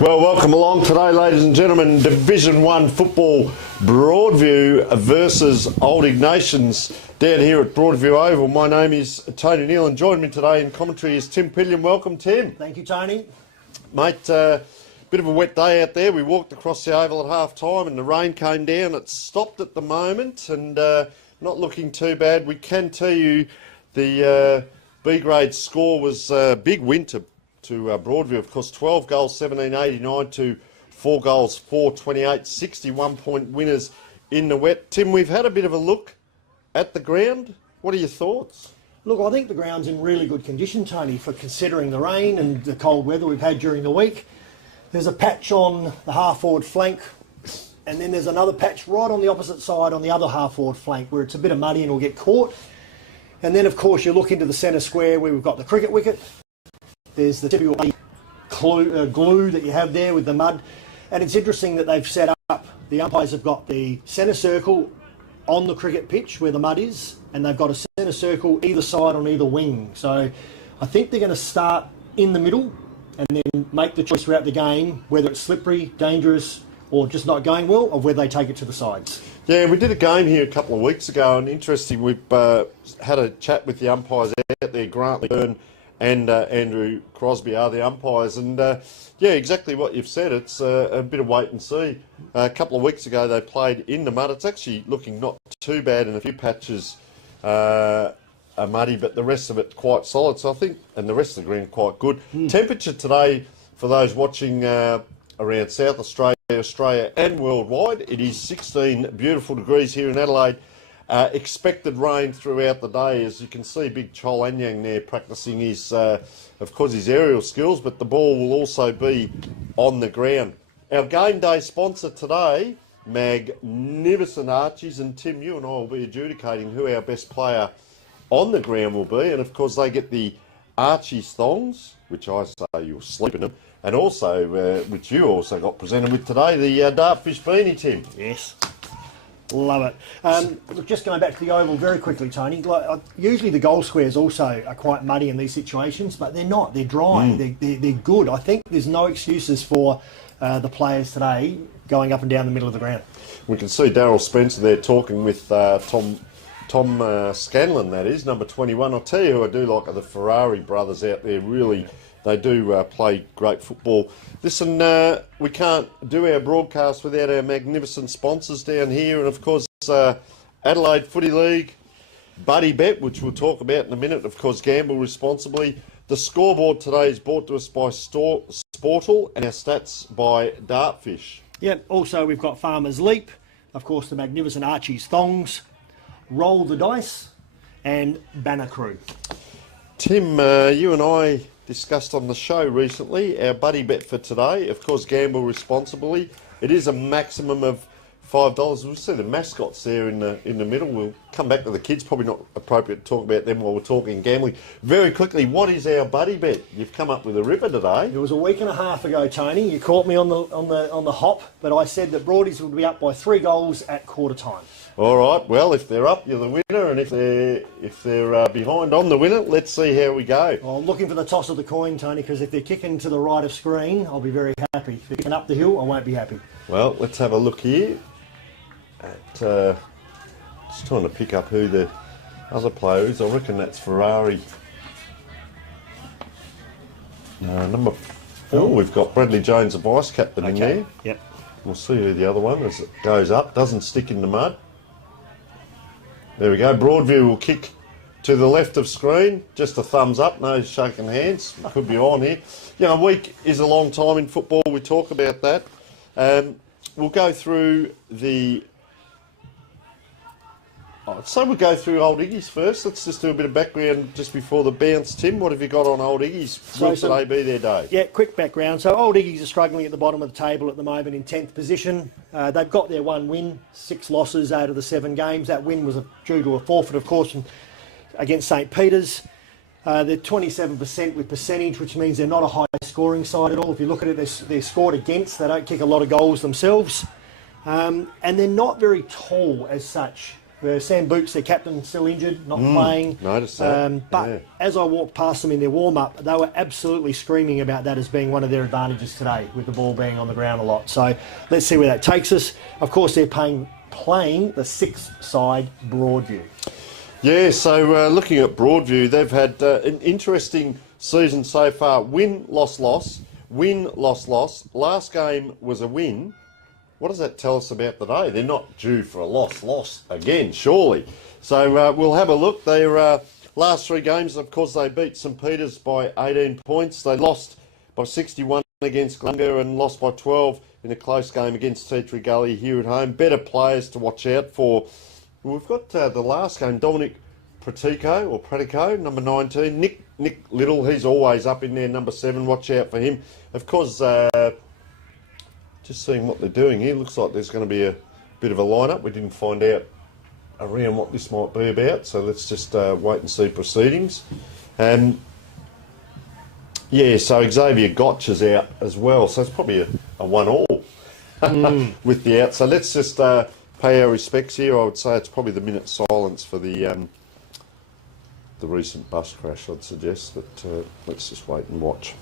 Well, welcome along today, ladies and gentlemen. Division 1 football, Broadview versus Old Ignatians down here at Broadview Oval. My name is Tony Neal, and joining me today in commentary is Tim Pillion. Welcome, Tim. Thank you, Tony. Mate, bit of a wet day out there. We walked across the oval at half time and the rain came down. It's stopped at the moment and not looking too bad. We can tell you the B grade score was a big win to Broadview, of course. 12 goals, 1789 to 4 goals, 428, 61-point winners in the wet. Tim, we've had a bit of a look at the ground. What are your thoughts? Look, I think the ground's in really good condition, Tony, for considering the rain and the cold weather we've had during the week. There's a patch on the half-forward flank, and then there's another patch right on the opposite side on the other half-forward flank where it's a bit of muddy and will get caught. And then, of course, you look into the centre square where we've got the cricket wicket. There's the typical glue that you have there with the mud. And it's interesting that they've set up, the umpires have got the centre circle on the cricket pitch where the mud is, and they've got a centre circle either side on either wing. So I think they're going to start in the middle and then make the choice throughout the game, whether it's slippery, dangerous, or just not going well, of whether they take it to the sides. Yeah, we did a game here a couple of weeks ago, and interesting, we've had a chat with the umpires out there, Grant Byrne and Andrew Crosby are the umpires, and yeah, exactly what you've said. It's a bit of wait and see. A couple of weeks ago they played in the mud. It's actually looking not too bad, and a few patches are muddy, but the rest of it quite solid. So I think, and the rest of the ground quite good. Temperature today for those watching around South Australia and worldwide, it is 16 beautiful degrees here in Adelaide. Expected rain throughout the day. As you can see, big Chol Anyang there practising his, of course, his aerial skills, but the ball will also be on the ground. Our game day sponsor today, Magnificent Archies, and Tim, you and I will be adjudicating who our best player on the ground will be, and of course they get the Archies thongs, which I say you'll sleep in them, and also, which you also got presented with today, the Dartfish beanie, Tim. Yes. Love it. Look, just going back to the oval very quickly, Tony. Usually the goal squares also are quite muddy in these situations, but they're not. They're dry. They're good. I think there's no excuses for the players today going up and down the middle of the ground. We can see Daryl Spencer there talking with Tom Scanlon, that is, number 21. I'll tell you who I do like are the Ferrari brothers out there. Really, they do play great football. Listen, we can't do our broadcast without our magnificent sponsors down here, and of course Adelaide Footy League, Buddy Bet, which we'll talk about in a minute. Of course, gamble responsibly. The scoreboard today is brought to us by Sportal, and our stats by Dartfish. Yep. Also, we've got Farmers Leap, of course, the Magnificent Archies thongs, Roll the Dice, and Banner Crew. Tim, you and I discussed on the show recently our buddy bet for today. Of course, gamble responsibly. It is a maximum of $5. We'll see the mascots there in the middle. We'll come back to the kids. Probably not appropriate to talk about them while we're talking gambling. Very quickly, what is our buddy bet? You've come up with a ripper today. It was a week and a half ago, Tony. You caught me on the hop, but I said that Broadies would be up by 3 goals at quarter time. All right. Well, if they're up, you're the winner, and if they're behind, I'm the winner. Let's see how we go. Well, I'm looking for the toss of the coin, Tony, because if they're kicking to the right of screen, I'll be very happy. If they're kicking up the hill, I won't be happy. Well, let's have a look here at just trying to pick up who the other player is. I reckon that's Ferrari. Number 4, we've got Bradley Jones, the vice captain, in there. Yep. We'll see who the other one as it goes up. Doesn't stick in the mud. There we go. Broadview will kick to the left of screen. Just a thumbs up, no shaking hands. Could be on here. You know, a week is a long time in football. We talk about that. We'll go through the... So we'll go through Old Iggy's first. Let's just do a bit of background just before the bounce. Tim, what have you got on Old Iggy's? Will today be their day? Yeah, quick background. So Old Iggy's are struggling at the bottom of the table at the moment in 10th position. They've got their 1 win, 6 losses out of the 7 games. That win was due to a forfeit, of course, against St Peter's. They're 27% with percentage, which means they're not a high scoring side at all. If you look at it, they're scored against. They don't kick a lot of goals themselves. And they're not very tall as such. Sam Boots, their captain, still injured, not playing. Noticed that. But as I walked past them in their warm-up, they were absolutely screaming about that as being one of their advantages today, with the ball being on the ground a lot. So let's see where that takes us. Of course, they're playing the sixth side, Broadview. Yeah, so looking at Broadview, they've had an interesting season so far. Win, loss, loss. Win, loss, loss. Last game was a win. What does that tell us about today? They're not due for a loss again, surely. So we'll have a look. Their last three games, of course, they beat St Peters by 18 points. They lost by 61 against Glenga and lost by 12 in a close game against Tea Tree Gully here at home. Better players to watch out for. We've got the last game, Dominic Pratico, number 19. Nick Little, he's always up in there, number 7. Watch out for him. Of course, just seeing what they're doing here, looks like there's going to be a bit of a lineup. We didn't find out around what this might be about, so let's just wait and see proceedings. Yeah, so Xavier Gotch is out as well, so it's probably a 1-all with the out. So let's just pay our respects here. I would say it's probably the minute silence for the recent bus crash, I'd suggest, but let's just wait and watch.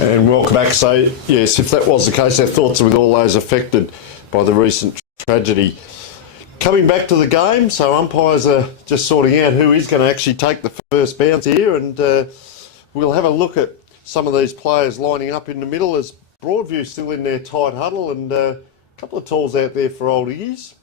And welcome back. So, yes, if that was the case, our thoughts are with all those affected by the recent tragedy. Coming back to the game, so umpires are just sorting out who is going to actually take the first bounce here, and we'll have a look at some of these players lining up in the middle as Broadview still in their tight huddle, and a couple of tools out there for old Iggies.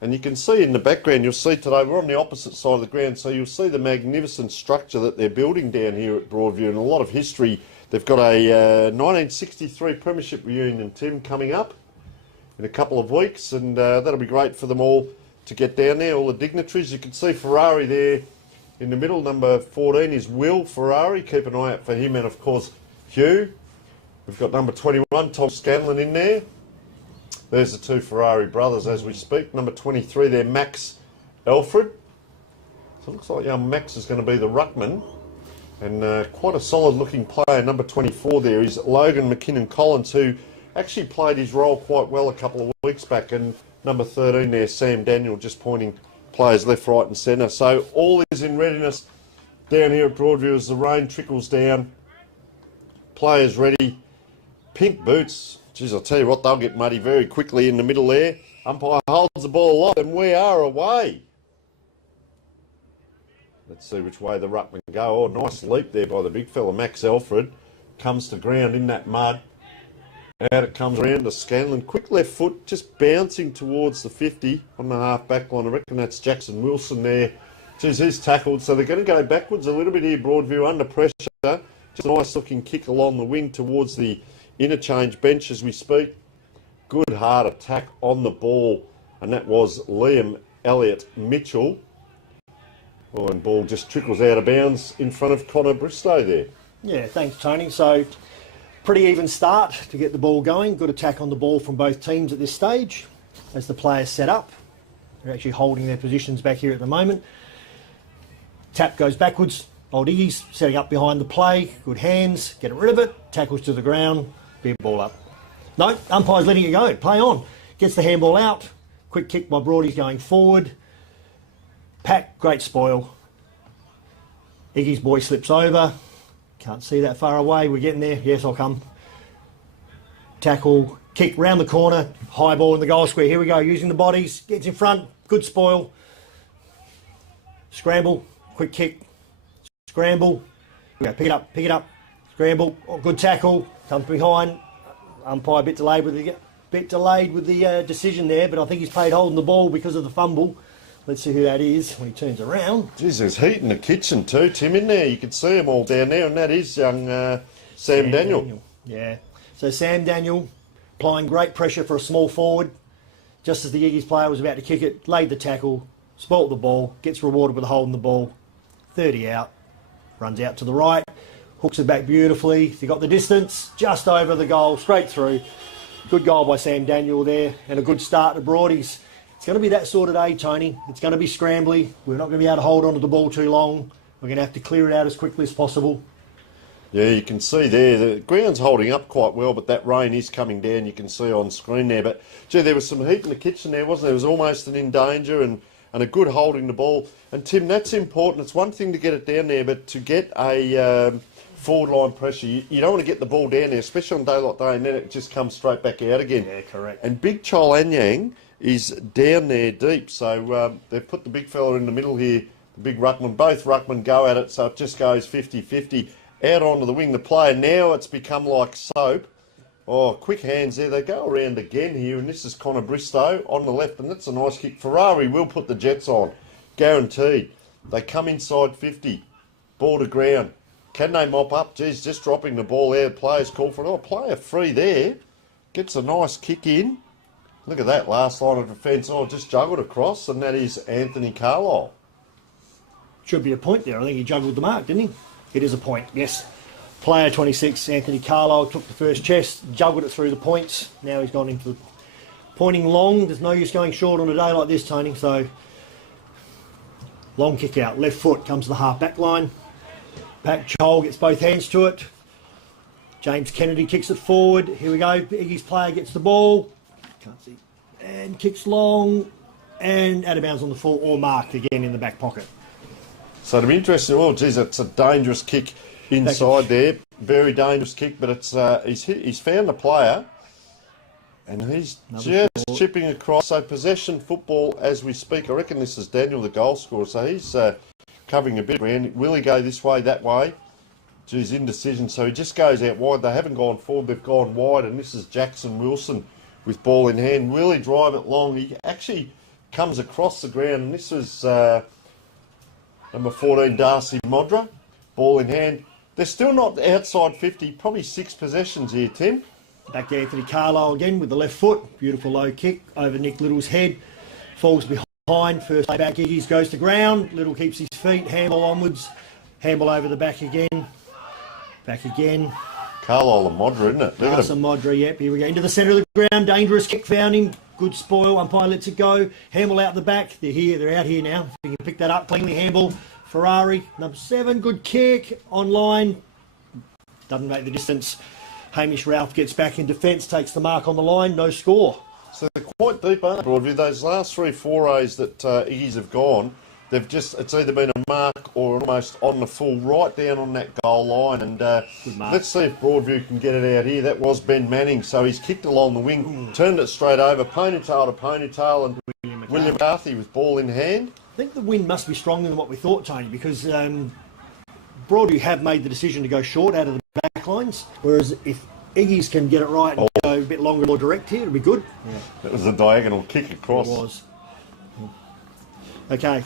And you can see in the background, you'll see today, we're on the opposite side of the ground, so you'll see the magnificent structure that they're building down here at Broadview, and a lot of history. They've got a 1963 Premiership reunion, Tim, coming up in a couple of weeks, and that'll be great for them all to get down there, all the dignitaries. You can see Ferrari there in the middle. Number 14 is Will Ferrari. Keep an eye out for him, and of course Hugh. We've got number 21, Tom Scanlon, in there. There's the two Ferrari brothers as we speak. Number 23 there, Max Alfred. So it looks like young Max is going to be the ruckman. And quite a solid looking player. Number 24 there is Logan McKinnon Collins, who actually played his role quite well a couple of weeks back. And number 13 there, Sam Daniel, just pointing players left, right and centre. So all is in readiness down here at Broadview as the rain trickles down. Players ready. Pink boots. Geez, I'll tell you what, they'll get muddy very quickly in the middle there. Umpire holds the ball alive and we are away. Let's see which way the ruckman go. Oh, nice leap there by the big fella, Max Alfred. Comes to ground in that mud. Out it comes around to Scanlon. Quick left foot, just bouncing towards the 50 on the half back line. I reckon that's Jackson Wilson there. Geez, he's tackled. So they're going to go backwards a little bit here, Broadview, under pressure. Just a nice looking kick along the wing towards the interchange bench as we speak. Good hard attack on the ball. And that was Liam Elliott Mitchell. Oh, and ball just trickles out of bounds in front of Connor Bristow there. Yeah, thanks, Tony. So, pretty even start to get the ball going. Good attack on the ball from both teams at this stage as the players set up. They're actually holding their positions back here at the moment. Tap goes backwards. Old Iggy's setting up behind the play. Good hands. Get rid of it. Tackles to the ground. Big ball up. No, umpire's letting it go. Play on. Gets the handball out. Quick kick by Broadie's going forward. Pack, great spoil. Iggy's boy slips over. Can't see that far away. We're getting there. Yes, I'll come. Tackle, kick round the corner. High ball in the goal square. Here we go. Using the bodies. Gets in front. Good spoil. Scramble. Quick kick. Scramble. Pick it up. Scramble. Oh, good tackle. Comes behind. Umpire a bit delayed with the decision there, but I think he's played holding the ball because of the fumble. Let's see who that is when he turns around. Geez, there's heat in the kitchen too, Tim, in there. You can see them all down there, and that is young Sam Daniel. Yeah. So Sam Daniel applying great pressure for a small forward. Just as the Iggy's player was about to kick it, laid the tackle, spoilt the ball, gets rewarded with holding the ball. 30 out, runs out to the right, hooks it back beautifully. He got the distance, just over the goal, straight through. Good goal by Sam Daniel there, and a good start to Broadies. It's going to be that sort of day, Tony. It's going to be scrambly. We're not going to be able to hold on to the ball too long. We're going to have to clear it out as quickly as possible. Yeah, you can see there, the ground's holding up quite well, but that rain is coming down, you can see on screen there. But, gee, there was some heat in the kitchen there, wasn't there? It was almost an in danger and a good holding the ball. And, Tim, that's important. It's one thing to get it down there, but to get a forward line pressure, you don't want to get the ball down there, especially on daylight day, and then it just comes straight back out again. Yeah, correct. And Big Chol Anyang is down there deep, so they've put the big fella in the middle here, the big ruckman. Both ruckmen go at it, so it just goes 50-50. Out onto the wing, the player. Now it's become like soap. Oh, quick hands there. They go around again here, and this is Connor Bristow on the left, and that's a nice kick. Ferrari will put the Jets on. Guaranteed. They come inside 50. Ball to ground. Can they mop up? Geez, just dropping the ball there. Players call for it. Oh, player free there. Gets a nice kick in. Look at that last line of defence. Oh, just juggled across, and that is Anthony Carlisle. Should be a point there. I think he juggled the mark, didn't he? It is a point, yes. Player 26, Anthony Carlisle, took the first chest, juggled it through the points. Now he's gone into the pointing long. There's no use going short on a day like this, Tony. So, long kick out. Left foot comes to the half-back line. Pat Chol gets both hands to it. James Kennedy kicks it forward. Here we go. Iggy's player gets the ball. Can't see. And kicks long. And out of bounds on the full, or marked again in the back pocket. So it'll be interesting. Oh, geez, it's a dangerous kick inside there. Very dangerous kick, but it's he's found the player, and he's just chipping across. So possession football as we speak. I reckon this is Daniel, the goal scorer. So he's covering a bit of ground. Will he go this way, that way? Geez, indecision. So he just goes out wide. They haven't gone forward. They've gone wide, and this is Jackson Wilson with ball in hand. Will he drive it long? He actually comes across the ground, and this was... number 14, Darcy Modra, ball in hand. They're still not outside 50, probably 6 possessions here, Tim. Back to Anthony Carlisle again with the left foot. Beautiful low kick over Nick Little's head. Falls behind, first play back, Iggy's goes to ground. Little keeps his feet, handball onwards. Handball over the back again. Back again. Carlisle and Modra, isn't it? Darcy Modra, yep, here we go. Into the centre of the ground, dangerous kick, found him. Good spoil, umpire lets it go. Handball out the back. They're here, they're out here now. You can pick that up cleanly. Handball, Ferrari, number 7, good kick, online. Doesn't make the distance. Hamish Ralph gets back in defence, takes the mark on the line, no score. So they're quite deep, aren't they, Broadview? Those last 3 forays that Iggy's have gone, it's either been a mark or almost on the full, right down on that goal line. And let's see if Broadview can get it out here. That was Ben Manning, so he's kicked along the wing, turned it straight over, ponytail to ponytail, and William McCarthy with ball in hand. I think the wind must be stronger than what we thought, Tony, because Broadview have made the decision to go short out of the back lines, whereas if Iggy's can get it right and go a bit longer, more direct here, it'll be good. Yeah. That was a diagonal kick across. It was. Okay.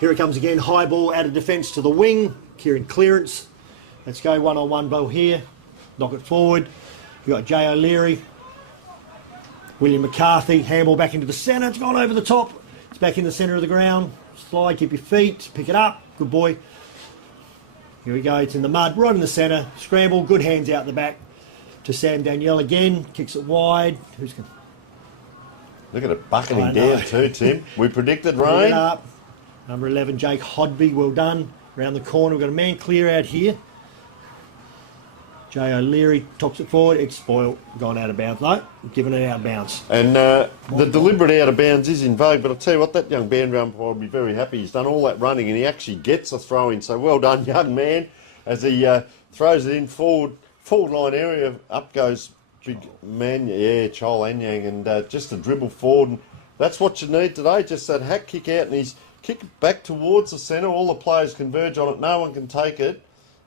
Here it comes again, high ball out of defence to the wing, Kieran clearance. Let's go one-on-one ball here, knock it forward. You've got Jay O'Leary, William McCarthy, handball back into the centre, it's gone over the top, it's back in the centre of the ground, slide, keep your feet, pick it up, good boy. Here we go, it's in the mud, right in the centre, scramble, good hands out the back to Sam Daniel again, kicks it wide, Look at it bucking I him know. down too, Tim. We predicted Bring it rain. up. Number 11, Jake Hodby, well done. Round the corner, we've got a man clear out here. Jay O'Leary tops it forward. It's spoiled, gone out of bounds. No, giving it out of bounds. And the deliberate out of bounds is in vogue, but I'll tell you what, that young boundary umpire will be very happy. He's done all that running and he actually gets a throw in. So well done, young man, as he throws it in forward line area. Up goes big man, yeah, Chol Anyang, and just a dribble forward. And that's what you need today, just that hack kick out, and he's kicked back towards the centre. All the players converge on it. No one can take it.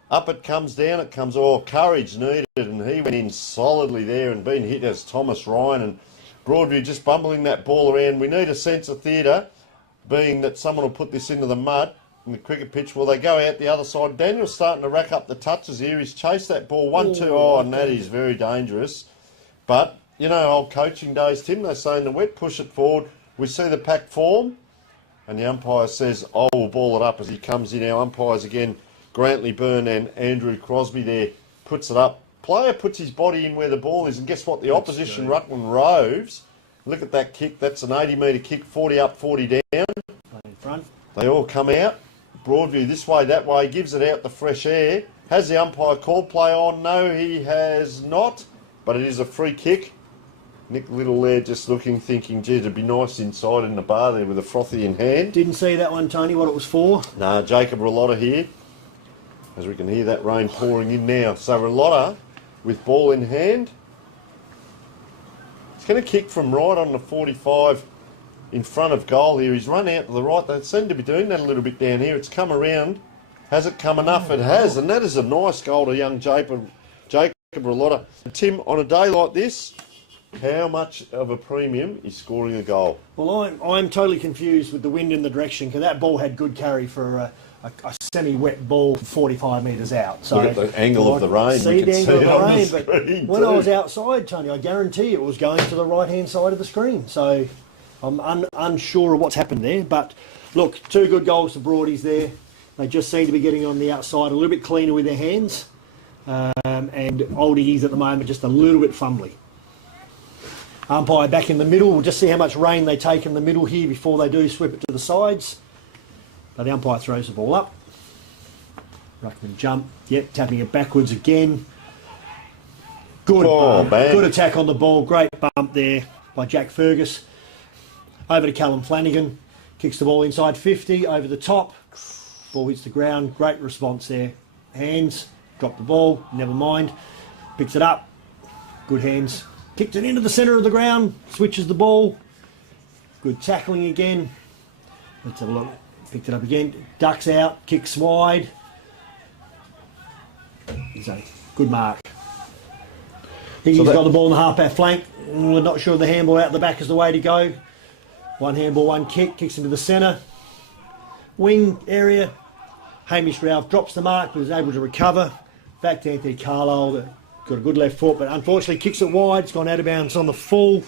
Up it comes, down it comes. Oh, courage needed, and he went in solidly there and been hit as Thomas Ryan, and Broadview just bumbling that ball around. We need a sense of theatre, being that someone will put this into the mud in the cricket pitch. Well, they go out the other side. Daniel's starting to rack up the touches here. He's chased that ball 1-2. Oh, and that is very dangerous. But, you know, old coaching days, Tim, they say in the wet, push it forward. We see the pack form, and the umpire says, oh, we'll ball it up as he comes in. Our umpires again, Grantley Byrne and Andrew Crosby there, puts it up. Player puts his body in where the ball is, and guess what? The opposition ruckman roves. Look at that kick. That's an 80-metre kick, 40 up, 40 down. In front. They all come out. Broadview this way, that way, gives it out the fresh air. Has the umpire called play on? No, he has not. But it is a free kick. Nick Little there just looking, thinking, gee, it'd be nice inside in the bar there with a frothy in hand. Didn't see that one, Tony, what it was for. Nah, Jacob Ralotta here, as we can hear that rain pouring in now. So Ralotta with ball in hand. He's going to kick from right on the 45 in front of goal here. He's run out to the right. They seem to be doing that a little bit down here. It's come around. Has it come enough? It has. And that is a nice goal to young Jacob Ralotta. Tim, on a day like this, how much of a premium is scoring a goal? Well, I'm totally confused with the wind in the direction, because that ball had good carry for a semi-wet ball 45 metres out. So look at the angle of the rain. See the angle of the rain, but when I was too. outside, Tony, I guarantee it was going to the right-hand side of the screen. So I'm unsure of what's happened there. But look, 2 good goals to Broadies there. They just seem to be getting on the outside a little bit cleaner with their hands. And Old Iggy's at the moment just a little bit fumbly. Umpire back in the middle. We'll just see how much rain they take in the middle here before they do sweep it to the sides. But the umpire throws the ball up. Ruckman jump. Yep, tapping it backwards again. Good attack on the ball. Great bump there by Jack Fergus. Over to Callum Flanagan. Kicks the ball inside 50. Over the top. Ball hits the ground. Great response there. Hands. Drop the ball. Never mind. Picks it up. Good hands. Kicked it into the centre of the ground. Switches the ball. Good tackling again. Let's have a look. Picked it up again. Ducks out. Kicks wide. Good mark. Higgins got the ball in the half-back flank. We're not sure the handball out the back is the way to go. One handball, one kick. Kicks into the centre. Wing area. Hamish Ralph drops the mark, but is able to recover. Back to Anthony Carlisle. Got a good left foot, but unfortunately kicks it wide. It's gone out of bounds on the full.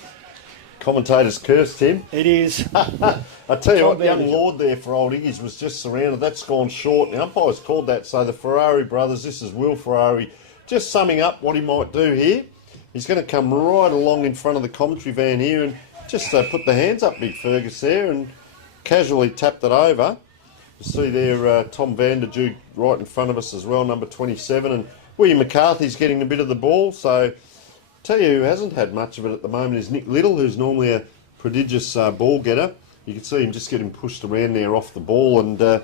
Commentator's curse, Tim. It is. I tell you what, young Lord there for Old Iggy's was just surrounded. That's gone short. The umpire's called that. So the Ferrari brothers, this is Will Ferrari, just summing up what he might do here. He's going to come right along in front of the commentary van here and just put the hands up, Big Fergus there, and casually tapped it over. You see there Tom Vanderduke right in front of us as well, number 27, and William McCarthy's getting a bit of the ball. So tell you who hasn't had much of it at the moment is Nick Little, who's normally a prodigious ball getter. You can see him just getting pushed around there off the ball and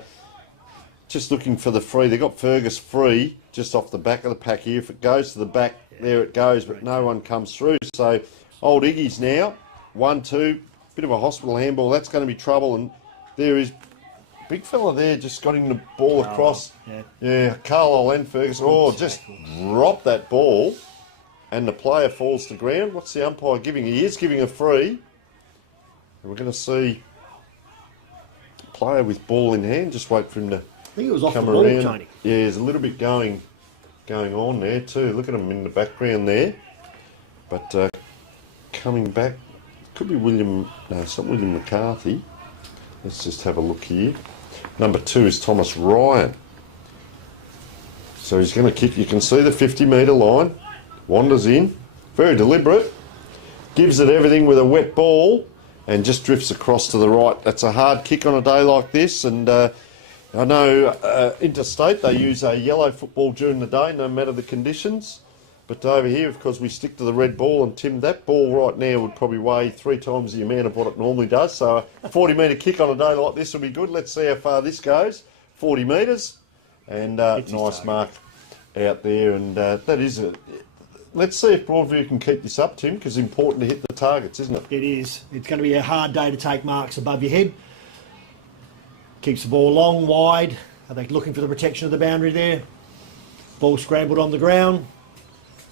just looking for the free. They got Fergus free just off the back of the pack here. If it goes to the back, there it goes, but no one comes through. So Old Iggy's now 1-2, bit of a hospital handball. That's going to be trouble, and there is big fella there just got him the ball across. Yeah, Carlisle and Fergus. Oh, just dropped that ball. And the player falls to ground. What's the umpire giving? He is giving a free. And we're going to see a player with ball in hand. Just wait for him to I think it was off come the ball, around. Tony. Yeah, there's a little bit going on there too. Look at him in the background there. But coming back, could be William. No, it's not William McCarthy. Let's just have a look here. Number 2 is Thomas Ryan. So he's going to kick. You can see the 50-metre line. Wanders in. Very deliberate. Gives it everything with a wet ball. and just drifts across to the right. That's a hard kick on a day like this, and I know interstate they use a yellow football during the day, no matter the conditions. But over here, of course, we stick to the red ball, and Tim, that ball right now would probably weigh 3 times the amount of what it normally does. So a 40-metre kick on a day like this will be good. Let's see how far this goes. 40 metres, and nice mark out there. And that is it. Let's see if Broadview can keep this up, Tim, because it's important to hit the targets, isn't it? It is. It's going to be a hard day to take marks above your head. Keeps the ball long, wide. Are they looking for the protection of the boundary there? Ball scrambled on the ground.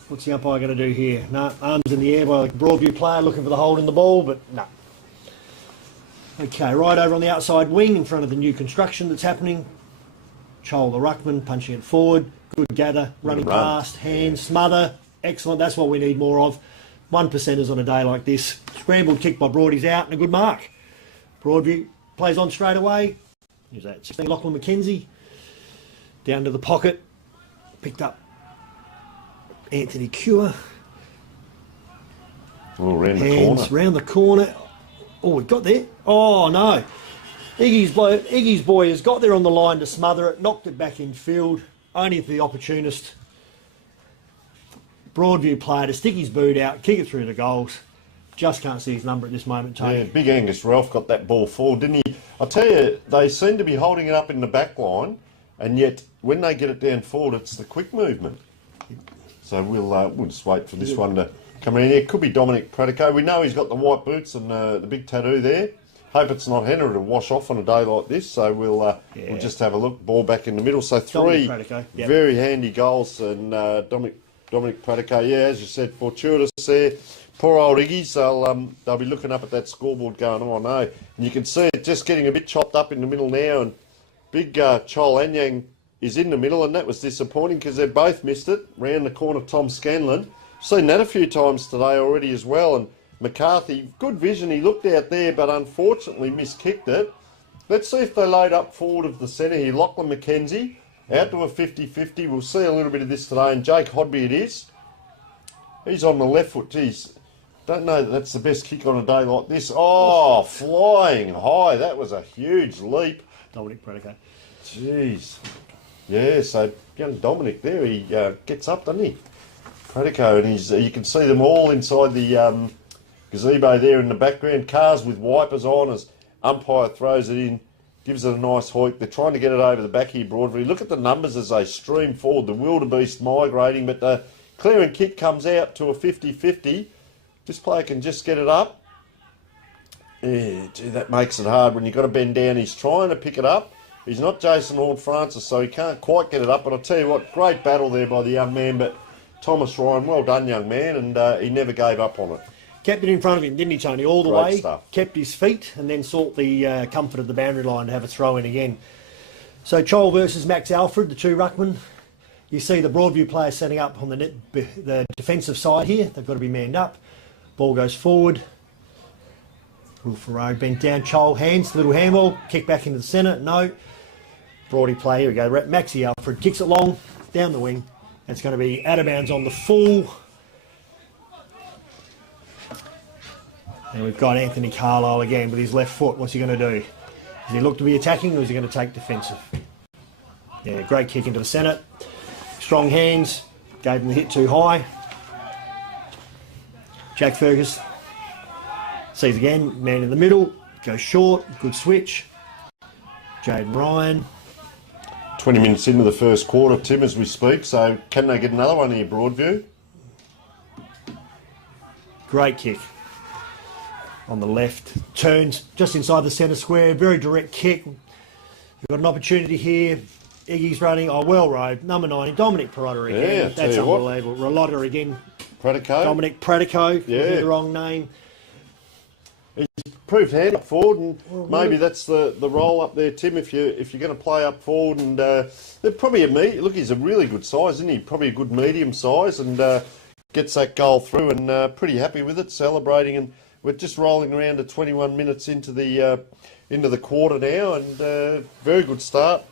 What's the umpire going to do here? No, arms in the air by a Broadview player looking for the hold in the ball, but no. Okay, right over on the outside wing in front of the new construction that's happening. Chol the ruckman punching it forward. Good gather, running past, hand, smother. Excellent, that's what we need more of. 1%ers on a day like this. Scrambled kick by Broadies out and a good mark. Broadview plays on straight away. Here's that 16 Lachlan McKenzie. Down to the pocket. Picked up Anthony Cure. Oh, round the Hands corner. round the corner. Oh, we got there. Oh, no. Iggy's boy has got there on the line to smother it, knocked it back in field. Only for the opportunist. Broadview player to stick his boot out, kick it through the goals. Just can't see his number at this moment, Tony. Yeah, big Angus Ralph got that ball forward, didn't he? I'll tell you, they seem to be holding it up in the back line, and yet when they get it down forward, it's the quick movement. So we'll just wait for this one to come in here. It could be Dominic Pratico. We know he's got the white boots and the big tattoo there. Hope it's not Henry to wash off on a day like this. So we'll just have a look. Ball back in the middle. So three very handy goals, and Dominic Pratico. Yeah, as you said, fortuitous there. Poor old Iggy's. They'll be looking up at that scoreboard going, oh no. And you can see it just getting a bit chopped up in the middle now. And big Chol Anyang is in the middle, and that was disappointing because they both missed it. Round the corner, Tom Scanlon. Seen that a few times today already as well. And McCarthy, good vision. He looked out there, but unfortunately miskicked it. Let's see if they load up forward of the centre here. Lachlan McKenzie out to a 50-50. We'll see a little bit of this today. And Jake Hodby it is. He's on the left foot. Geez, don't know that that's the best kick on a day like this. Oh, flying high. That was a huge leap. Dominic Pratico. Jeez. Yeah, so young Dominic there, he gets up, doesn't he? Pratico, and you can see them all inside the gazebo there in the background. Cars with wipers on as umpire throws it in, gives it a nice hoik. They're trying to get it over the back here, Broadview. Look at the numbers as they stream forward. The wildebeest migrating, but the clearing kick comes out to a 50-50. This player can just get it up. Yeah, gee, that makes it hard when you've got to bend down. He's trying to pick it up. He's not Jason Horn-Francis, so he can't quite get it up. But I'll tell you what, great battle there by the young man. But Thomas Ryan, well done, young man, and he never gave up on it. Kept it in front of him, didn't he, Tony? All the Great way. stuff. Kept his feet and then sought the comfort of the boundary line to have a throw in again. So Chol versus Max Alfred, the two ruckmen. You see the Broadview players setting up on the defensive side here. They've got to be manned up. Ball goes forward. Will Farrow bent down. Chol hands, little handball. Kick back into the centre. No. Broadie play. Here we go. Maxi Alfred kicks it long down the wing. It's going to be out of bounds on the full. And we've got Anthony Carlisle again with his left foot. What's he going to do? Does he look to be attacking or is he going to take defensive? Yeah, great kick into the centre. Strong hands. Gave him the hit too high. Jack Fergus sees again. Man in the middle. Goes short. Good switch. Jaden Ryan. 20 minutes into the first quarter, Tim, as we speak. So can they get another one here, Broadview? Great kick. On the left, turns just inside the centre square, very direct kick. You've got an opportunity here. Iggy's running, well rode, number 90, Dominic Perrotta again. Yeah, that's unbelievable. Relotta again. Pratico. Dominic Pratico, yeah. The wrong name. He's proved hand up forward, and maybe that's the role up there, Tim, if you're going to play up forward. And they're probably look, he's a really good size, isn't he? Probably a good medium size, and gets that goal through, and pretty happy with it, celebrating. And we're just rolling around to 21 minutes into the quarter now, and very good start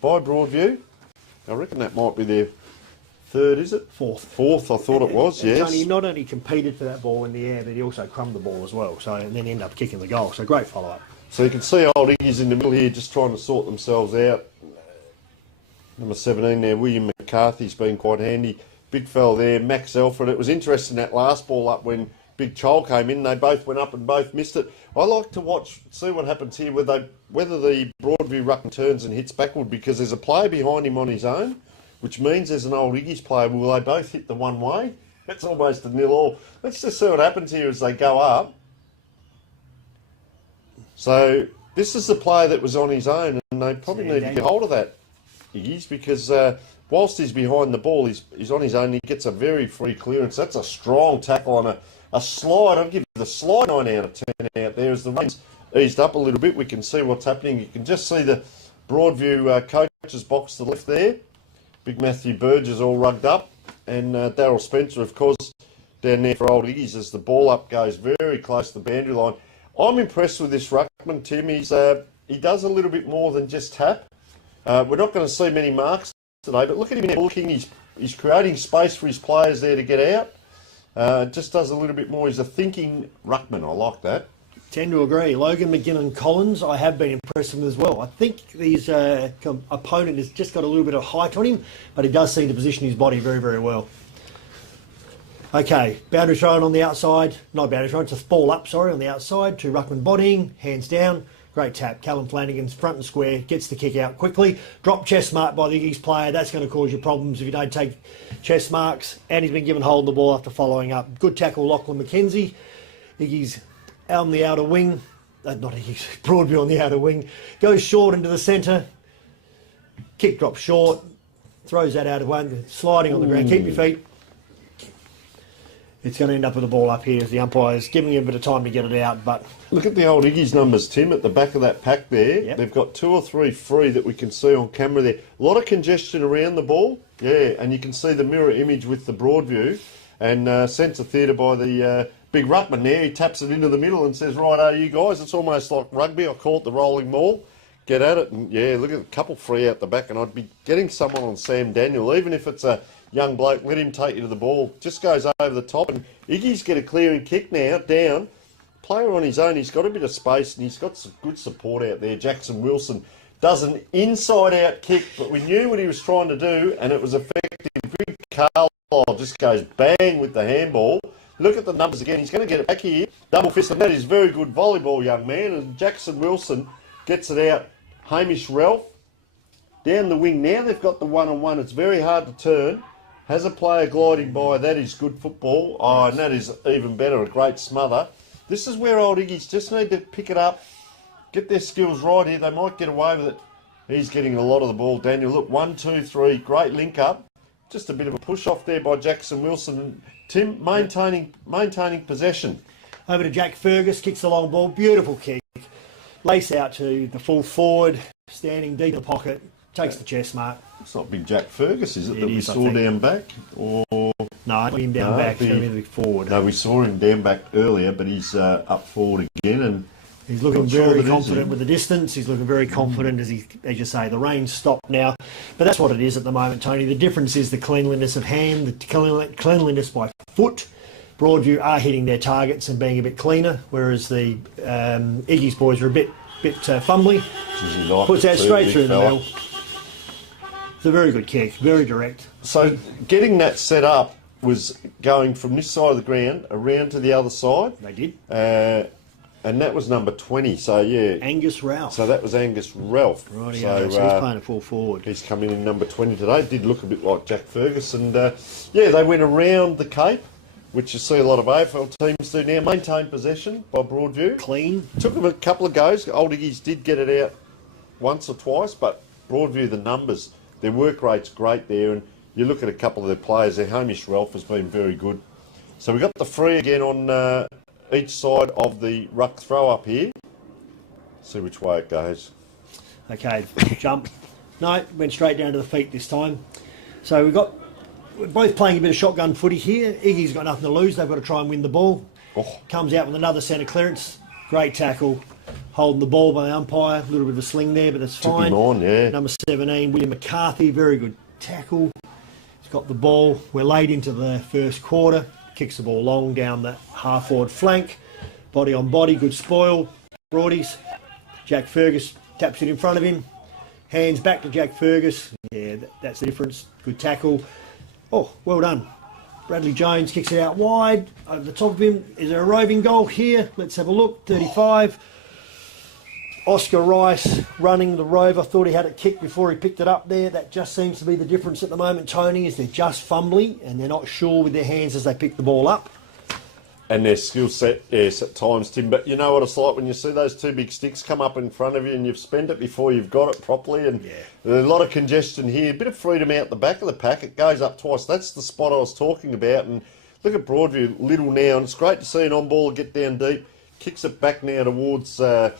by Broadview. I reckon that might be their third, is it? Fourth. Fourth, I thought it was, And yes. Tony not only competed for that ball in the air, but he also crumbed the ball as well. So, and then ended up kicking the goal. So great follow-up. So you can see old Iggy's in the middle here just trying to sort themselves out. Number 17 there, William McCarthy's been quite handy. Big fella there, Max Alfred. It was interesting that last ball up when Big Chol came in. They both went up and both missed it. I like to see what happens here, whether the Broadview ruckman turns and hits backward, because there's a player behind him on his own, which means there's an old Iggy's player. Will they both hit the one way? It's almost a 0-all. Let's just see what happens here as they go up. So this is the player that was on his own, and they probably need to get hold of that, Iggy's, because whilst he's behind the ball, he's on his own. He gets a very free clearance. That's a strong tackle on a slide. I'll give the slide 9 out of 10 out there. As the rain's eased up a little bit, we can see what's happening. You can just see the Broadview coach's box to the left there. Big Matthew Burgess all rugged up, and Daryl Spencer, of course, down there for old Iggy's as the ball up goes very close to the boundary line. I'm impressed with this ruckman, Tim. He does a little bit more than just tap. We're not going to see many marks today, but look at him there looking. He's creating space for his players there to get out. Just does a little bit more. He's a thinking ruckman. I like that. Tend to agree. Logan McGinnon-Collins, I have been impressed with him as well. I think his opponent has just got a little bit of height on him, but he does seem to position his body very, very well. Okay, boundary thrown on the outside. Not boundary thrown, it's a ball up, sorry, on the outside to ruckman bodying, hands down. Great tap. Callum Flanagan's front and square, gets the kick out quickly. Drop chest mark by the Iggy's player. That's going to cause you problems if you don't take chest marks. And he's been given hold of the ball after following up. Good tackle, Lachlan McKenzie. Iggy's out on the outer wing. Not Iggy's, Broadview on the outer wing. Goes short into the centre. Kick drops short. Throws that out of one. Sliding on the ground. Keep your feet. It's going to end up with the ball up here as the umpire's giving him a bit of time to get it out. But look at the old Iggy's numbers, Tim, at the back of that pack there. Yep. They've got 2 or 3 free that we can see on camera there. A lot of congestion around the ball. Yeah, and you can see the mirror image with the Broadview. And sense of theatre by the big ruckman there. He taps it into the middle and says, right, you guys, it's almost like rugby. I call it the rolling maul. Get at it. And, yeah, look at a couple free out the back. And I'd be getting someone on Sam Daniel, even if it's a young bloke, let him take you to the ball. Just goes over the top, and Iggy's get a clearing kick now, down. Player on his own, he's got a bit of space, and he's got some good support out there. Jackson Wilson does an inside-out kick, but we knew what he was trying to do, and it was effective. Big Carlisle just goes bang with the handball. Look at the numbers again. He's going to get it back here. Double fist, and that is very good volleyball, young man. And Jackson Wilson gets it out. Hamish Ralph down the wing. Now they've got the one-on-one. It's very hard to turn. Has a player gliding by. That is good football. Oh, and that is even better, a great smother. This is where old Iggy's just need to pick it up, get their skills right here. They might get away with it. He's getting a lot of the ball, Daniel. Look, 1, 2, 3, great link up. Just a bit of a push off there by Jackson Wilson. Tim, maintaining possession. over to Jack Fergus, kicks the long ball. Beautiful kick. Lace out to the full forward, standing deep in the pocket. Takes the chest mark. It's not big Jack Fergus, is it, It that we is, I saw think. down back? Or No, him down back, him forward. No, we saw him down back earlier, but he's up forward again, and He's looking not sure very that is confident him. with the distance. He's looking very confident as you say, the rain's stopped now. But that's what it is at the moment, Tony. The difference is the cleanliness of hand, the cleanliness by foot. Broadview are hitting their targets and being a bit cleaner, whereas the Iggy's boys are a bit fumbly. Puts that straight through the middle. It's a very good kick, very direct. So getting that set up was going from this side of the ground around to the other side. They did. And that was number 20, so yeah. Angus Ralph. So that was Angus Ralph. Right, so, so he's playing a full forward. He's come in number 20 today. Did look a bit like Jack Fergus. And yeah, they went around the Cape, which you see a lot of AFL teams do now. Maintained possession by Broadview. Clean. Took them a couple of goes. Old Iggy's did get it out once or twice, but Broadview, the numbers, their work rate's great there. And you look at a couple of their players there. Hamish Ralph has been very good. So we got the free again on each side of the ruck throw up here. See which way it goes. Okay, jump. No, went straight down to the feet this time. So we're both playing a bit of shotgun footy here. Iggy's got nothing to lose. They've got to try and win the ball. Oh. Comes out with another centre clearance. Great tackle. Holding the ball by the umpire. A little bit of a sling there, but that's Took fine. him on, yeah. Number 17, William McCarthy. Very good tackle. got the ball. We're late into the first quarter. Kicks the ball long down the half-forward flank. Body on body, good spoil. Broadies. Jack Fergus taps it in front of him. Hands back to Jack Fergus. Yeah, that's the difference. Good tackle. Oh, well done. Bradley Jones kicks it out wide. Over the top of him. Is there a roving goal here? Let's have a look. 35. Oscar Rice running the rover. Thought he had it kicked before he picked it up there. That just seems to be the difference at the moment, Tony, is they're just fumbly and they're not sure with their hands as they pick the ball up. And their skill set, yes, at times, Tim. But you know what it's like when you see those two big sticks come up in front of you and you've spent it before you've got it properly. And there's a lot of congestion here. A bit of freedom out the back of the pack. It goes up twice. That's the spot I was talking about. And look at Broadview, little now. And it's great to see an on-ball get down deep. Kicks it back now towards Jay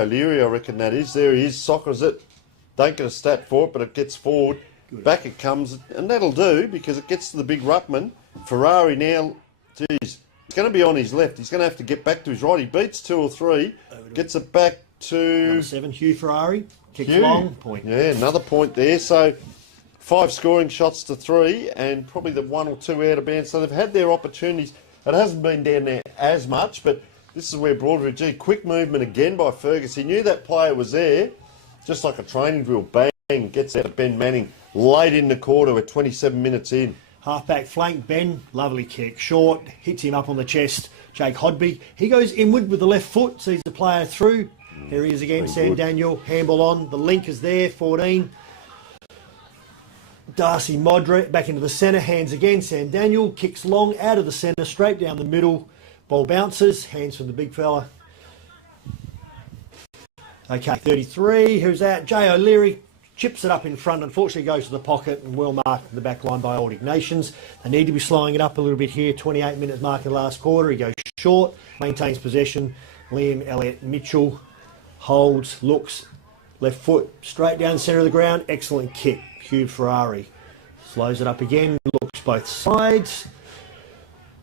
O'Leary, I reckon that is. There he is. Soccers it. Don't get a stat for it, but it gets forward. Good. Back it comes. And that'll do because it gets to the big ruckman. Ferrari now, geez. He's going to be on his left. He's going to have to get back to his right. He beats 2 or 3. Gets it back to... Number 7, Hugh Ferrari. Kicks long. Point. Yeah, another point there. So 5 scoring shots to 3 and probably the 1 or 2 out of bounds. So they've had their opportunities. It hasn't been down there as much, but this is where Broadview, gee, quick movement again by Fergus. He knew that player was there. Just like a training drill. Bang, gets out of Ben Manning. Late in the quarter. We're 27 minutes in. Half-back flank, Ben, lovely kick. Short, hits him up on the chest. Jake Hodby, he goes inward with the left foot, sees the player through. Here he is again, Sam Daniel, handball on. The link is there, 14. Darcy Modric back into the centre, hands again. Sam Daniel kicks long out of the centre, straight down the middle. Ball bounces, hands from the big fella. Okay, 33, who's that? Jay O'Leary. Chips it up in front, unfortunately goes to the pocket and well marked in the back line by Old Ignatians. They need to be slowing it up a little bit here. 28 minutes mark in the last quarter. He goes short, maintains possession. Liam Elliott Mitchell holds, looks, left foot, straight down the centre of the ground. Excellent kick. Hugh Ferrari slows it up again, looks both sides.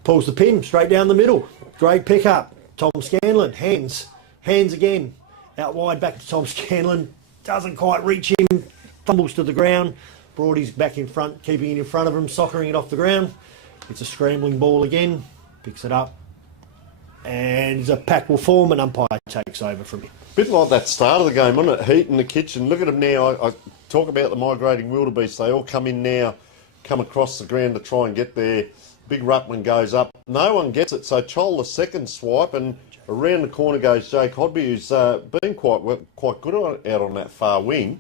Pulls the pin straight down the middle. Great pick up. Tom Scanlon, hands again. Out wide back to Tom Scanlon. Doesn't quite reach him, fumbles to the ground. Broadie's back in front, keeping it in front of him, soccering it off the ground. It's a scrambling ball again, picks it up, and a pack will form and umpire takes over from him. Bit like that start of the game, wasn't it? Heat in the kitchen. Look at them now. I talk about the migrating wildebeest. They all come in now, come across the ground to try and get there. Big ruckman goes up. No one gets it, so Chol the second swipe, and around the corner goes Jake Hodby, who's been quite good out on that far wing.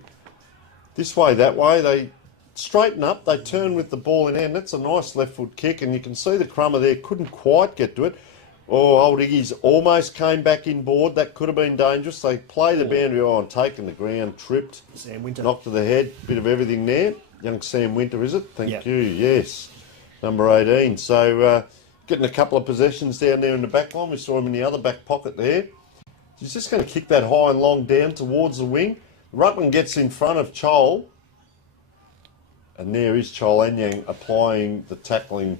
This way, that way, they straighten up, they turn with the ball in hand. That's a nice left foot kick, and you can see the crummer there couldn't quite get to it. Oh, old Iggy's almost came back inboard. That could have been dangerous. They play the boundary on, taken the ground, tripped, Sam Winter. Knocked to the head. Bit of everything there. Young Sam Winter, is it? Thank you, yes. Number 18. So, getting a couple of possessions down there in the back line. We saw him in the other back pocket there. He's just going to kick that high and long down towards the wing. Ruckman gets in front of Chol. And there is Chol Anyang applying the tackling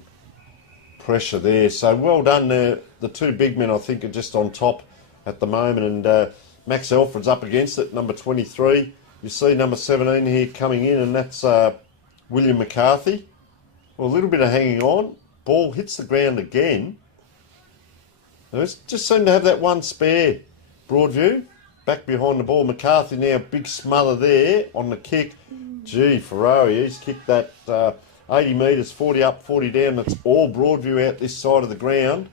pressure there. So well done there. The two big men, I think, are just on top at the moment. And Max Alfred's up against it, number 23. You see number 17 here coming in, and that's William McCarthy. Well, a little bit of hanging on. Ball hits the ground again. They just seem to have that one spare. Broadview, back behind the ball. McCarthy now, big smother there on the kick. Gee, Ferrari, he's kicked that 80 metres, 40 up, 40 down. That's all Broadview out this side of the ground.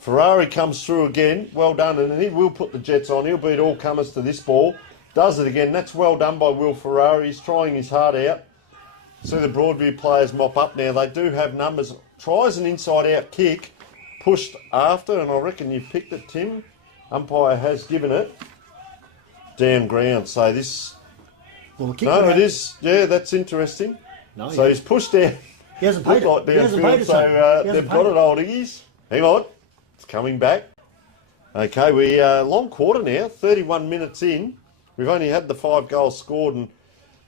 Ferrari comes through again. Well done, and he will put the Jets on. He'll beat all comers to this ball. Does it again. That's well done by Will Ferrari. He's trying his heart out. See the Broadview players mop up now. They do have numbers. Tries an inside-out kick. Pushed after, and I reckon you picked it, Tim. Umpire has given it. Down ground. So this... Well, the kick no, it is. Yeah, that's interesting. No, so he's pushed down. He hasn't paid like it. He hasn't paid it. So they've got it, old Iggies. Hang on. It's coming back. Okay, we long quarter now. 31 minutes in. We've only had the 5 goals scored, and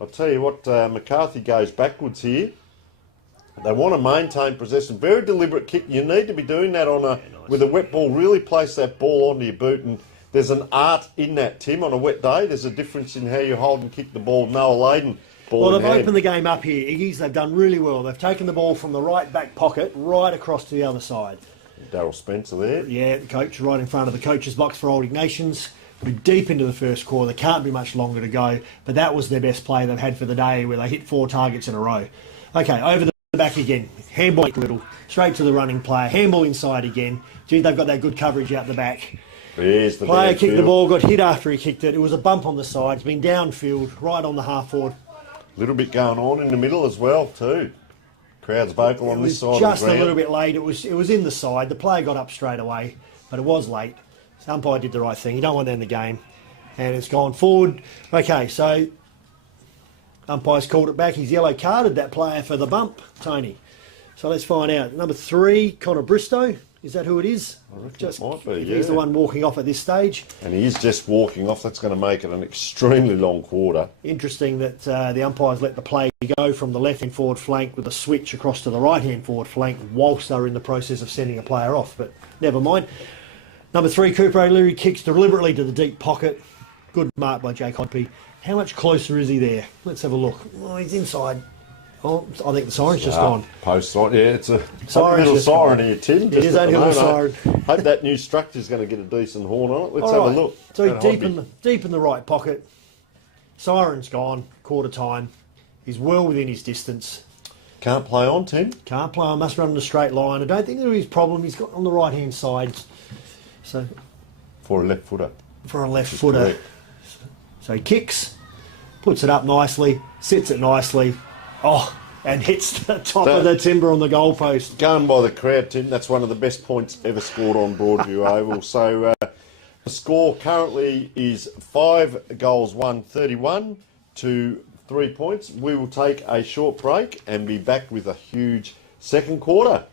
I'll tell you what, McCarthy goes backwards here. They want to maintain possession. Very deliberate kick. You need to be doing that on with a wet ball. Really place that ball onto your boot. And there's an art in that, Tim, on a wet day. There's a difference in how you hold and kick the ball. Noah Layden Ball Well, in they've hand. opened the game up here, Iggy's. They've done really well. They've taken the ball from the right back pocket right across to the other side. Daryl Spencer there. Yeah, the coach right in front of the coach's box for Old Ignatians. We're deep into the first quarter. There can't be much longer to go, but that was their best play they've had for the day, where they hit 4 targets in a row. Okay, over the back again. Handball little, straight to the running player. Handball inside again. Gee, they've got that good coverage out the back. There's the Player kicked the backfield. ball, got hit after he kicked it. It was a bump on the side. It's been downfield, right on the half forward. Little bit going on in the middle as well too. Crowd's vocal on It this was side of just the a ground. little bit late. It was in the side. The player got up straight away, but it was late. The umpire did the right thing. You don't want to end the game. And it's gone forward. Okay, so umpire's called it back. He's yellow carded that player for the bump, Tony. So let's find out. Number 3, Connor Bristow. Is that who it is? I reckon it might be, He's the yeah. one walking off at this stage. And he is just walking off. That's going to make it an extremely long quarter. Interesting that the umpires let the play go from the left-hand forward flank with a switch across to the right-hand forward flank whilst they were in the process of sending a player off. But never mind. Number 3, Cooper O'Leary kicks deliberately to the deep pocket. Good mark by Jake Hodby. How much closer is he there? Let's have a look. Oh, he's inside. Oh, I think the siren's just gone. Post siren. Yeah, it's a Siren's little just siren gone. here, Tim. It just is at only the a little moment. Hope that new structure's going to get a decent horn on it. Let's All have right. a look. So That deep Hodby. deep in the right pocket. Siren's gone. Quarter time. He's well within his distance. Can't play on, Tim. Can't play on. Must run in a straight line. I don't think that was his problem. He's got on the right hand side. So For a left footer. for a left footer. Correct. So he kicks, puts it up nicely, sits it nicely. Oh, and hits the top of the timber on the goalpost. Going by the crowd, Tim, that's one of the best points ever scored on Broadview Oval. So the score currently is 5 goals won, 31 to 3 points. We will take a short break and be back with a huge second quarter.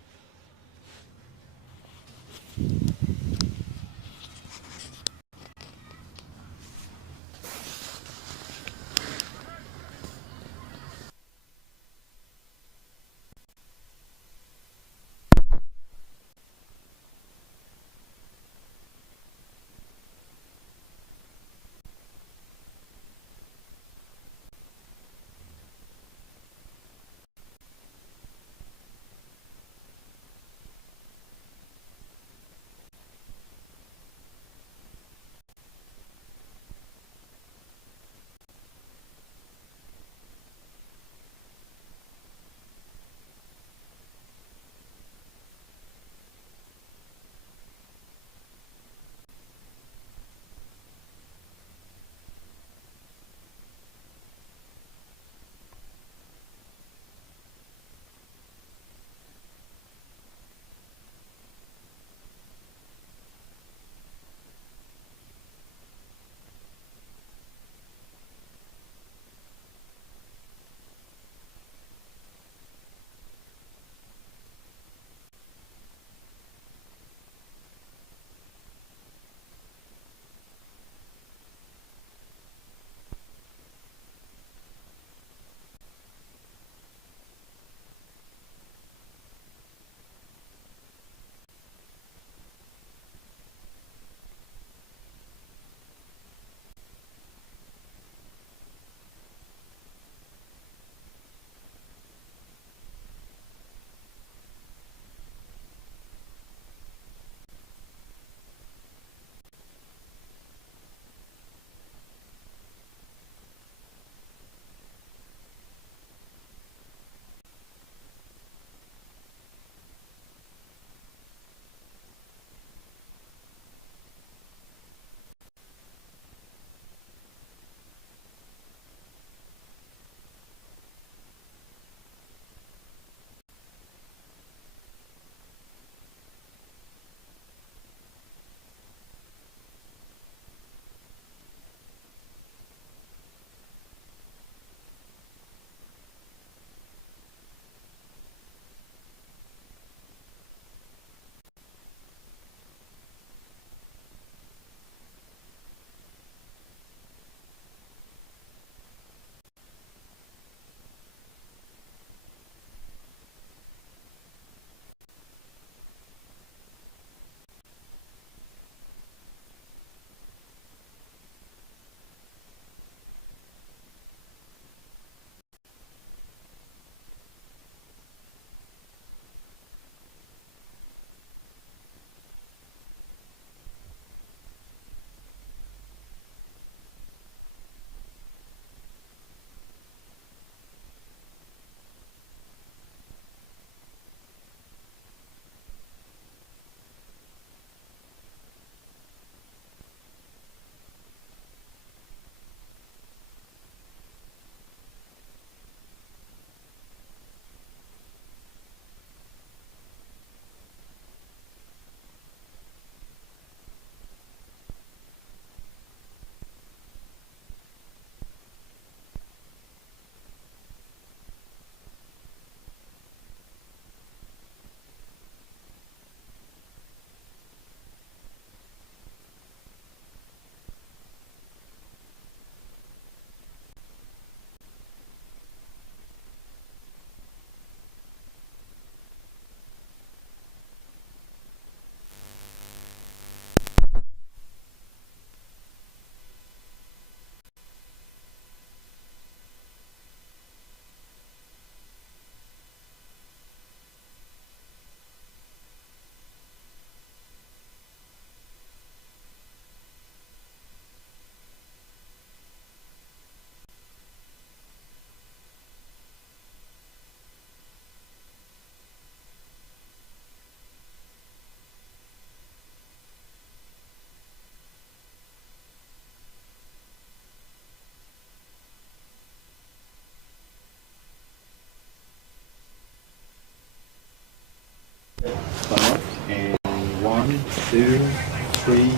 2, 3.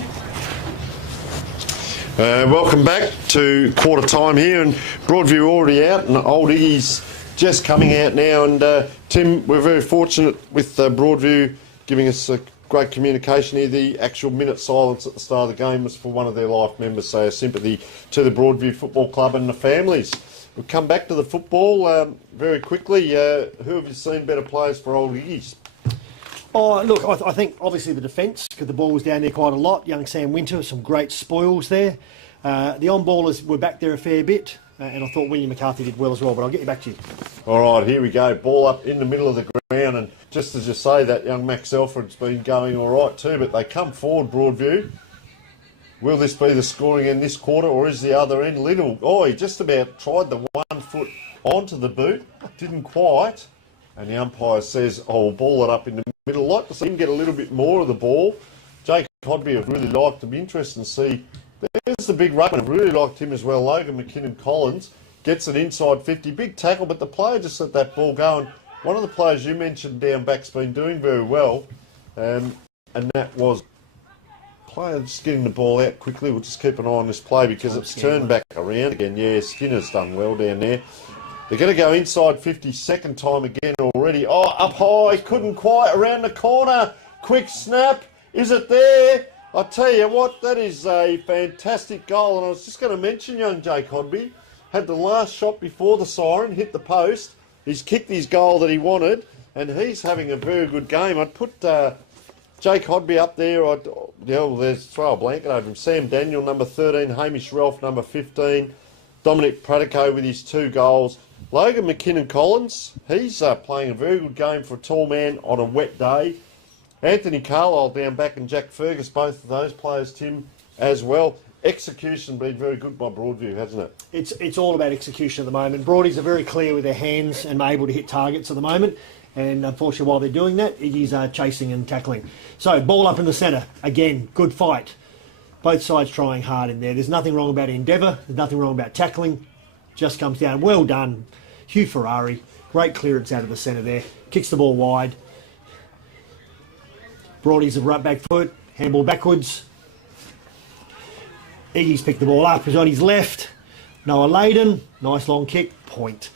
Welcome back to quarter time here, and Broadview already out, and Old Iggy's just coming out now. And Tim, we're very fortunate with Broadview giving us a great communication here. The actual minute silence at the start of the game was for one of their life members, so sympathy to the Broadview Football Club and the families. We'll come back to the football very quickly. Who have you seen better players for Old Iggy's? Oh, look, I think obviously the defence, because the ball was down there quite a lot. Young Sam Winter, some great spoils there. The on-ballers were back there a fair bit, and I thought William McCarthy did well as well, but I'll get you back to you. All right, here we go. Ball up in the middle of the ground, and just as you say that, young Max Alfred's been going all right too, but they come forward, Broadview. Will this be the scoring in this quarter, or is the other end Little? Oh, he just about tried the 1 foot onto the boot, didn't quite, and the umpire says, oh, we'll ball it up in the middle. Like to see him get a little bit more of the ball. Jake Hodby, I'd really like to be interested and see. There's the big ruckman. I've really liked him as well. Logan McKinnon-Collins gets an inside 50. Big tackle, but the player just let that ball go. And one of the players you mentioned down back's been doing very well. And that was player just getting the ball out quickly. We'll just keep an eye on this play because it's turned back around again. Yeah, Skinner's done well down there. They're going to go inside 50, second time again already. Oh, up high, couldn't quite, around the corner. Quick snap, is it there? I tell you what, that is a fantastic goal. And I was just going to mention young Jake Hodby. Had the last shot before the siren, hit the post. He's kicked his goal that he wanted, and he's having a very good game. I'd put Jake Hodby up there. There's throw a blanket over him. Sam Daniel, number 13. Hamish Ralph, number 15. Dominic Pratico with his 2 goals. Logan McKinnon-Collins, he's playing a very good game for a tall man on a wet day. Anthony Carlisle down back and Jack Fergus, both of those players, Tim, as well. Execution been very good by Broadview, hasn't it? It's all about execution at the moment. Broadies are very clear with their hands and able to hit targets at the moment. And unfortunately, while they're doing that, Iggy's chasing and tackling. So, ball up in the centre. Again, good fight. Both sides trying hard in there. There's nothing wrong about endeavour. There's nothing wrong about tackling. Just comes down. Well done. Hugh Ferrari. Great clearance out of the centre there. Kicks the ball wide. Broadies have right back foot. Handball backwards. Iggy's picked the ball up. He's on his left. Noah Layden. Nice long kick. Point.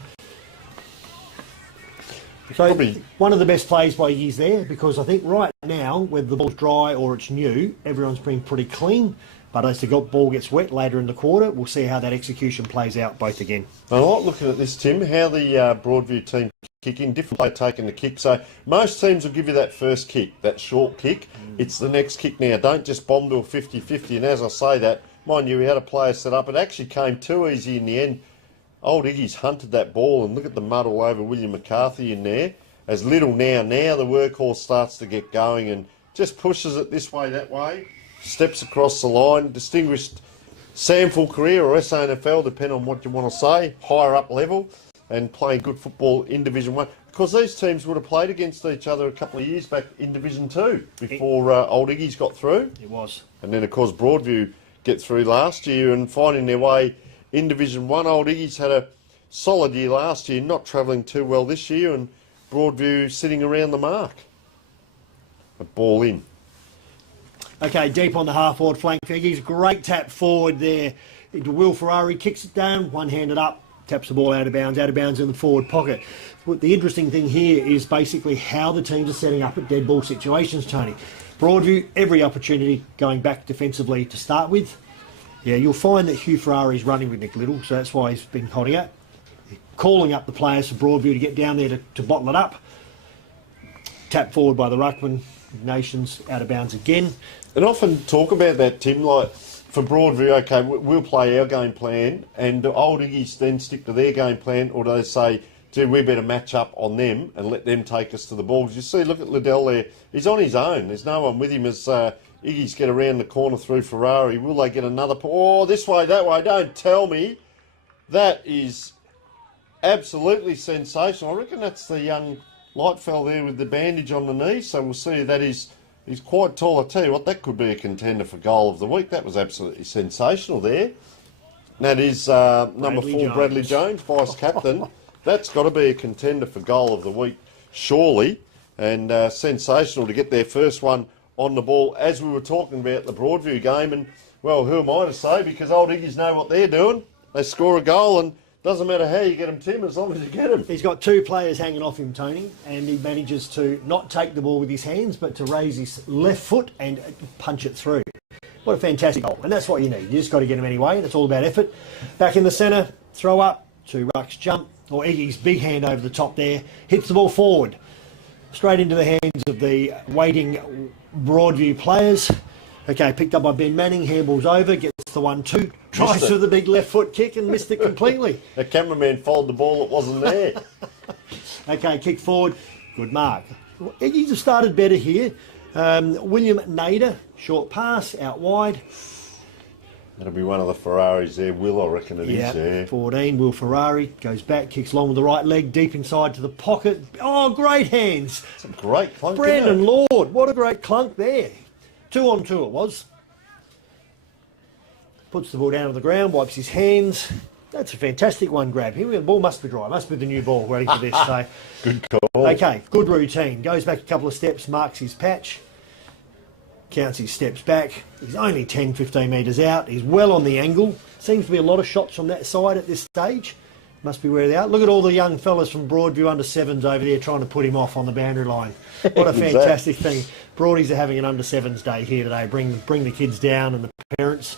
So Probably one of the best plays by Iggy's there, because I think right now, whether the ball's dry or it's new, everyone's been pretty clean. But as the ball gets wet later in the quarter, we'll see how that execution plays out both again. I like looking at this, Tim, how the Broadview team kicking, different player taking the kick. So most teams will give you that first kick, that short kick. It's the next kick now. Don't just bomb to a 50-50. And as I say that, mind you, we had a player set up. It actually came too easy in the end. Old Iggy's hunted that ball, and look at the mud all over William McCarthy in there. As Little now the workhorse starts to get going and just pushes it this way, that way. Steps across the line. Distinguished SANFL career or SANFL, depending on what you want to say. Higher up level and playing good football in Division 1. Because these teams would have played against each other a couple of years back in Division 2 before Old Iggy's got through. It was. And then, of course, Broadview get through last year and finding their way in Division 1. Old Iggy's had a solid year last year, not travelling too well this year, and Broadview sitting around the mark. A ball in. Okay, deep on the half-forward flank. Iggy's great tap forward there into Will Ferrari, kicks it down, one-handed up, taps the ball out of bounds in the forward pocket. The interesting thing here is basically how the teams are setting up at dead ball situations, Tony. Broadview, every opportunity going back defensively to start with. Yeah, you'll find that Hugh Ferrari's running with Nick Little, so that's why he's been holding out. Calling up the players for Broadview to get down there to bottle it up. Tap forward by the ruckman. Ignatians out of bounds again. And often talk about that, Tim, like for Broadview, okay, we'll play our game plan, and the Old Iggy's then stick to their game plan, or do they say, gee, we better match up on them and let them take us to the ball? Because you see, look at Liddell there. He's on his own. There's no one with him as Iggy's get around the corner through Ferrari. Will they get another... Oh, this way, that way. Don't tell me. That is absolutely sensational. I reckon that's the young light fella there with the bandage on the knee. So we'll see. That is... He's quite tall. I tell you what, that could be a contender for goal of the week. That was absolutely sensational there. And that is number 4, Bradley Jones, vice-captain. That's got to be a contender for goal of the week, surely. And sensational to get their first one on the ball, as we were talking about the Broadview game. And, well, who am I to say? Because old Iggies know what they're doing. They score a goal, and doesn't matter how you get them, Tim, as long as you get them. He's got two players hanging off him, Tony, and he manages to not take the ball with his hands, but to raise his left foot and punch it through. What a fantastic goal. And that's what you need. You just got to get him anyway. That's all about effort. Back in the centre, throw up, two rucks jump, or Iggy's big hand over the top there, hits the ball forward. Straight into the hands of the waiting Broadview players. Okay, picked up by Ben Manning, handballs over, gets the 1-2, tries to the big left foot kick and missed it completely. The cameraman followed the ball, it wasn't there. Okay, kick forward, good mark. Iggy's have started better here. William Nader, short pass, out wide. That'll be one of the Ferraris there, Will, I reckon it is. Yeah, 14, Will Ferrari, goes back, kicks long with the right leg, deep inside to the pocket. Oh, great hands. It's a great clunk. Brandon Lord, what a great clunk there. 2-on-2 it was. Puts the ball down on the ground, wipes his hands. That's a fantastic one grab. Here the ball must be dry. Must be the new ball ready for this. So good call. Okay, good routine. Goes back a couple of steps, marks his patch. Counts his steps back. He's only 10, 15 metres out. He's well on the angle. Seems to be a lot of shots from that side at this stage. Must be where they are. Look at all the young fellas from Broadview under 7s over there trying to put him off on the boundary line. What a fantastic thing. Broadies are having an under 7s day here today. Bring the kids down and the parents.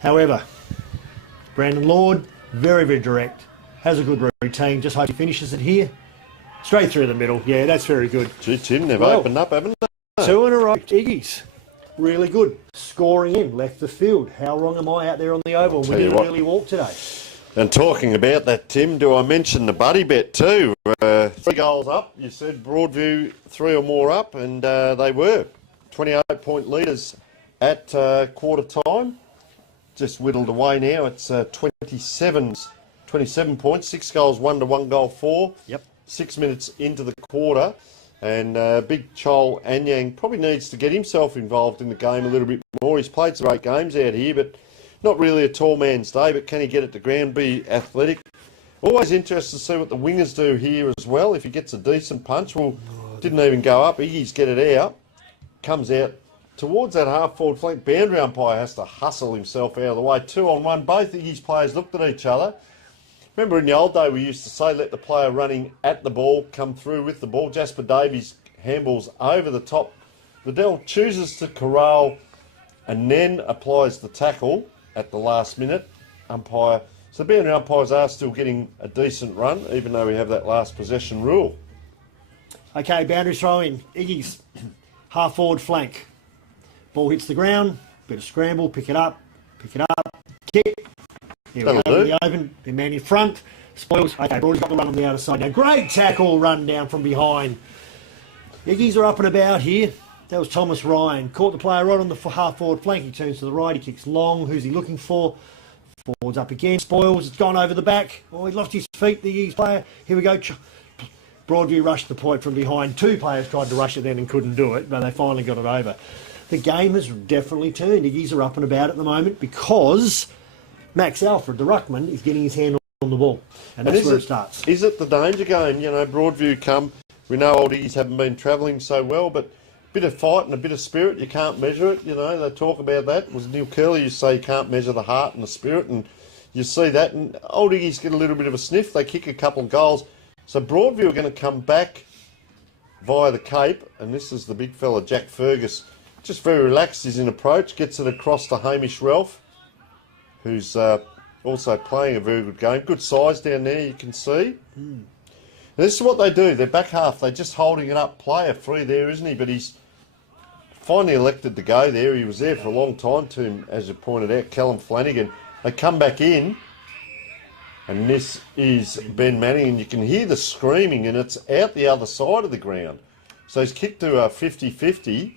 However, Brandon Lord, very, very direct. Has a good routine. Just hope he finishes it here. Straight through the middle. Yeah, that's very good. Gee, Tim, they've opened up, haven't they? 2 in a row. Iggies. Really good. Scoring in, left the field. How wrong am I out there on the oval? We did an early walk today. And talking about that, Tim, do I mention the buddy bet too? 3 goals up. You said Broadview 3 or more up, and they were 28-point leaders at quarter time. Just whittled away now. It's 27 points, 6 goals, 1 to 1 goal 4. Yep. 6 minutes into the quarter. And Big Chol Anyang probably needs to get himself involved in the game a little bit more. He's played some great games out here, but not really a tall man's day. But can he get it to ground, be athletic? Always interested to see what the wingers do here as well. If he gets a decent punch, well, didn't even go up. Iggy's get it out. Comes out towards that half-forward flank. Boundary umpire has to hustle himself out of the way. 2-on-1. Both Iggy's players looked at each other. Remember in the old day we used to say let the player running at the ball come through with the ball. Jasper Davies handballs over the top. Liddell chooses to corral and then applies the tackle at the last minute. Umpire. So boundary umpires are still getting a decent run, even though we have that last possession rule. Okay, boundary throw in. Iggy's half forward flank. Ball hits the ground. Bit of scramble. Pick it up. Kick. Here we go, the open, the man in front, spoils. Okay, Broadie's got the run on the outer side now. Great tackle run down from behind. Iggies are up and about here. That was Thomas Ryan. Caught the player right on the half-forward flank. He turns to the right, he kicks long. Who's he looking for? Forwards up again, spoils. It's gone over the back. Oh, he lost his feet, the Iggies player. Here we go. Broadview rushed the point from behind. 2 players tried to rush it then and couldn't do it, but they finally got it over. The game has definitely turned. Iggies are up and about at the moment because Max Alfred, the ruckman, is getting his hand on the ball. And that's where it starts. Is it the danger game? You know, Broadview come. We know old Iggies haven't been travelling so well, but a bit of fight and a bit of spirit, you can't measure it. You know, they talk about that. It was Neil Curley, you say you can't measure the heart and the spirit, and you see that. And old Iggies get a little bit of a sniff. They kick a couple of goals. So Broadview are going to come back via the Cape, and this is the big fella, Jack Fergus. Just very relaxed. He's in approach, gets it across to Hamish Ralph, who's also playing a very good game. Good size down there, you can see. And this is what they do. Their back half, they're just holding it up. Player free there, isn't he? But he's finally elected to go there. He was there for a long time, too, as you pointed out, Callum Flanagan. They come back in, and this is Ben Manning, and you can hear the screaming, and it's out the other side of the ground. So he's kicked to a 50-50,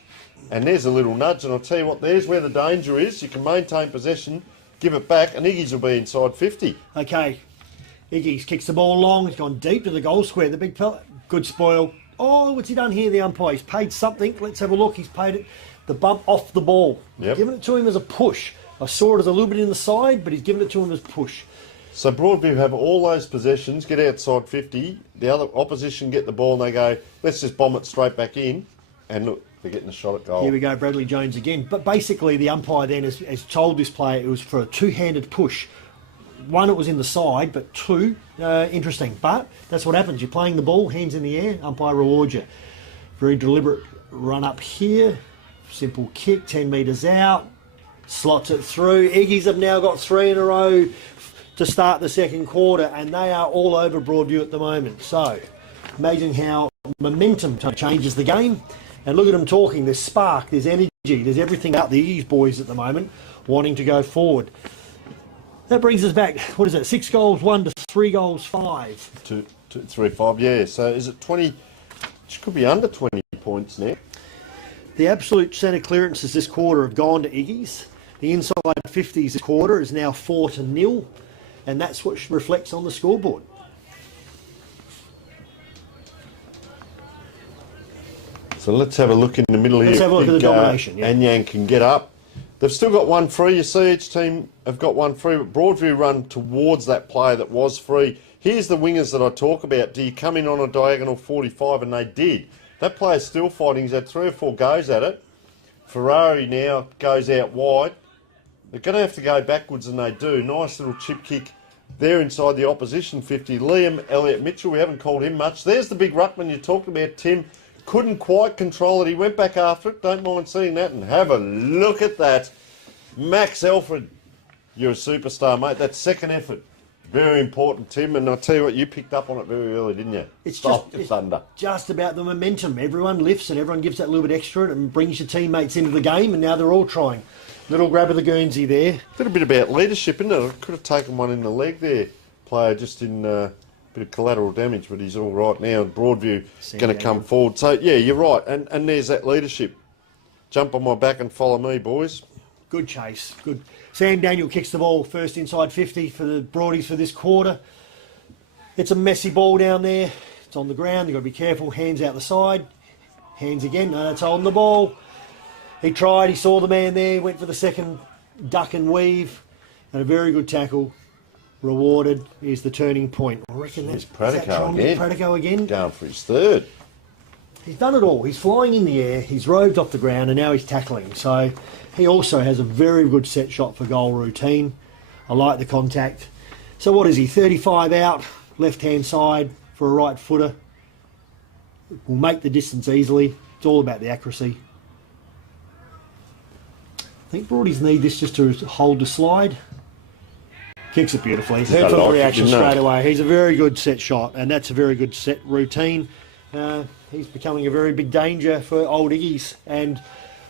and there's a little nudge. And I'll tell you what, there's where the danger is. You can maintain possession, give it back, and Iggy's will be inside 50. Okay, Iggy's kicks the ball long. He's gone deep to the goal square. The big fella, good spoil. Oh, what's he done here, the umpire? He's paid something. Let's have a look. He's paid it. The bump off the ball. Yep. Giving it to him as a push. I saw it as a little bit in the side, but he's given it to him as push. So Broadview have all those possessions, get outside 50. The other opposition get the ball, and they go, let's just bomb it straight back in. And look, for getting a shot at goal. Here we go, Bradley Jones again. But basically, the umpire then has told this player it was for a two-handed push. One, it was in the side, but two, interesting. But that's what happens. You're playing the ball, hands in the air, umpire rewards you. Very deliberate run up here. Simple kick, 10 metres out. Slots it through. Iggies have now got 3 in a row to start the second quarter, and they are all over Broadview at the moment. So, amazing how momentum changes the game. And look at them talking. There's spark, there's energy, there's everything about the Iggies boys at the moment wanting to go forward. That brings us back, what is it, 6 goals 1 to 3 goals 5. 2, 3, 5, yeah. So is it 20? It could be under 20 points now. The absolute centre clearances this quarter have gone to Iggies. The inside 50s this quarter is now 4-0, and that's what reflects on the scoreboard. So let's have a look in the middle here. Let's have a look at the domination. Yeah. Anyang can get up. They've still got one free. You see each team have got one free. But Broadview run towards that player that was free. Here's the wingers that I talk about. Do you come in on a diagonal 45? And they did. That player's still fighting. He's had 3 or 4 goes at it. Ferrari now goes out wide. They're going to have to go backwards, and they do. Nice little chip kick there inside the opposition 50. Liam Elliott Mitchell, we haven't called him much. There's the big ruckman you talked about, Tim. Couldn't quite control it. He went back after it. Don't mind seeing that. And have a look at that. Max Alfred, you're a superstar, mate. That second effort, very important, Tim. And I'll tell you what, you picked up on it very early, didn't you? It's thunder. Just about the momentum. Everyone lifts and everyone gives that little bit extra and brings your teammates into the game, and now they're all trying. Little grab of the Guernsey there. A little bit about leadership, isn't it? I could have taken one in the leg there. Player just in a bit of collateral damage, but he's all right now. Broadview going to come forward. So, yeah, you're right. And there's that leadership. Jump on my back and follow me, boys. Good chase. Good. Sam Daniel kicks the ball first inside 50 for the Broadies for this quarter. It's a messy ball down there. It's on the ground. You've got to be careful. Hands out the side. Hands again. No, that's holding the ball. He tried. He saw the man there. Went for the second duck and weave. And a very good tackle. Rewarded. Here's the turning point. I reckon that's Pratico again. Going for his third. He's done it all. He's flying in the air. He's roved off the ground, and now he's tackling. So he also has a very good set shot for goal routine. I like the contact. So what is he? 35 out, left-hand side for a right footer. Will make the distance easily. It's all about the accuracy. I think Broadies need this just to hold the slide. Kicks it beautifully. Heard from the reaction straight away. He's a very good set shot, and that's a very good set routine. He's becoming a very big danger for old Iggies. And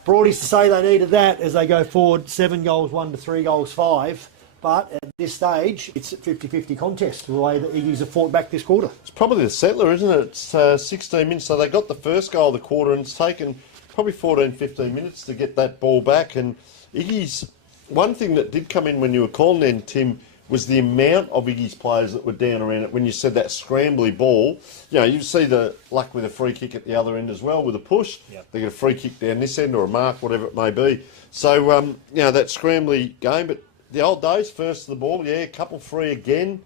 Broadies to say they needed that as they go forward, 7 goals 1 to 3 goals 5. But at this stage, it's a 50-50 contest, the way the Iggies have fought back this quarter. It's probably the settler, isn't it? It's 16 minutes. So they got the first goal of the quarter, and it's taken probably 14-15 minutes to get that ball back. And Iggies, one thing that did come in when you were calling then, Tim, was the amount of Iggy's players that were down around it when you said that scrambly ball. You know, you see the luck with a free kick at the other end as well with a push. Yep. They get a free kick down this end or a mark, whatever it may be. So, you know, that scrambly game. But the old days, first to the ball, yeah, a couple free again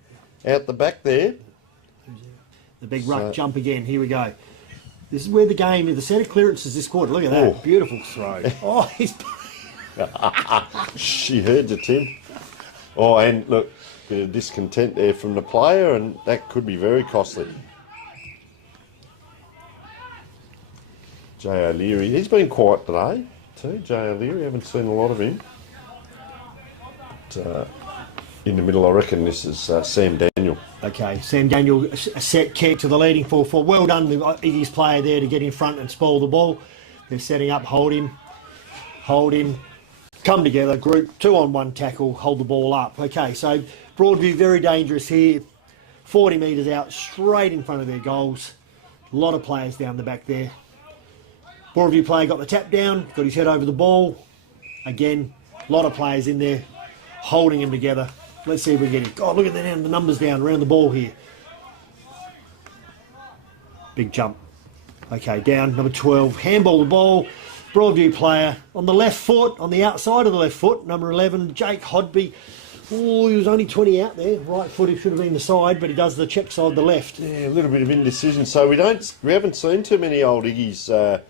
out the back there. The big ruck jump again. Here we go. This is where the game, the centre clearance is this quarter. Look at that. Oh. Beautiful throw. Oh, he's... She heard you, Tim. Oh, and look, bit of discontent there from the player, and that could be very costly. Jay O'Leary, he's been quiet today, too. Jay O'Leary, haven't seen a lot of him. But, in the middle, I reckon this is Sam Daniel. Okay, Sam Daniel, a set kick to the leading 4-4. Well done, the Iggy's player there to get in front and spoil the ball. They're setting up, hold him, come together, group, 2-on-1 tackle, hold the ball up. Okay, so Broadview very dangerous here. 40 metres out, straight in front of their goals. A lot of players down the back there. Broadview player got the tap down, got his head over the ball. Again, a lot of players in there holding him together. Let's see if we can get it. God, look at the numbers down around the ball here. Big jump. Okay, down, number 12. Handball the ball. Broadview player on the left foot, on the outside of the left foot, number 11, Jake Hodby. Oh, he was only 20 out there. Right foot, he should have been the side, but he does the check side, the left. Yeah, a little bit of indecision. So we haven't seen too many old Iggies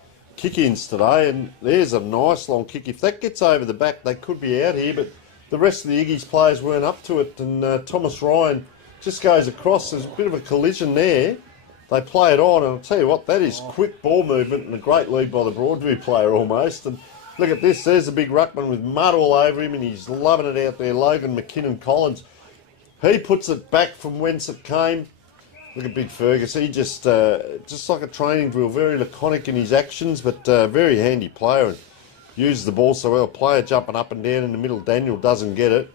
kick-ins today, and there's a nice long kick. If that gets over the back, they could be out here, but the rest of the Iggy's players weren't up to it, and Thomas Ryan just goes across. There's a bit of a collision there. They play it on, and I'll tell you what, that is quick ball movement and a great lead by the Broadview player almost. And look at this, there's a big ruckman with mud all over him, and he's loving it out there, Logan McKinnon-Collins. He puts it back from whence it came. Look at Big Fergus. He just like a training drill, very laconic in his actions, but very handy player and uses the ball so well. Player jumping up and down in the middle. Daniel doesn't get it.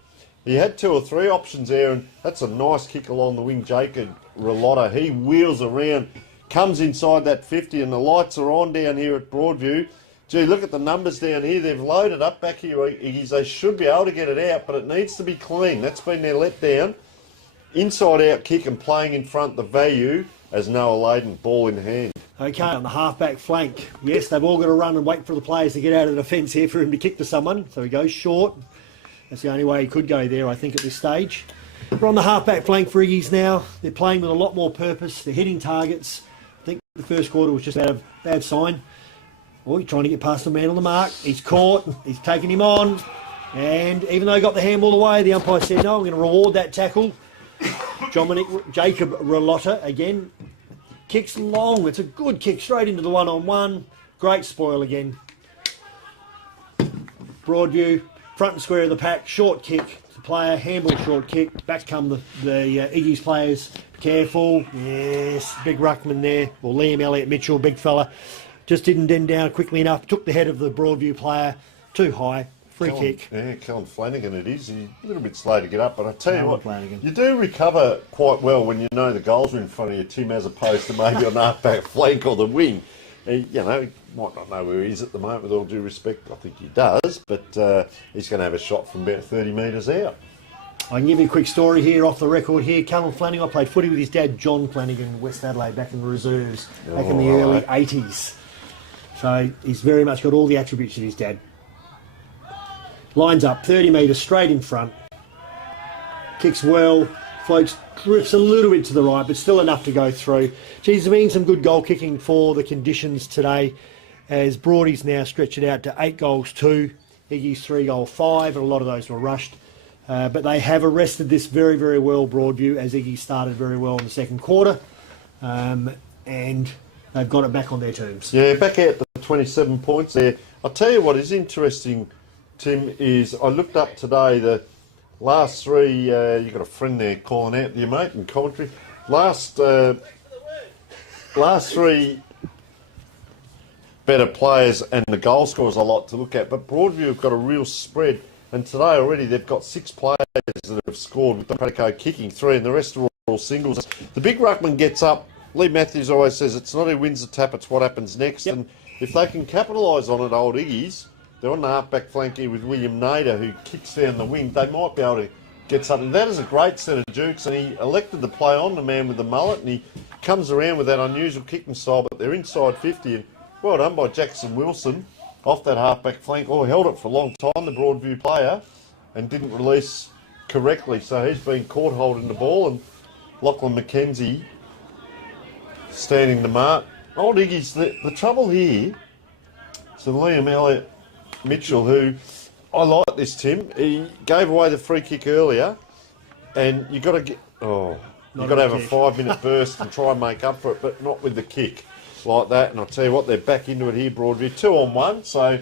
He had 2 or 3 options there, and that's a nice kick along the wing. Jacob Relotta, he wheels around, comes inside that 50, and the lights are on down here at Broadview. Gee, look at the numbers down here. They've loaded up back here, Iggy's. They should be able to get it out, but it needs to be clean. That's been their letdown. Inside-out kick and playing in front, the value as Noah Layden, ball in hand. Okay, on the half-back flank. Yes, they've all got to run and wait for the players to get out of the defence here for him to kick to someone. So he goes short. That's the only way he could go there, I think, at this stage. We're on the half-back flank for Iggy's now. They're playing with a lot more purpose. They're hitting targets. I think the first quarter was just a bad sign. Oh, he's trying to get past the man on the mark. He's caught. He's taken him on. And even though he got the handball away, the umpire said, no, I'm going to reward that tackle. Jacob Relotta again kicks long. It's a good kick straight into the one-on-one. Great spoil again. Broadview, front and square of the pack, short kick. The player, handball short kick. Back come the Iggy's players. Careful. Yes, big ruckman there. Or Liam Elliott Mitchell, big fella. Just didn't end down quickly enough. Took the head of the Broadview player. Too high. Free kick. Yeah, Kellen Flanagan it is. He's a little bit slow to get up, but I tell you what, Flanagan. You do recover quite well when you know the goals are in front of you, Tim, as opposed to maybe on the half-back flank or the wing. He might not know where he is at the moment, with all due respect. I think he does, but he's going to have a shot from about 30 metres out. I can give you a quick story here off the record here. Callum Flanagan, I played footy with his dad, John Flanagan, in West Adelaide, back in the reserves, back in the early 80s. So he's very much got all the attributes of his dad. Lines up, 30 metres straight in front. Kicks well, floats, drifts a little bit to the right, but still enough to go through. Geez, there's been some good goal kicking for the conditions today, as Broadie's now stretched it out to 8 goals 2, Iggy's 3 goal 5, and a lot of those were rushed. But they have arrested this very, very well, Broadview, as Iggy started very well in the second quarter. And they've got it back on their terms. Yeah, back out the 27 points there. I'll tell you what is interesting, Tim, is I looked up today the last 3, you've got a friend there calling out your mate in commentary, last 3 better players and the goal scorers a lot to look at, but Broadview have got a real spread, and today already they've got 6 players that have scored with the Pratico kicking 3, and the rest are all singles. The big ruckman gets up. Lee Matthews always says it's not who wins the tap, it's what happens next. Yep. And if they can capitalise on it, old Iggy's, they're on the half-back flank here with William Nader, who kicks down the wing. They might be able to get something. That is a great set of jukes, and he elected to play on the man with the mullet, and he comes around with that unusual kicking style, but they're inside 50, and well done by Jackson Wilson off that half-back flank. Oh, held it for a long time, the Broadview player, and didn't release correctly, so he's been caught holding the ball, and Lachlan McKenzie standing the mark. Old Iggy's, the trouble here, so Liam Elliott Mitchell, who I like this, Tim. He gave away the free kick earlier, and you got to get you got to have a 5-minute burst and try and make up for it, but not with the kick like that. And I'll tell you what, they're back into it here, Broadview, 2 on 1. So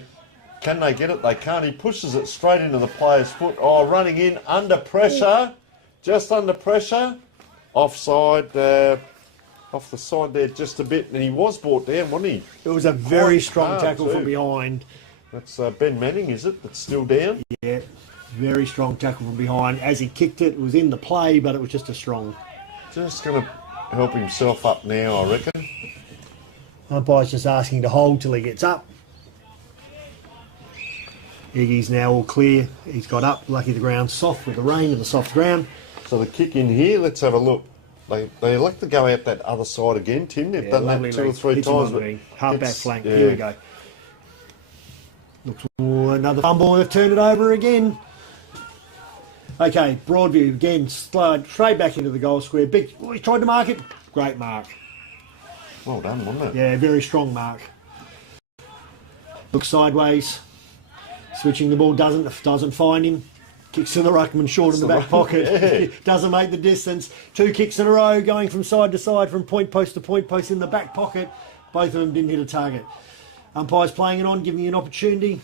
can they get it? They can't. He pushes it straight into the player's foot. Oh, running in under pressure, just under pressure, offside. Off the side there just a bit, and he was brought down, wasn't he? It was a very strong tackle from behind. That's Ben Manning, is it? That's still down? Yeah, very strong tackle from behind. As he kicked it, it was in the play, but it was just a strong. Just going to help himself up now, I reckon. Umpire's just asking to hold till he gets up. Iggy's now all clear. He's got up. Lucky the ground's soft with the rain and the soft ground. So the kick in here, let's have a look. They elect to go out that other side again, Tim. They've done that 2 or 3 times. Half-back flank. Yeah. Here we go. Looks another fumble. They've turned it over again. Okay, Broadview again. Slide straight back into the goal square. Big. He tried to mark it. Great mark. Well done, wasn't it? Yeah, very strong mark. looks sideways, switching the ball, doesn't find him. Kicks to the ruckman short in the back pocket. Yeah. Doesn't make the distance. 2 kicks in a row, going from side to side, from point post to point post in the back pocket. Both of them didn't hit a target. Umpire's playing it on, giving you an opportunity.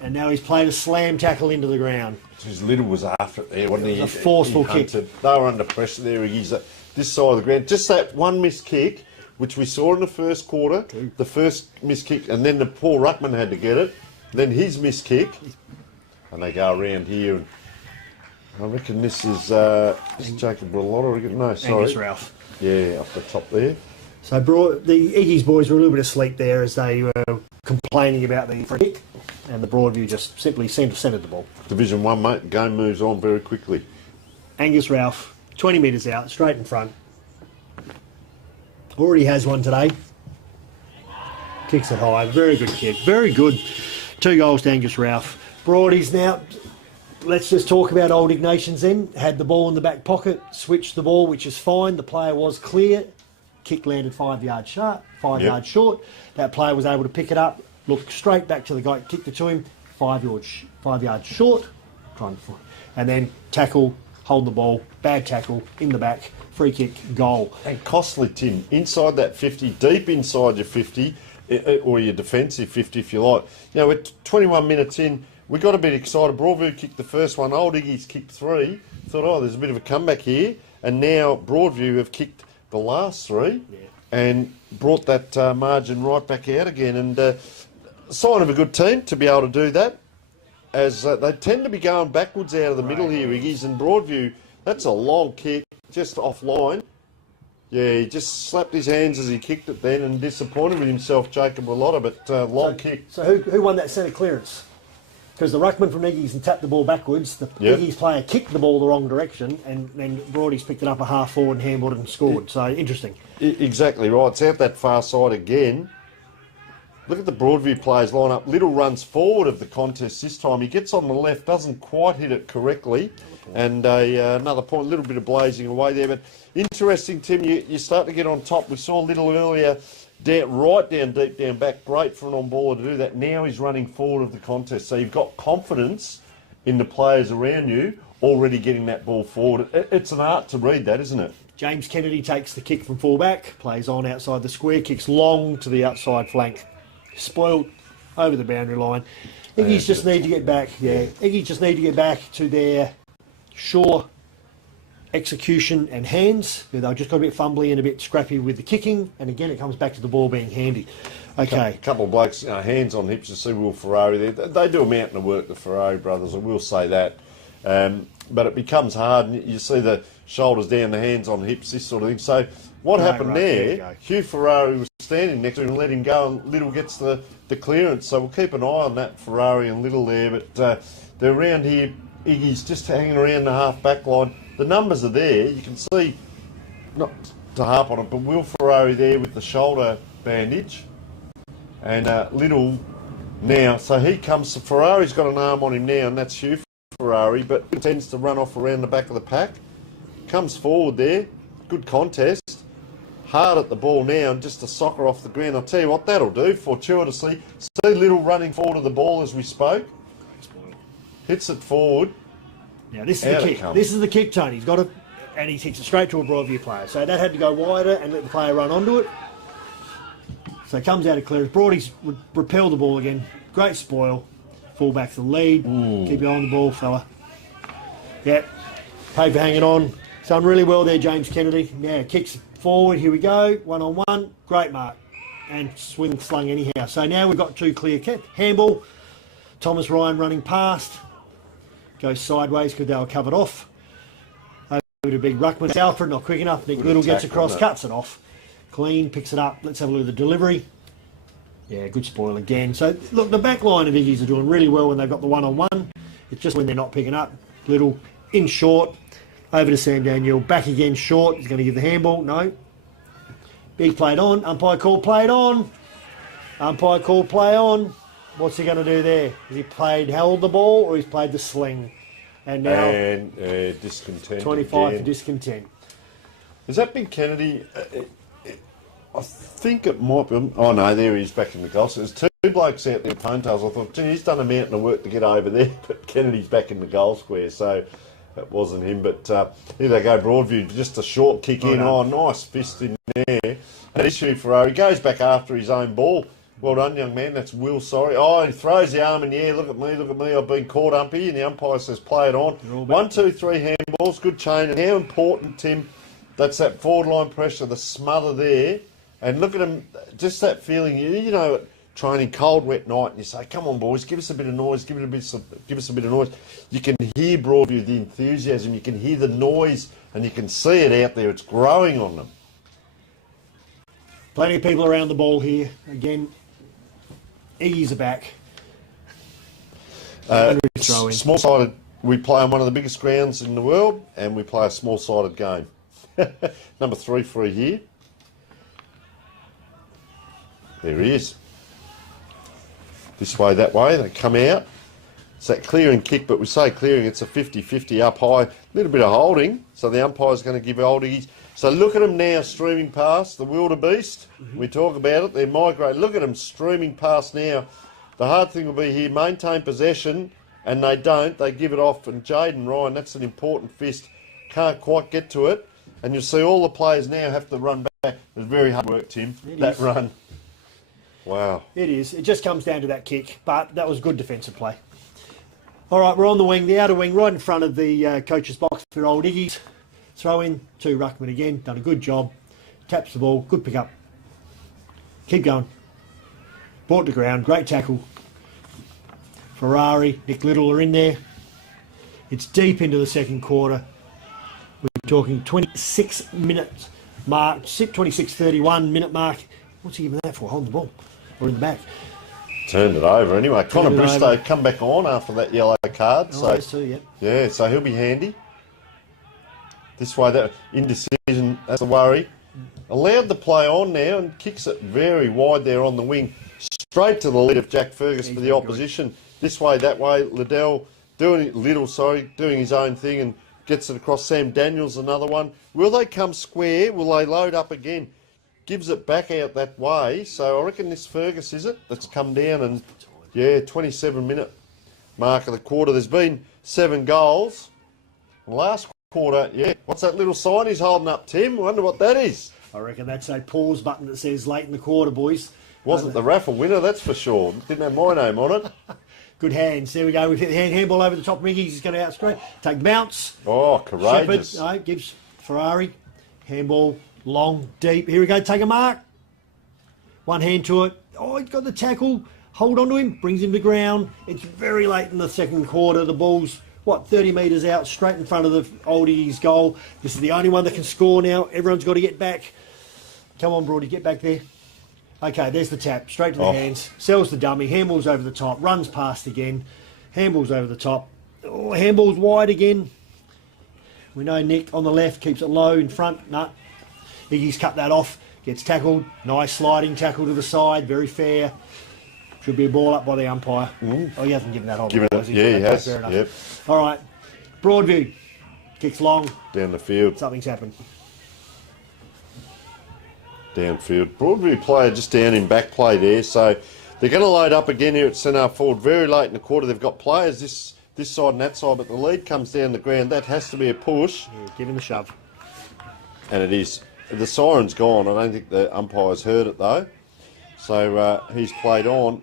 And now he's played a slam tackle into the ground. His Little was after it there, wasn't he? It was a forceful kick. They were under pressure there. He's at this side of the ground. Just that one missed kick, which we saw in the first quarter. The first missed kick, and then the poor ruckman had to get it. Then his missed kick. And they go around here, and I reckon this is Jacob Broadview. No, sorry. Angus Ralph. Yeah, up the top there. So the Iggy's boys were a little bit asleep there as they were complaining about the free kick, and the Broadview just simply centred the ball. Division 1, mate. The game moves on very quickly. Angus Ralph, 20 metres out, straight in front. Already has one today. Kicks it high. Very good kid. Very good. 2 goals to Angus Ralph. Broadies now, let's just talk about old Ignatians then. Had the ball in the back pocket, switched the ball, which is fine. The player was clear. Kick landed 5 yards short. That player was able to pick it up, look straight back to the guy, kicked it to him, 5 yards short, and then tackle, hold the ball, bad tackle, in the back, free kick, goal. And costly, Tim, inside that 50, deep inside your 50, or your defensive 50 if you like. You know, we're 21 minutes in, we got a bit excited. Broadview kicked the first one, Old Iggy's kicked 3. Thought, oh, there's a bit of a comeback here. And now Broadview have kicked the last 3 and brought that margin right back out again. And sign of a good team to be able to do that, as they tend to be going backwards out of the middle here, Iggy's, and Broadview. That's a long kick, just offline. Yeah, he just slapped his hands as he kicked it then, and disappointed with himself, Jacob Wallotta, but long kick. So who won that centre clearance? Because the ruckman from Iggy's and tapped the ball backwards. The Iggy's player kicked the ball the wrong direction, and then Broadie's picked it up a half forward and handballed it and scored. So interesting. Exactly right. It's out that far side again. Look at the Broadview players line up. Little runs forward of the contest this time. He gets on the left, doesn't quite hit it correctly. And another point, a little bit of blazing away there. But interesting, Tim, you start to get on top. We saw Little earlier, right down deep down back. Great for an on-baller to do that. Now he's running forward of the contest. So you've got confidence in the players around you already getting that ball forward. It's an art to read that, isn't it? James Kennedy takes the kick from fullback, plays on outside the square, kicks long to the outside flank. Spoiled over the boundary line. Iggy's just need to get back. Yeah, Iggy just need to get back to their sure execution and hands. They've just got a bit fumbly and a bit scrappy with the kicking, and again it comes back to the ball being handy. Okay. A couple of blokes, hands on hips. You see Will Ferrari there. They do a mountain of work, the Ferrari brothers, I will say that. But it becomes hard, and you see the shoulders down, the hands on hips, this sort of thing. So what happened there, Hugh Ferrari was standing next to him and let him go, and Little gets the clearance. So we'll keep an eye on that, Ferrari and Little there. But they're around here. Iggy's just hanging around the half-back line. The numbers are there. You can see, not to harp on it, but Will Ferrari there with the shoulder bandage. And Little now. So he comes, Ferrari's got an arm on him now, and that's Hugh Ferrari, but tends to run off around the back of the pack. Comes forward there. Good contest. Hard at the ball now, and just a soccer off the ground. I'll tell you what that'll do, fortuitously. See Little running forward to the ball as we spoke. Hits it forward. Now this is the kick. This is the kick, Tony. He's got it, and he kicks it straight to a Broadview player. So that had to go wider and let the player run onto it. So it comes out of clearance. Broadies repel the ball again. Great spoil. Full back to the lead. Keep your eye on the ball, fella. Yeah. Paid for hanging on. It's done really well there, James Kennedy. Yeah, kicks forward. Here we go. 1-on-1. Great mark. And swing slung anyhow. So now we've got 2 clear handball. Thomas Ryan running past. Goes sideways because they were covered off. Over to big ruckman. Alfred not quick enough. Nick Little gets across, cuts it off. Clean, picks it up. Let's have a look at the delivery. Yeah, good spoil again. So, look, the back line of Iggy's are doing really well when they've got the 1-on-1. It's just when they're not picking up. Little in short. Over to Sam Daniel. Back again short. He's going to give the handball. No. Big played on. Umpire called played on. Umpire called play on. What's he going to do there? Has he held the ball, or he's played the sling? And now... discontent 25 again. for discontent. Is that Big Kennedy? I think it might be... Oh, no, there he is back in the goal. So there's 2 two blokes out there, ponytails. I thought, gee, he's done a mountain of work to get over there, but Kennedy's back in the goal square, so that wasn't him. But here they go, Broadview, just a short kick in. Oh, nice fist in there. An issue for He goes back after his own ball. Well done, young man. That's Will, sorry. Oh, he throws the arm in the air. Look at me, look at me. I've been caught umpy, and the umpire says play it on. 1, 2, 3 handballs, good chain. And how important, Tim, that's that forward line pressure, the smother there. And look at him, just that feeling, you know, training cold, wet night, and you say, come on, boys, give us a bit of noise, give us a bit of noise. You can hear Broadview, the enthusiasm, you can hear the noise, and you can see it out there. It's growing on them. Plenty of people around the ball here. Again, Iggy's are back. Small-sided, we play on one of the biggest grounds in the world, and we play a small-sided game. Number 3 free here. There he is. This way, that way, they come out. It's that clearing kick, but we say clearing, it's a 50-50 up high. A little bit of holding, so the umpire's going to give holding. So look at them now streaming past, the wildebeest. We talk about it, they're migrating. Look at them streaming past now. The hard thing will be here, maintain possession, and they don't. They give it off, and Jaden Ryan, that's an important fist. Can't quite get to it. And you'll see all the players now have to run back. It's very hard work, Tim, that run. Wow. It is. It just comes down to that kick, but that was good defensive play. All right, we're on the wing, the outer wing, right in front of the coach's box for old Iggy's. Throw in to Ruckman again, done a good job. Taps the ball, good pick up. Keep going. Brought to ground, great tackle. Ferrari, Nick Little are in there. It's deep into the second quarter. We're talking 26 minutes mark, 26:31 minute mark. What's he giving that for? Holding the ball or in the back? Turned it over anyway. Connor Bristow come back on after that yellow card. Oh, so yeah. Yeah, so he'll be handy. This way, that indecision, that's a worry. Allowed to play on now and kicks it very wide there on the wing. Straight to the lead of Jack Fergus for the opposition. Good. This way, that way. Liddell doing his own thing and gets it across. Sam Daniels, another one. Will they come square? Will they load up again? Gives it back out that way. So I reckon this Fergus, is it? That's come down and, yeah, 27-minute mark of the quarter. There's been 7 goals. Last quarter, yeah. What's that little sign he's holding up, Tim? I wonder what that is. I reckon that's a pause button that says late in the quarter, boys. Wasn't the raffle winner, that's for sure. Didn't have my name on it. Good hands. There we go. We've hit the handball over the top. Riggies is going to outscreen. Take bounce. Oh, courageous. Shepherd, no, gives Ferrari. Handball, long, deep. Here we go. Take a mark. One hand to it. Oh, he's got the tackle. Hold on to him. Brings him to ground. It's very late in the second quarter. The ball's, 30 metres out, straight in front of the oldies goal. This is the only one that can score now. Everyone's got to get back. Come on, Broady, get back there. Okay, there's the tap. Straight to the hands. Sells the dummy. Handball's over the top. Runs past again. Handball's over the top. Oh, handball's wide again. We know Nick on the left keeps it low in front. No. Iggy's cut that off. Gets tackled. Nice sliding tackle to the side. Very fair. Should be a ball up by the umpire. Oh, he hasn't given that hold. Yeah, he has. Fair enough. Yep. All right. Broadview. Kicks long. Down the field. Something's happened. Downfield. Broadview player just down in back play there. So they're going to load up again here at centre forward very late in the quarter. They've got players this side and that side, but the lead comes down the ground. That has to be a push. Yeah, give him a shove. And it is. The siren's gone. I don't think the umpire's heard it though. So he's played on.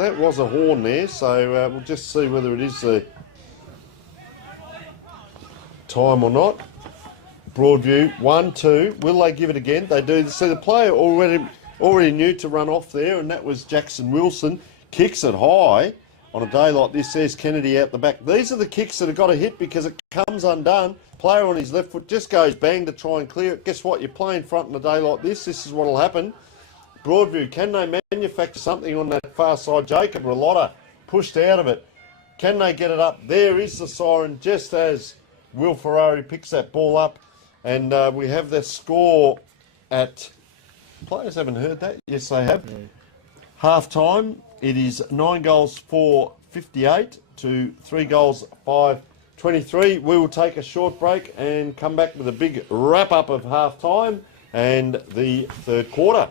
That was a horn there, so we'll just see whether it is the time or not. Broadview, 1-2. Will they give it again? They do. So the player already knew to run off there, and that was Jackson Wilson. Kicks it high. On a day like this, there's Kennedy out the back. These are the kicks that have got to hit because it comes undone. Player on his left foot just goes bang to try and clear it. Guess what? You're playing front on a day like this. This is what will happen. Broadview, can they manufacture something on that far side? Jacob Ralotta pushed out of it. Can they get it up? There is the siren just as Will Ferrari picks that ball up. And we have the score at... Players haven't heard that. Yes, they have. Yeah. Half time, it is 9 goals for 58 to 3 goals 5-23. We will take a short break and come back with a big wrap-up of half time and the third quarter.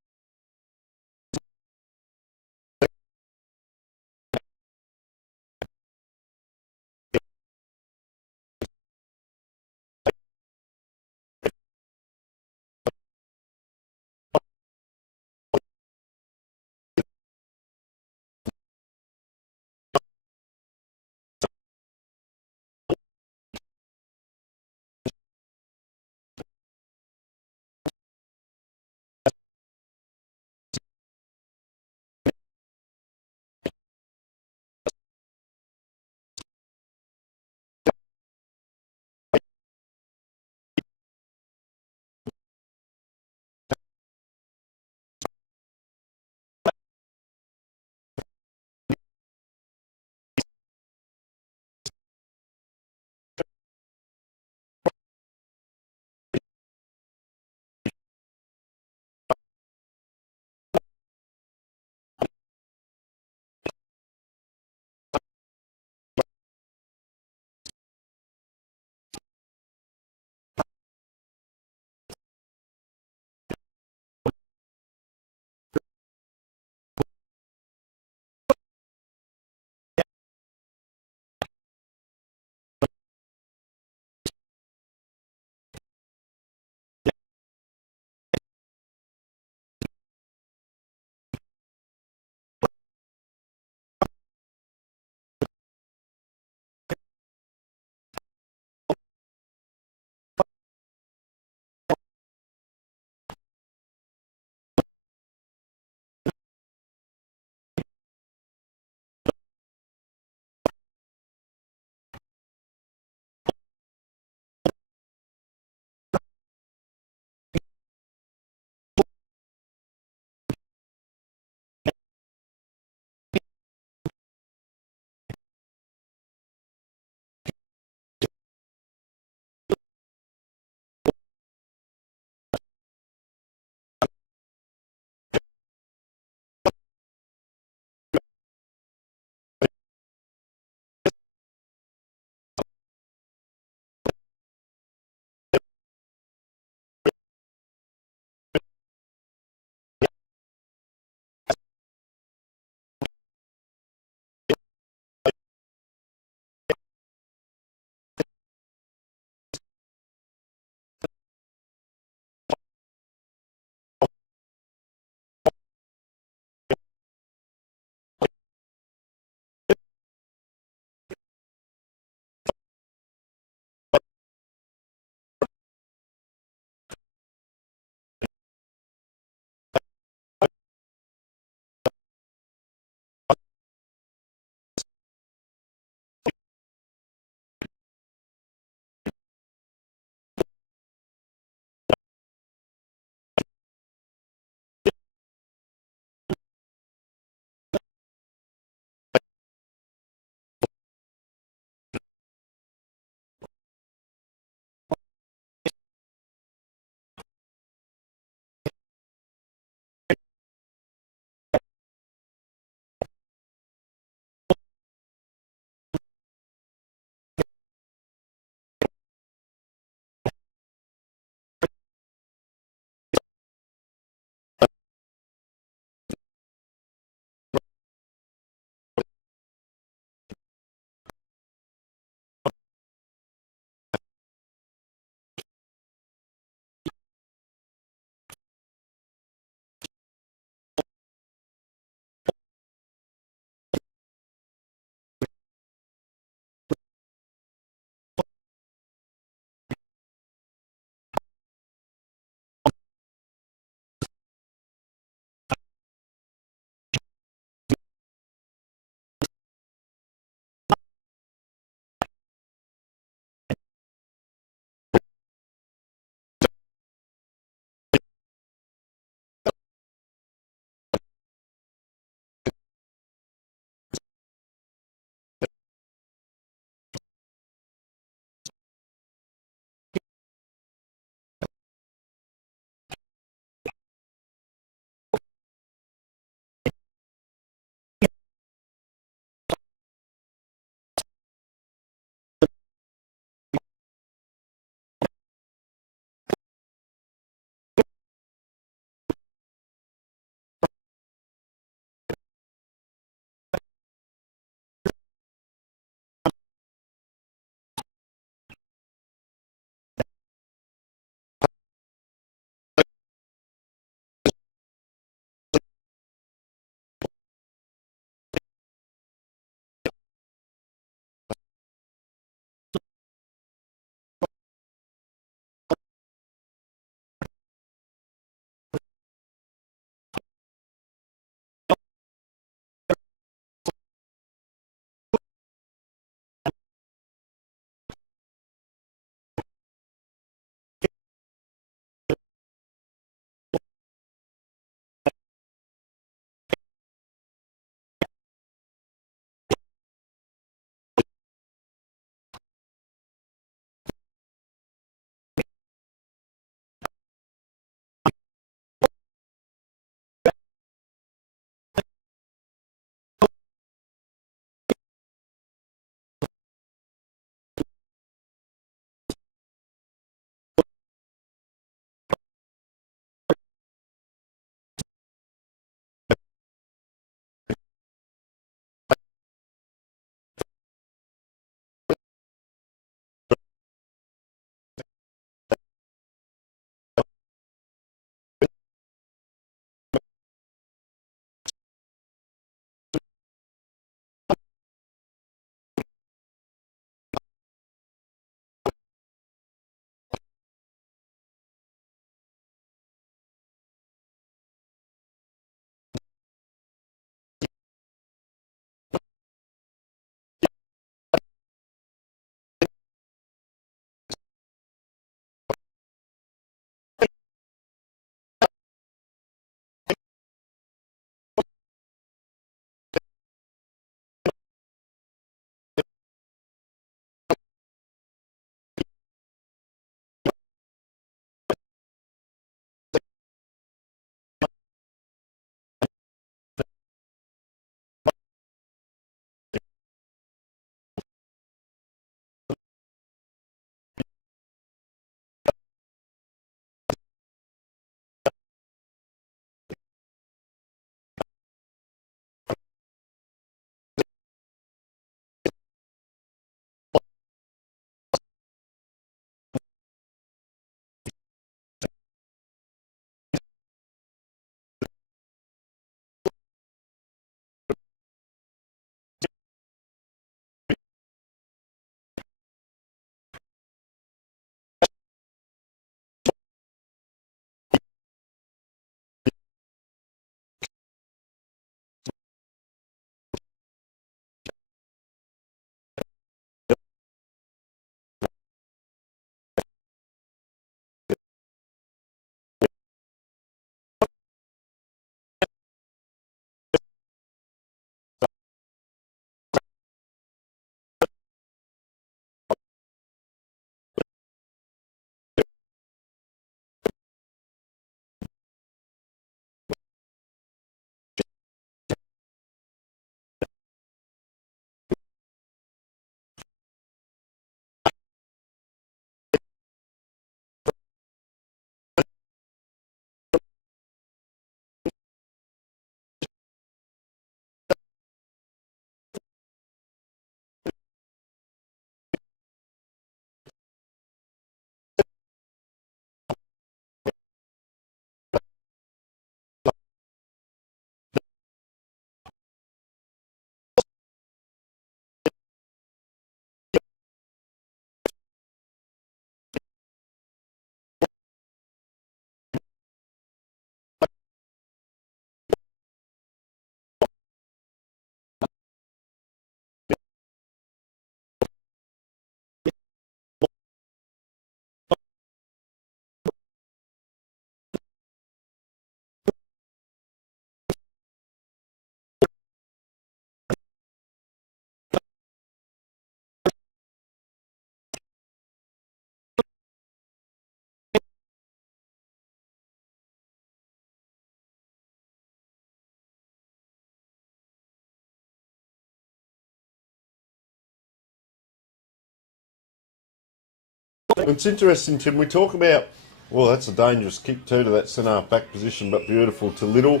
It's interesting, Tim. We talk about, well, that's a dangerous kick too to that centre back position, but beautiful to Little.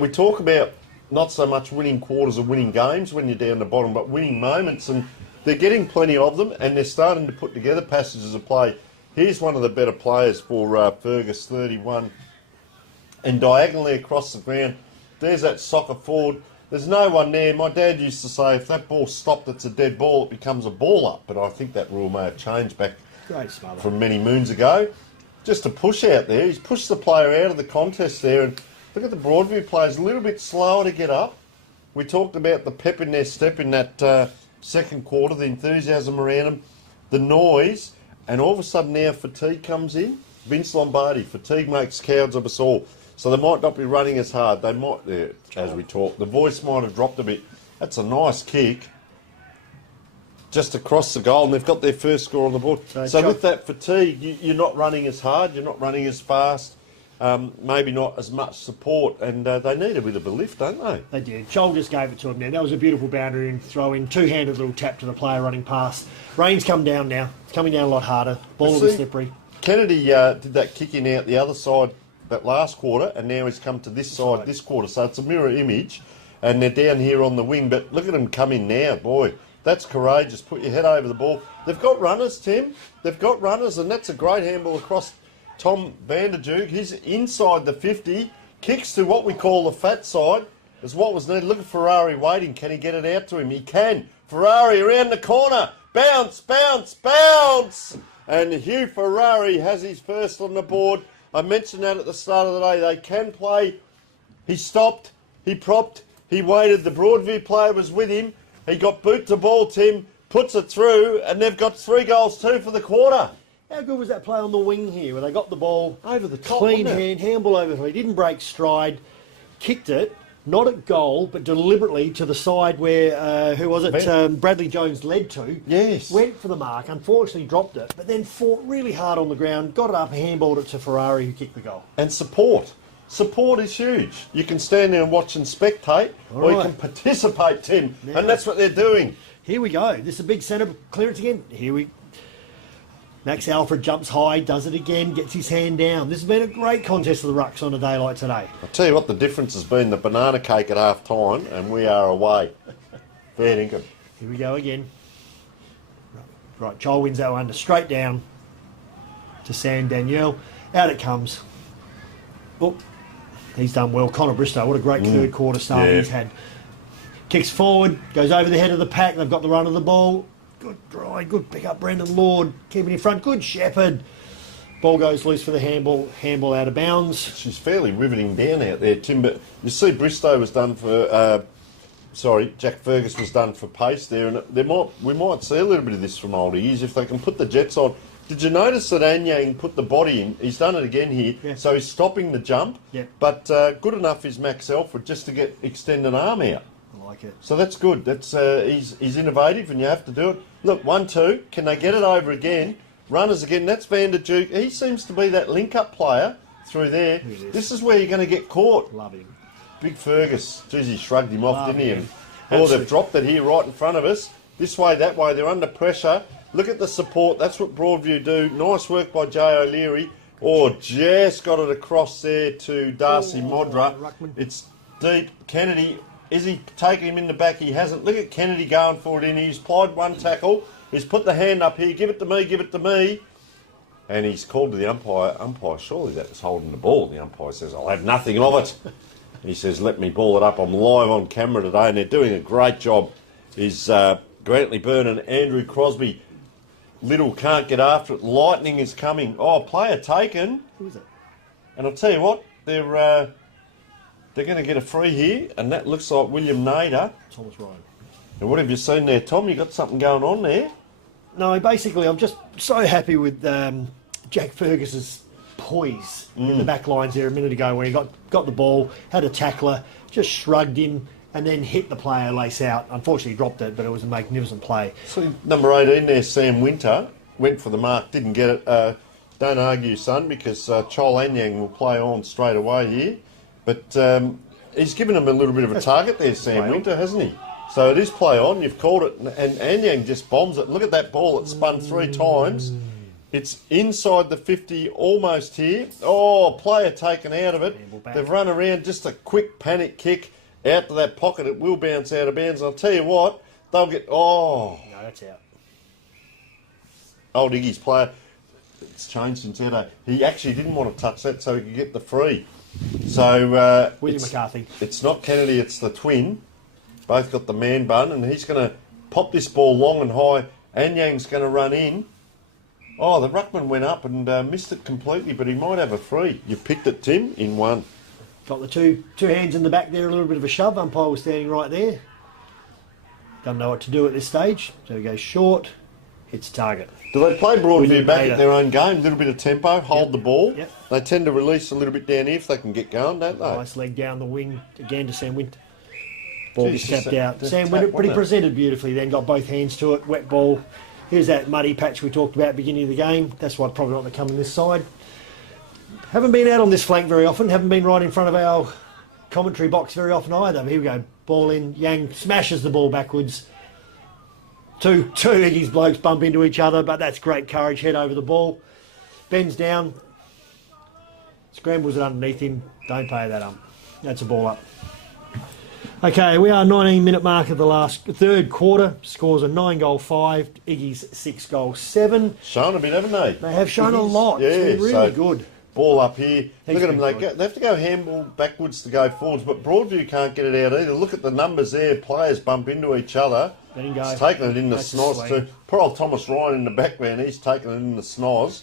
We talk about not so much winning quarters or winning games when you're down the bottom, but winning moments, and they're getting plenty of them, and they're starting to put together passages of play. Here's one of the better players for Fergus, 31, and diagonally across the ground, there's that soccer forward. There's no one there. My dad used to say if that ball stopped, it's a dead ball, it becomes a ball up, but I think that rule may have changed back from many moons ago. Just a push out there. He's pushed the player out of the contest there, and look at the Broadview players, a little bit slower to get up. We talked about the pep in their step in that second quarter, the enthusiasm around them, the noise, and all of a sudden now fatigue comes in. Vince Lombardi, fatigue makes cowards of us all. So they might not be running as hard. They might, as we talk, the voice might have dropped a bit. That's a nice kick. Just across the goal, and they've got their first score on the board. So with that fatigue, you're not running as hard, you're not running as fast, maybe not as much support, and they need a bit of a lift, don't they? They did. Joel just gave it to him now. That was a beautiful boundary and throw in, two-handed little tap to the player running past. Rain's come down now. It's coming down a lot harder. Ball was slippery. Kennedy did that kicking out the other side that last quarter, and now he's come to this side this quarter. So it's a mirror image, and they're down here on the wing. But look at him come in now, boy. That's courageous. Put your head over the ball. They've got runners, Tim. They've got runners, and that's a great handball across Tom Vanderjoog. He's inside the 50. Kicks to what we call the fat side. Is what was needed. Look at Ferrari waiting. Can he get it out to him? He can. Ferrari around the corner. Bounce, bounce, bounce. And Hugh Ferrari has his first on the board. I mentioned that at the start of the day. They can play. He stopped. He propped. He waited. The Broadview player was with him. He got boot to ball, Tim, puts it through, and they've got 3 goals, 2 for the quarter. How good was that play on the wing here, where they got the ball over the top, clean hand, handball over. He didn't break stride, kicked it, not at goal, but deliberately to the side where, who was it, Bradley Jones led to. Yes. Went for the mark, unfortunately dropped it, but then fought really hard on the ground, got it up, handballed it to Ferrari, who kicked the goal. And support. Support is huge. You can stand there and watch and spectate, or you can participate, Tim, and that's what they're doing. Here we go. This is a big centre clearance again. Max Alfred jumps high, does it again, gets his hand down. This has been a great contest of the rucks on a day like today. I'll tell you what the difference has been, the banana cake at half time, and we are away. Fair dinkum. Here we go again. Right, Joel wins that one, straight down to Sam Danielle. Out it comes. Oh, he's done well. Connor Bristow, what a great third quarter start he's had. Kicks forward, goes over the head of the pack. They've got the run of the ball. Good drive, good pick up, Brendan Lord. Keeping in front, good Shepherd. Ball goes loose for the handball out of bounds. She's fairly riveting down out there, Tim, but you see Bristow was done for, Jack Fergus was done for pace there, and we might see a little bit of this from older years if they can put the jets on. Did you notice that Anyang put the body in? He's done it again here, so he's stopping the jump, but good enough is Max Alfred just to extend an arm out. I like it. So that's good. That's he's innovative, and you have to do it. Look, 1-2. Can they get it over again? Runners again. That's Vanderjoog. He seems to be that link-up player through there. This is where you're going to get caught. Love him. Big Fergus. Jeez, he shrugged him off, didn't he? And, they've dropped it here right in front of us. This way, that way. They're under pressure. Look at the support. That's what Broadview do. Nice work by Jay O'Leary. Just got it across there to Darcy Modra. Ruckman. It's deep. Kennedy, is he taking him in the back? He hasn't. Look at Kennedy going for it in. He's applied one tackle. He's put the hand up here. Give it to me, give it to me. And he's called to the umpire. Umpire, surely that was holding the ball. The umpire says, I'll have nothing of it. He says, let me ball it up. I'm live on camera today, and they're doing a great job. Is Grantley Byrne and Andrew Crosby. Little can't get after it. Lightning is coming. Oh, player taken. Who is it? And I'll tell you what, they're going to get a free here, and that looks like William Nader. Thomas Ryan. And what have you seen there, Tom? You got something going on there? No, basically, I'm just so happy with Jack Fergus's poise in the back lines there a minute ago, where he got the ball, had a tackler, just shrugged him, and then hit the player lace out. Unfortunately, he dropped it, but it was a magnificent play. See, number 18 there, Sam Winter, went for the mark, didn't get it. Don't argue, son, because Chol Anyang will play on straight away here. But he's given him a little bit of a target there, Sam Winter, hasn't he? So it is play on. You've called it, and Anyang just bombs it. Look at that ball. It spun 3 times. It's inside the 50, almost here. Oh, player taken out of it. They've run around, just a quick panic kick out to that pocket. It will bounce out of bounds. I'll tell you what, they'll get... Oh. No, that's out. Old Iggy's player, it's changed since Edo. He actually didn't want to touch that so he could get the free. So... William McCarthy. It's not Kennedy, it's the twin. Both got the man bun, and he's going to pop this ball long and high. Anyang's going to run in. Oh, the ruckman went up and missed it completely, but he might have a free. You picked it, Tim, in one. Got the two hands in the back there, a little bit of a shove. Umpire was standing right there. Doesn't know what to do at this stage. So he goes short, hits target. Do they play Broadview back at their own game? A little bit of tempo, hold the ball. Yep. They tend to release a little bit down here if they can get going, don't they? Nice leg down the wing again to Sam Winter. Ball Jeez, just tapped out. Sam tap, Winter pretty wasn't it? presented beautifully then, got both hands to it, wet ball. Here's that muddy patch we talked about at the beginning of the game. That's why probably not to come on this side. Haven't been out on this flank very often. Haven't been right in front of our commentary box very often either. But here we go. Ball in. Yang smashes the ball backwards. Two Iggy's blokes bump into each other, but that's great courage. Head over the ball. Bends down. Scrambles it underneath him. Don't pay that up. That's a ball up. Okay, we are 19-minute mark of the third quarter. Scores are 9-5. Iggy's 6-7. Shown a bit, haven't they? They have shown a lot. Yeah, it's been really good. Ball up here. Look at them. been They have to go handball backwards to go forwards, but Broadview can't get it out either. Look at the numbers there. Players bump into each other. Let him go. He's taking it in the That's a snoz swing. too. Poor old Thomas Ryan in the background. He's taking it in the snoz.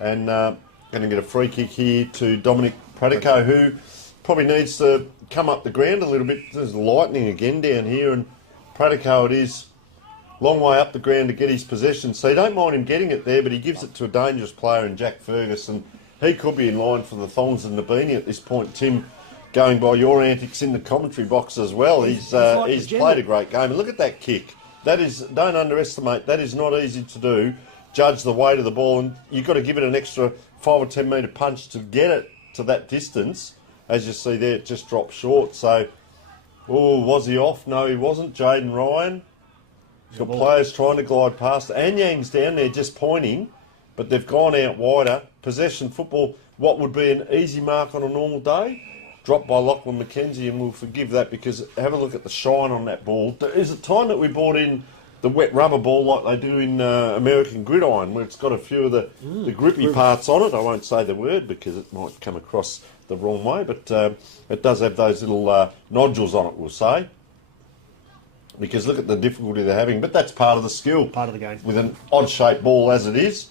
And going to get a free kick here to Dominic Pratico, who probably needs to come up the ground a little bit. There's lightning again down here, and Pratico it is. Long way up the ground to get his possession. So you don't mind him getting it there, but he gives it to a dangerous player in Jack Ferguson. He could be in line for the thongs and the beanie at this point, Tim, going by your antics in the commentary box as well. He's played a great game. And look at that kick. That is, don't underestimate, that is not easy to do. Judge the weight of the ball, and you've got to give it an extra 5 or 10 metre punch to get it to that distance. As you see there, it just dropped short. So, oh, was he off? No, he wasn't. Jaden Ryan. He's got players trying to glide past. Anyang's down there just pointing, but they've gone out wider. Possession football, what would be an easy mark on a normal day, dropped by Lachlan McKenzie, and we'll forgive that because have a look at the shine on that ball. Is it time that we brought in the wet rubber ball like they do in American Gridiron, where it's got a few of the grippy parts on it? I won't say the word because it might come across the wrong way, but it does have those little nodules on it, we'll say. Because look at the difficulty they're having, but that's part of the skill. Part of the game. With an odd-shaped ball as it is.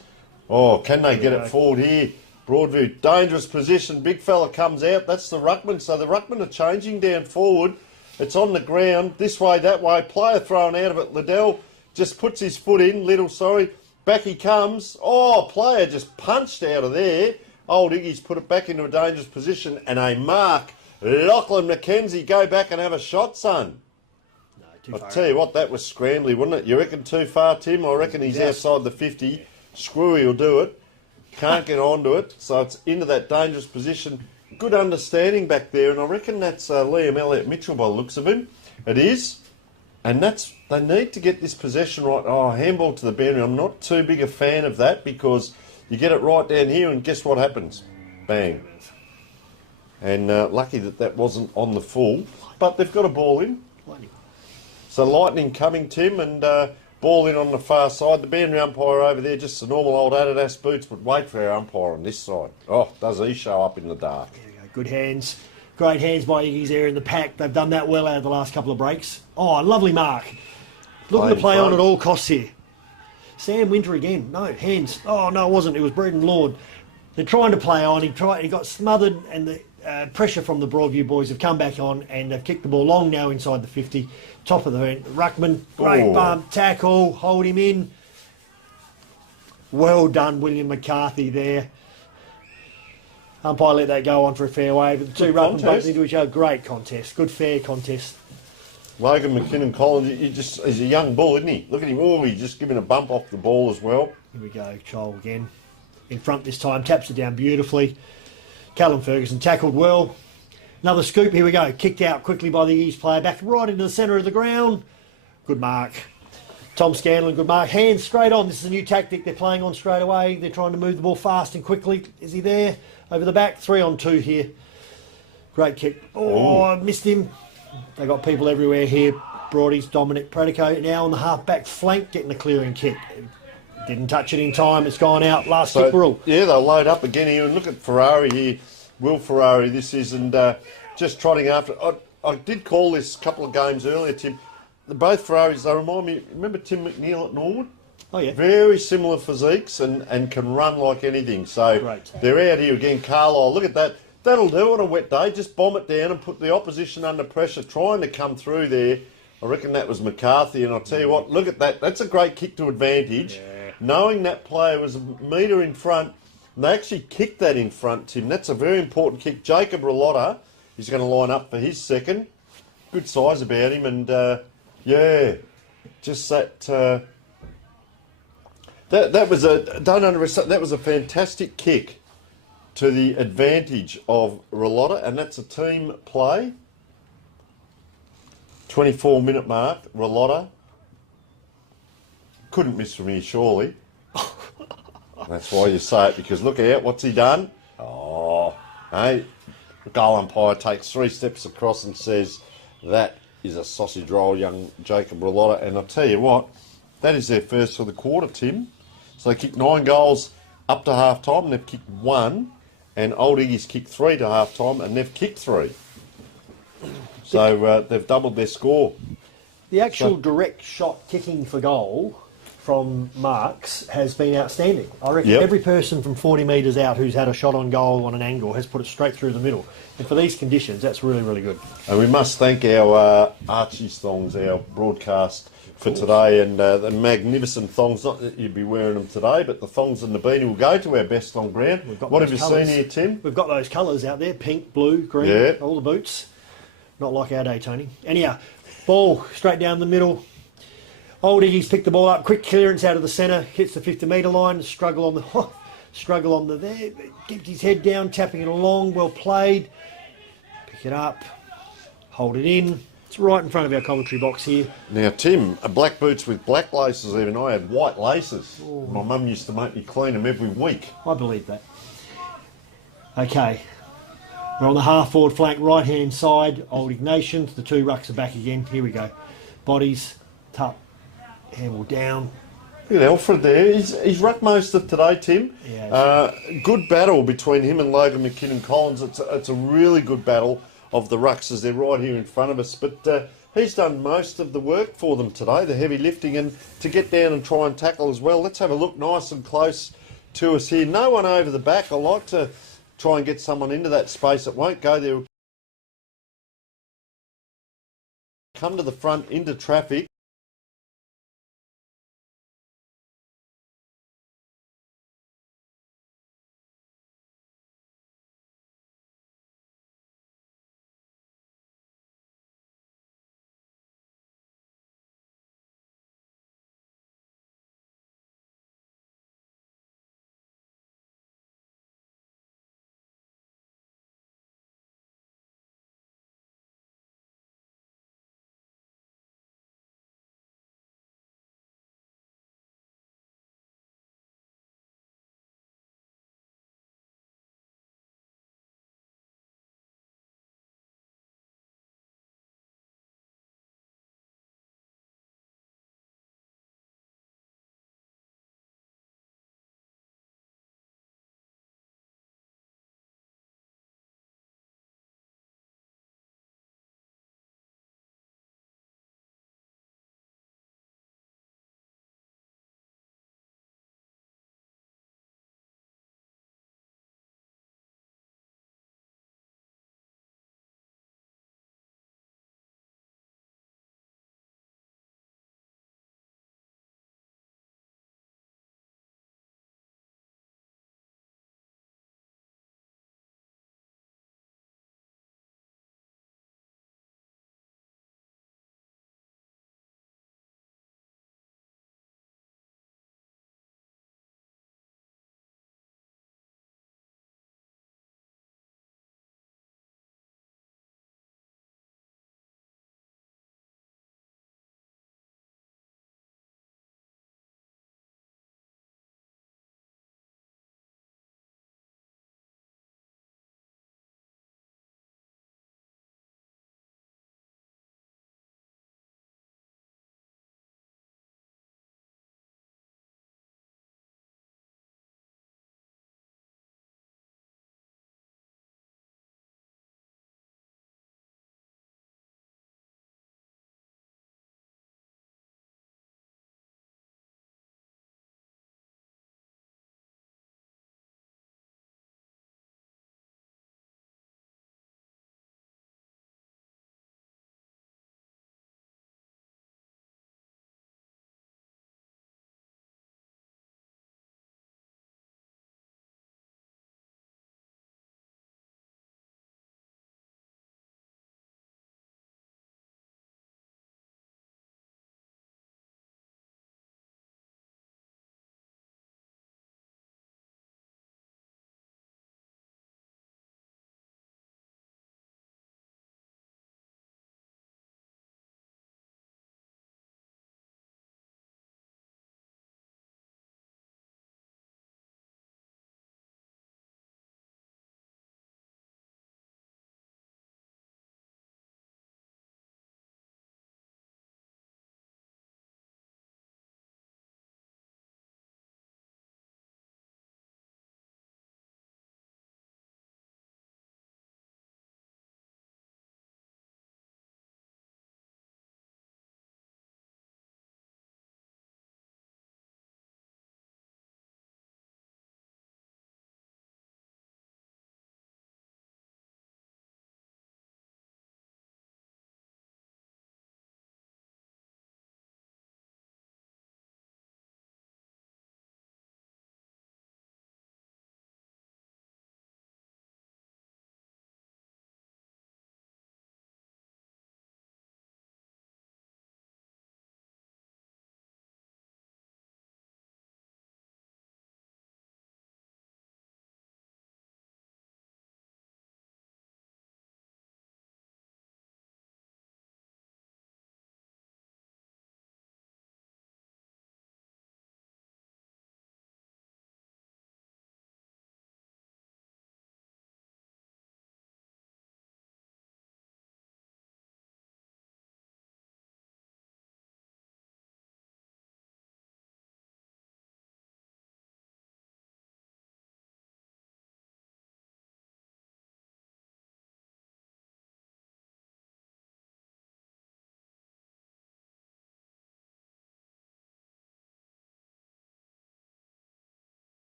Oh, can they get it forward here? Broadview, dangerous position. Big fella comes out. That's the ruckman. So the ruckman are changing down forward. It's on the ground, this way, that way. Player thrown out of it. Liddell just puts his foot in. Back he comes. Oh, player just punched out of there. Old Iggy's put it back into a dangerous position. And a mark. Lachlan McKenzie, go back and have a shot, son. No, I'll tell you what, that was scrambly, wasn't it? You reckon too far, Tim? I reckon he's outside the 50. Screwy will do it. Can't get onto it. So it's into that dangerous position. Good understanding back there. And I reckon that's Liam Elliott Mitchell by the looks of him. It is. And they need to get this possession right. Oh, handball to the boundary. I'm not too big a fan of that because you get it right down here and guess what happens? Bang. And lucky that wasn't on the full. But they've got a ball in. So lightning coming, Tim, and ball in on the far side. The boundary umpire over there, just the normal old Adidas boots, but wait for our umpire on this side. Oh, does he show up in the dark? There we go. Good hands. Great hands by Iggy's there in the pack. They've done that well out of the last couple of breaks. Oh, lovely mark. Looking to play on at all costs here. Sam Winter again. No, hands. Oh, no, it wasn't. It was Brendan Lord. They're trying to play on. He got smothered, and the pressure from the Broadview boys have come back on, and they've kicked the ball long now inside the 50. Top of the ruckman. Great bump, tackle, hold him in. Well done, William McCarthy there. Umpire let that go on for a fair way, but the two ruckmen bumped into each other. Great contest. Good, fair contest. Logan McKinnon-Collins, he's a young bull, isn't he? Look at him. Oh, he's just giving a bump off the ball as well. Here we go. Chol again. In front this time. Taps it down beautifully. Callum Ferguson tackled well. Another scoop. Here we go. Kicked out quickly by the East player. Back right into the centre of the ground. Good mark. Tom Scanlon, good mark. Hands straight on. This is a new tactic they're playing on straight away. They're trying to move the ball fast and quickly. Is he there? Over the back. 3-on-2 here. Great kick. Oh, I missed him. They got people everywhere here. Broadies, Dominic Predico now on the half-back flank, getting a clearing kick. Didn't touch it in time. It's gone out. Last kick rule. Yeah, they'll load up again here. And look at Ferrari here. Will Ferrari, this is. And just trotting after. I did call this a couple of games earlier, Tim. Both Ferraris, they remind me, remember Tim McNeil at Norwood? Oh, yeah. Very similar physiques and can run like anything. So they're out here again. Carlisle, look at that. That'll do on a wet day. Just bomb it down and put the opposition under pressure, trying to come through there. I reckon that was McCarthy, and I'll tell you what, look at that. That's a great kick to advantage. Yeah. Knowing that player was a metre in front, and they actually kicked that in front, Tim. That's a very important kick. Jacob Ralotta is going to line up for his second. Good size about him, and yeah, just that. That was don't underestimate. That was a fantastic kick to the advantage of Ralotta, and that's a team play. 24-minute mark, Ralotta. Couldn't miss from here, surely. That's why you say it, because look out, what's he done? Oh, hey, the goal umpire takes 3 steps across and says, that is a sausage roll, young Jacob Ralotta. And I'll tell you what, that is their first for the quarter, Tim. So they kicked 9 goals up to half-time, and they've kicked 1. And Old Iggy's kicked 3 to half-time, and they've kicked 3. So they've doubled their score. The actual direct shot kicking for goal from Marks has been outstanding. I reckon every person from 40 metres out who's had a shot on goal on an angle has put it straight through the middle. And for these conditions, that's really, really good. And we must thank our Archie thongs, our broadcast for today, and the magnificent thongs. Not that you'd be wearing them today, but the thongs and the beanie will go to our best on ground. What have you seen here, Tim? We've got those colours out there, pink, blue, green, all the boots. Not like our day, Tony. Anyhow, ball straight down the middle. Old Iggy's picked the ball up, quick clearance out of the centre, hits the 50-metre line, struggle on the there, kept his head down, tapping it along, well played. Pick it up, hold it in. It's right in front of our commentary box here. Now, Tim, black boots with black laces even. I had white laces. Ooh. My mum used to make me clean them every week. I believe that. Okay. We're on the half-forward flank, right-hand side. Old Ignatians. The 2 rucks are back again. Here we go. Bodies, tuck, handle down. Look at Alfred there. He's rucked most of today, Tim. Yeah, good battle between him and Logan McKinnon-Collins. It's a really good battle of the rucks as they're right here in front of us. But he's done most of the work for them today, the heavy lifting, and to get down and try and tackle as well. Let's have a look nice and close to us here. No one over the back. I like to try and get someone into that space. It won't go there. Come to the front, into traffic.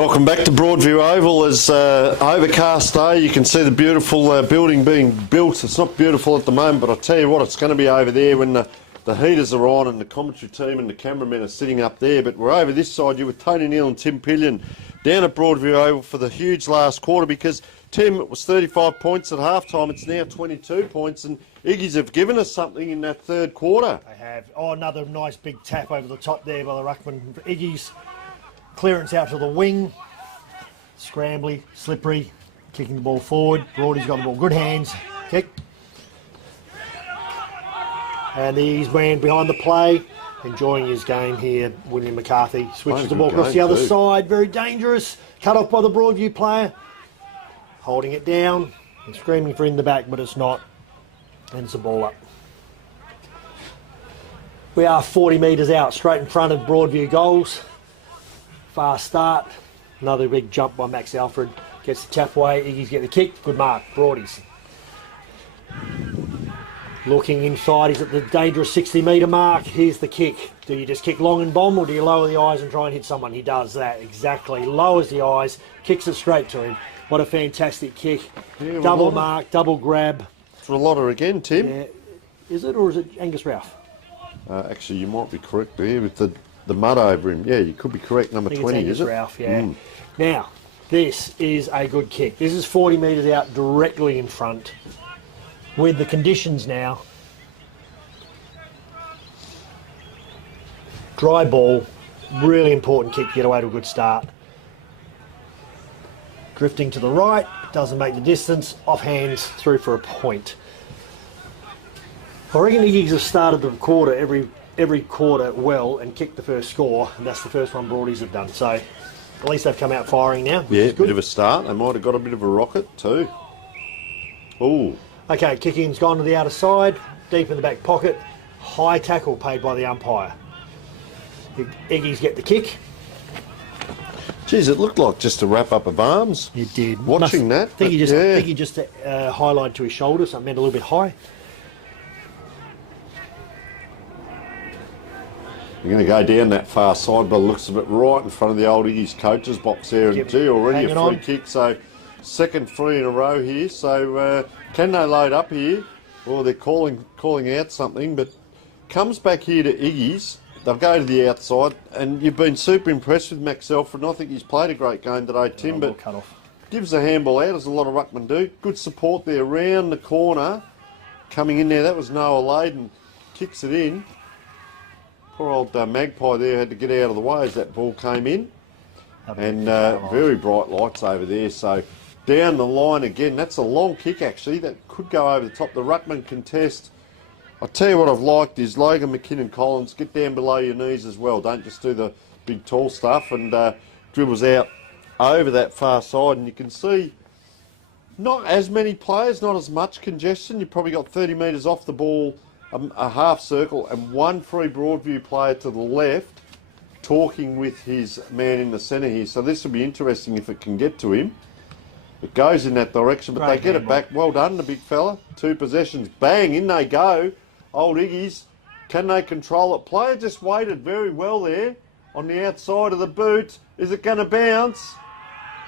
Welcome back to Broadview Oval. As overcast day, you can see the beautiful building being built. It's not beautiful at the moment, but I'll tell you what, it's going to be over there when the heaters are on and the commentary team and the cameramen are sitting up there. But we're over this side. You with Tony Neal and Tim Pillion down at Broadview Oval for the huge last quarter, because Tim, it was 35 points at halftime. It's now 22 points, and Iggy's have given us something in that third quarter. They have. Oh, another nice big tap over the top there by the ruckman. Iggy's clearance out to the wing. Scrambly, slippery, kicking the ball forward. Broady's got the ball. Good hands. Kick. And he's man behind the play, enjoying his game here. William McCarthy switches the ball across the other side. Very dangerous. Cut off by the Broadview player. Holding it down and screaming for in the back, but it's not. And it's a ball up. We are 40 metres out, straight in front of Broadview goals. Fast start. Another big jump by Max Alfred. Gets the tap away. Iggy's get the kick. Good mark. Broadies. Looking inside. He's at the dangerous 60-metre mark. Here's the kick. Do you just kick long and bomb, or do you lower the eyes and try and hit someone? He does that. Exactly. Lowers the eyes. Kicks it straight to him. What a fantastic kick. Yeah, double mark. Double grab. It's Rolotta again, Tim. Yeah. Is it, or is it Angus Ralph? Actually, you might be correct there with the mud over him. Yeah, you could be correct. Number 20, is it? Ralph, yeah. Now, this is a good kick. This is 40 metres out, directly in front. With the conditions now. Dry ball. Really important kick to get away to a good start. Drifting to the right. Doesn't make the distance. Off hands, through for a point. I reckon the Iggies have started the quarter every quarter well and kicked the first score, and that's the first one Broadies have done. So at least they've come out firing now. Yeah, a bit of a start. They might have got a bit of a rocket too. Ooh. Okay, kick-in's gone to the outer side, deep in the back pocket. High tackle paid by the umpire. Iggies get the kick. Geez, it looked like just a wrap up of arms. It did. Watching that. I think he just highlighted to his shoulder, so it meant a little bit high. You're going to go down that far side by the looks of it, right in front of the old Iggy's coaches box there. And gee, already a free kick. So second free in a row here. So can they load up here? Well, they're calling out something, but comes back here to Iggy's. They'll go to the outside, and you've been super impressed with Max Alfred, and I think he's played a great game today, Tim, but cut off. Gives the handball out, as a lot of ruckmen do. Good support there around the corner. Coming in there, that was Noah Layden. Kicks it in. Poor old Magpie there had to get out of the way as that ball came in. And very bright lights over there. So down the line again. That's a long kick, actually. That could go over the top. The ruckman contest. I'll tell you what I've liked is Logan McKinnon Collins. Get down below your knees as well. Don't just do the big tall stuff. And dribbles out over that far side. And you can see not as many players, not as much congestion. You've probably got 30 metres off the ball. A half circle and one free Broadview player to the left talking with his man in the centre here. So this will be interesting if it can get to him. It goes in that direction, but they get it back. Well done, the big fella. 2 possessions. Bang, in they go. Old Iggy's. Can they control it? Player just waited very well there on the outside of the boot. Is it going to bounce?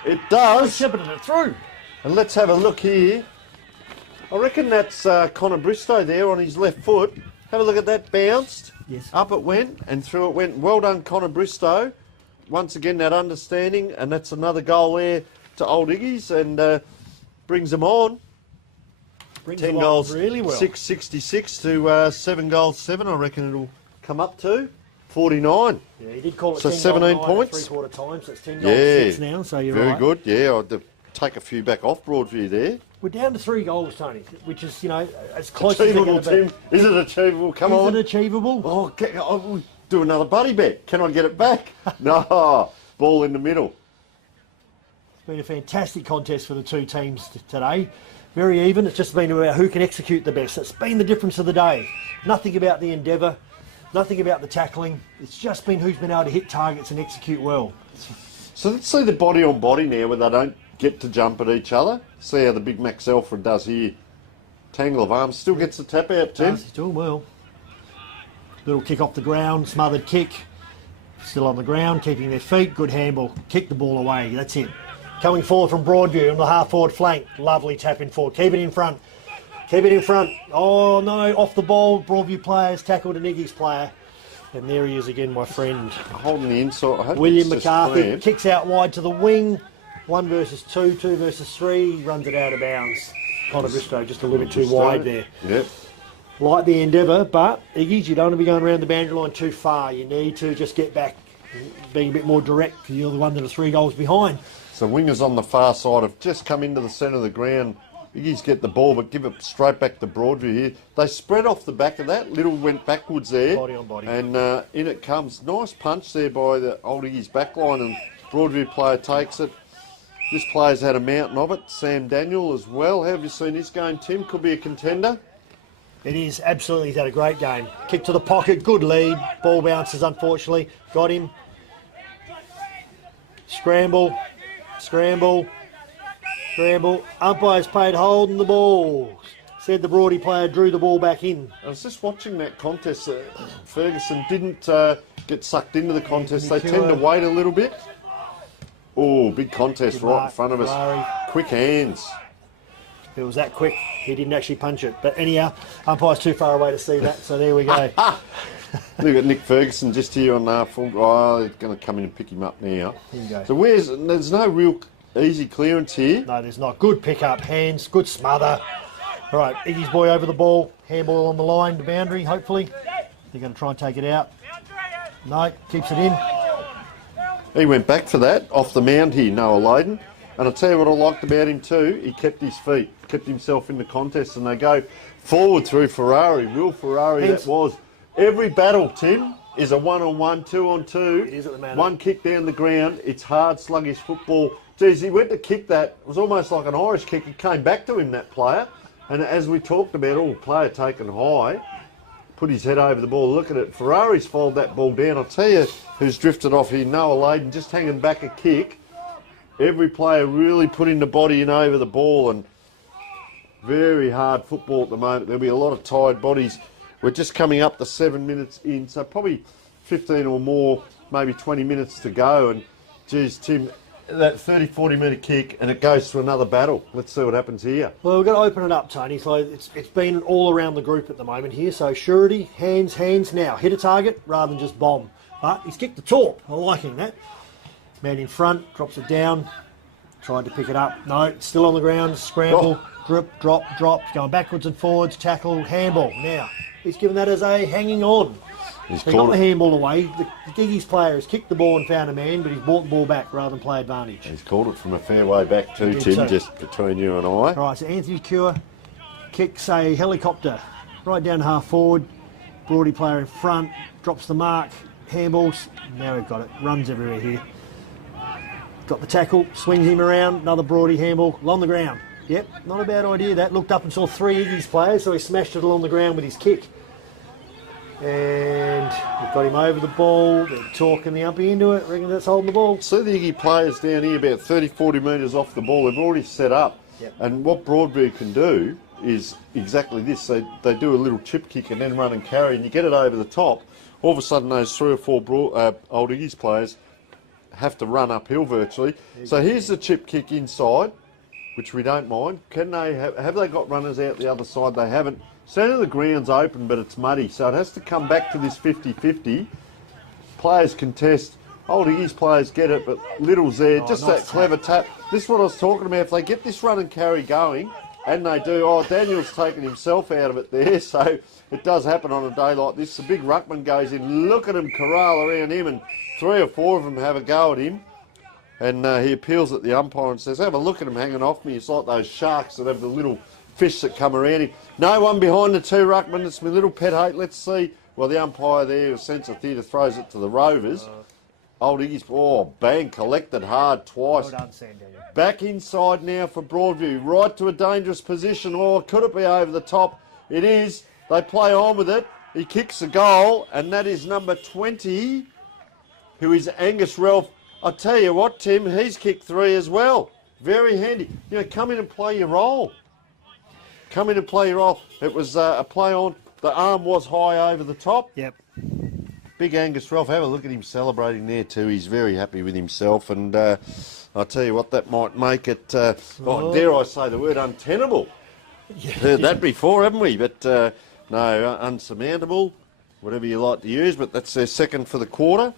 It does. Shepherded it through. And let's have a look here. I reckon that's Connor Bristow there on his left foot. Have a look at that, bounced. Yes. Up it went and through it went. Well done, Connor Bristow. Once again, that understanding, and that's another goal there to Old Iggy's and brings them on. 10 goals, really well. 666 to 7 goals 7. I reckon it'll come up to 49. Yeah, he did call it. So 10 17 goals points. 3/4 times. So it's 10 goals 6 now. So you're very right. good. Yeah, I'd take a few back off Broadview there. We're down to 3 goals, Tony, which is, as close as they're going to be. Tim. Is it achievable? Come on. Is it achievable? Oh, I'll do another buddy bet. Can I get it back? No. Ball in the middle. It's been a fantastic contest for the two teams today. Very even. It's just been about who can execute the best. It's been the difference of the day. Nothing about the endeavour. Nothing about the tackling. It's just been who's been able to hit targets and execute well. So let's see the body on body now where they don't get to jump at each other. See how the big Max Alfred does here. Tangle of arms. Still gets the tap out, Tim. He's doing well. Little kick off the ground, smothered kick. Still on the ground, keeping their feet. Good handball. Kick the ball away. That's it. Coming forward from Broadview on the half-forward flank. Lovely tap in forward. Keep it in front. Keep it in front. Oh, no. Off the ball. Broadview players tackled an Iggy's player. And there he is again, my friend. Holding the inside. William McCarthy kicks out wide to the wing. 1 versus 2, 2 versus 3. He runs it out of bounds. Connor Bristow just a little bit too wide there. Yep. Like the endeavour, but Iggy's, you don't want to be going around the boundary line too far. You need to just get back, being a bit more direct, because you're the one that are 3 goals behind. So wingers on the far side have just come into the centre of the ground. Iggy's get the ball, but give it straight back to Broadview here. They spread off the back of that. Little went backwards there. Body on body. And in it comes. Nice punch there by the old Iggy's backline, and Broadview player takes it. This player's had a mountain of it. Sam Daniel as well. How have you seen this game, Tim? Could be a contender. It is, absolutely. He's had a great game. Kick to the pocket, good lead. Ball bounces, unfortunately. Got him. Scramble. Scramble. Scramble. Umpire's paid holding the ball. Said the Broady player drew the ball back in. I was just watching that contest. Ferguson didn't get sucked into the contest. They tend to wait a little bit. Oh, big contest Good right mark, in front of us. Ferrari. Quick hands. If it was that quick, he didn't actually punch it. But anyhow, umpire's too far away to see that, so there we go. Look at Nick Ferguson just here on full. Oh, they're going to come in and pick him up now. Here you go. So there's no real easy clearance here. No, there's not. Good pick up, hands, good smother. All right, Iggy's boy over the ball. Handball on the line, the boundary, hopefully. They're going to try and take it out. No, keeps it in. He went back for that, off the mound here, Noah Layden. And I'll tell you what I liked about him too, he kept his feet, kept himself in the contest, and they go forward through Ferrari. Will Ferrari, that was. Every battle, Tim, is a 1-on-1, 2-on-2. It is at the moment. One kick down the ground, it's hard, sluggish football. Geez, he went to kick that, it was almost like an Irish kick. It came back to him, that player. And as we talked about, player taken high, put his head over the ball. Look at it, Ferrari's followed that ball down. I'll tell you who's drifted off here, Noah Layden, just hanging back a kick. Every player really putting the body in over the ball, and very hard football at the moment. There'll be a lot of tired bodies. We're just coming up to 7 minutes in, so probably 15 or more, maybe 20 minutes to go. And geez, Tim, that 30-40 metre kick, and it goes to another battle. Let's see what happens here. Well, we're going to open it up, Tony. So it's been all around the group at the moment here. So surety, hands now. Hit a target rather than just bomb. But he's kicked the torp. I'm liking that. Man in front, drops it down. Tried to pick it up. No, it's still on the ground. Scramble, drip, drop, going backwards and forwards. Tackle, handball. Now, he's given that as a hanging on. He's got the handball away. The Giggy's player has kicked the ball and found a man, but he's brought the ball back rather than play advantage. He's called it from a fair way back too, Tim, so. Just between you and I. All right, so Anthony Cure kicks a helicopter right down half forward. Broady player in front, drops the mark, handballs. Now we've got it. Runs everywhere here. Got the tackle, swings him around, another Broady handball along the ground. Yep, not a bad idea that. Looked up and saw 3 Iggy's players, so he smashed it along the ground with his kick. And we've got him over the ball. They're talking the umpy into it. Reckon that's holding the ball. See the Iggy players down here about 30-40 metres off the ball. They've already set up. Yep. And what Broadview can do is exactly this. They do a little chip kick and then run and carry, and you get it over the top. All of a sudden, those 3 or 4 old Iggy's players have to run uphill virtually. So here's the chip kick inside, which we don't mind. Can they have they got runners out the other side? They haven't. Centre of the ground's open, but it's muddy, so it has to come back to this 50-50. Players contest. Old Iggy's players get it, but Little's there. Just that clever tap. This is what I was talking about. If they get this run and carry going, and they do, Daniel's taken himself out of it there, so it does happen on a day like this. The big ruckman goes in. Look at him corral around him, and 3 or 4 of them have a go at him. And he appeals at the umpire and says, have a look at him hanging off me. It's like those sharks that have the little fish that come around him. No one behind the 2 ruckman. It's my little pet hate. Let's see. Well, the umpire there, with sense of theatre, throws it to the Rovers. Old Iggy's, bang, collected hard twice. Well done, Sam Daniel. Back inside now for Broadview. Right to a dangerous position. Could it be over the top? It is. They play on with it. He kicks a goal, and that is number 20, who is Angus Ralph. I tell you what, Tim, he's kicked 3 as well. Very handy. Come in and play your role. Come in and play your role. It was a play on. The arm was high over the top. Yep. Big Angus Ralph, have a look at him celebrating there too. He's very happy with himself, and I'll tell you what, that might make it, dare I say the word, untenable. Yeah, Heard that before, haven't we? But no, unsurmountable, whatever you like to use, but that's their second for the quarter.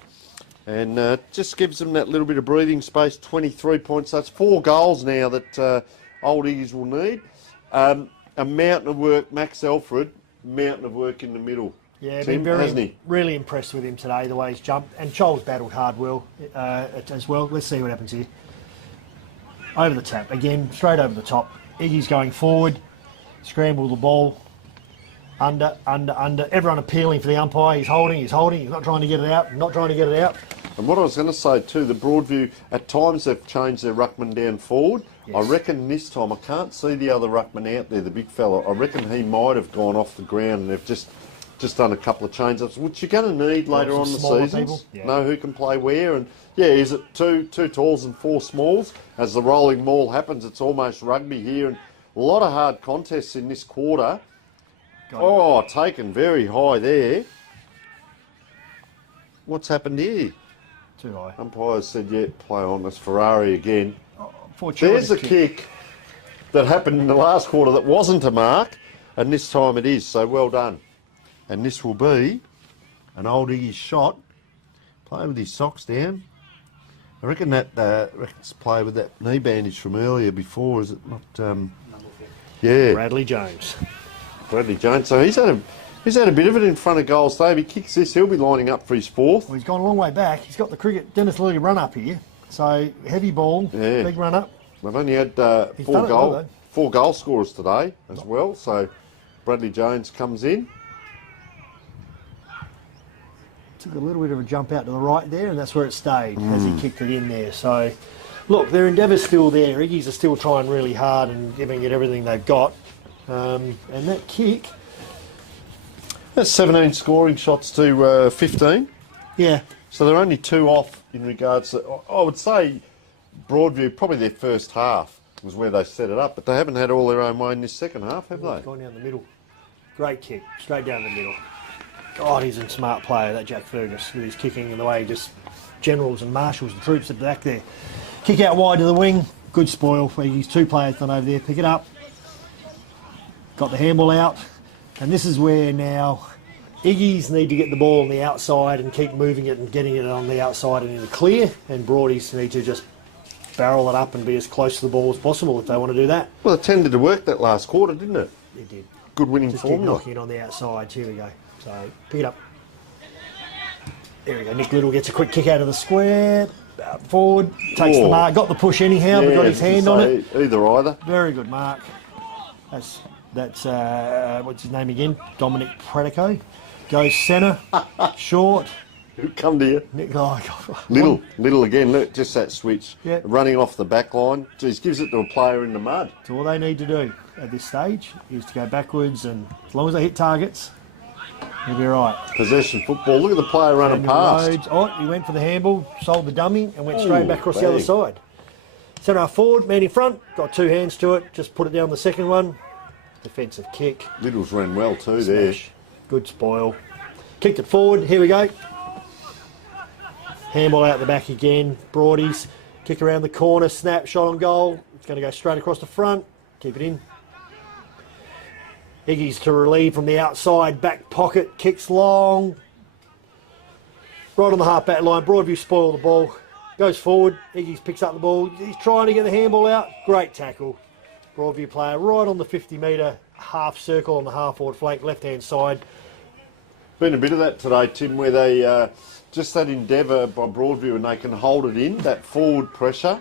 And just gives them that little bit of breathing space, 23 points. That's 4 goals now that Old Iggies will need. A mountain of work, Max Alfred, mountain of work in the middle. Yeah, Tim, been hasn't he? really impressed with him today, the way he's jumped. And Chol's battled hard as well. Let's see what happens here. Over the tap, again, straight over the top. Iggy's going forward, scramble the ball. Under. Everyone appealing for the umpire. He's holding. He's not trying to get it out. And what I was going to say too, the Broadview, at times they've changed their ruckman down forward. Yes. I reckon this time, I can't see the other ruckman out there, the big fella. I reckon he might have gone off the ground and they've just done a couple of change-ups, which you're going to need later on the season. Yeah. Know who can play where. And yeah, is it two talls and 4 smalls? As the rolling maul happens, it's almost rugby here. And a lot of hard contests in this quarter. Taken very high there. What's happened here? Too high. Umpires said, yeah, play on. That's Ferrari again. There's a kick that happened in the last quarter that wasn't a mark, and this time it is, so well done. And this will be an Old Iggy shot. Play with his socks down. I reckon reckons play with that knee bandage from earlier before, is it not? Yeah. Bradley Jones. So he's had a bit of it in front of goal. So if he kicks this, he'll be lining up for his 4th. Well, he's gone a long way back. He's got the cricket Dennis Lee run up here. So heavy ball, big run up. They've only had 4 goal scorers today as well. So Bradley Jones comes in. Took a little bit of a jump out to the right there, and that's where it stayed as he kicked it in there. So, look, their endeavour's still there. Iggies are still trying really hard and giving it everything they've got. And that kick... That's 17 scoring shots to 15. Yeah. So they're only 2 off in regards to... I would say Broadview, probably their first half was where they set it up, but they haven't had all their own way in this second half, have they? Gone down the middle. Great kick, straight down the middle. God, he's a smart player, that Jack Fergus, with his kicking and the way he just generals and marshals the troops at the back there. Kick out wide to the wing, good spoil. He's 2 players gone over there, pick it up. Got the handball out, and this is where now Iggies need to get the ball on the outside and keep moving it and getting it on the outside and in the clear, and Broadies need to just barrel it up and be as close to the ball as possible if they want to do that. Well, it tended to work that last quarter, didn't it? It did. Good winning just formula. Keep knocking it on the outside. Here we go. So, pick it up. There we go. Nick Little gets a quick kick out of the square. Forward. Takes the mark. Got the push anyhow, but got his hand on it. Either. Very good mark. That's what's his name again? Dominic Predico. Goes centre. Short. Who come to you? Nick, Little again. Look, just that switch. Yep. Running off the back line. Just gives it to a player in the mud. So all they need to do at this stage is to go backwards, and as long as they hit targets, he'll be right. Possession football. Look at the player running past. Rhodes. Oh, he went for the handball, sold the dummy, and went straight back across the other side. Centre half forward, man in front, got 2 hands to it, just put it down the second one. Defensive kick. Little's ran well too there. Good spoil. Kicked it forward, here we go. Handball out the back again, Broadies. Kick around the corner, snap, shot on goal. It's going to go straight across the front. Keep it in. Iggy's to relieve from the outside, back pocket, kicks long. Right on the half-back line, Broadview spoil the ball. Goes forward, Iggy's picks up the ball. He's trying to get the handball out. Great tackle. Broadview player right on the 50-metre half circle on the half-forward flank, left-hand side. Been a bit of that today, Tim, where they just that endeavour by Broadview and they can hold it in, that forward pressure.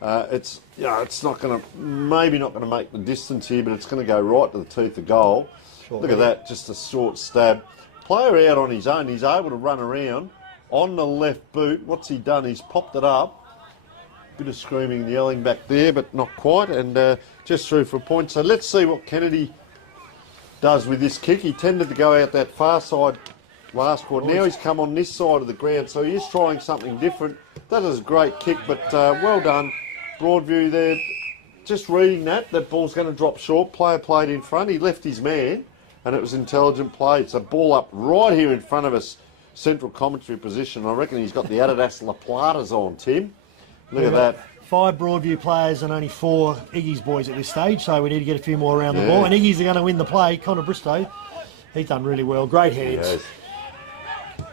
It's not going to, maybe not going to make the distance here, but it's going to go right to the teeth of goal. Look at that, just a short stab. Player out on his own, he's able to run around on the left boot. What's he done? He's popped it up. Bit of screaming and yelling back there, but not quite, and just through for a point. So let's see what Kennedy does with this kick. He tended to go out that far side last quarter. Now he's come on this side of the ground, so he is trying something different. That is a great kick, but well done, Broadview there. Just reading that ball's going to drop short. Player played in front. He left his man, and it was intelligent play. It's a ball up right here in front of us. central commentary position. I reckon he's got the Adidas La Platas on, Tim. Look at that. 5 Broadview players and only 4 Iggy's boys at this stage, so we need to get a few more around the ball. And Iggy's are going to win the play. Connor Bristow, he's done really well. Great hands. Yes.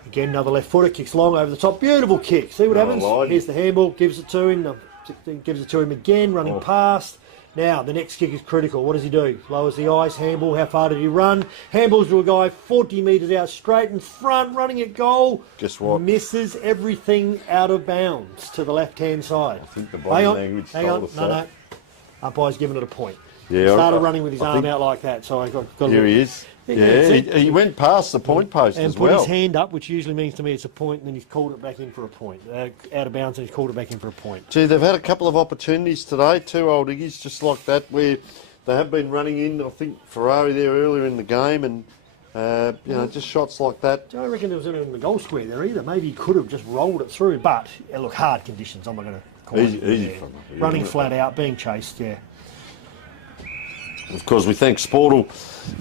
Again, another left footer, kicks long over the top. Beautiful kick. See what happens? Here's the handball, gives it to him. 16 gives it to him again, running past. Now, the next kick is critical. What does he do? Lowers the ice, handball. How far did he run? Handballs to a guy 40 metres out, straight in front, running at goal. Guess what? Misses everything out of bounds to the left-hand side. I think the body language told us that. No. Umpire's given it a point. Yeah, Started running with his arm out like that, so I got a Here look. he is. Yeah, he went past the point post and as put well. his hand up, which usually means to me it's a point, and then he's called it back in for a point. Out of bounds, and he's called it back in for a point. Gee, they've had a couple of opportunities today, 2 old Iggies just like that, where they have been running in, I think, Ferrari there earlier in the game, and, just shots like that. I don't reckon there was anyone in the goal square there either. Maybe he could have just rolled it through, but, look, hard conditions, I'm not going to call it. Easy from him. Running flat out, being chased, Of course, we thank Sportal,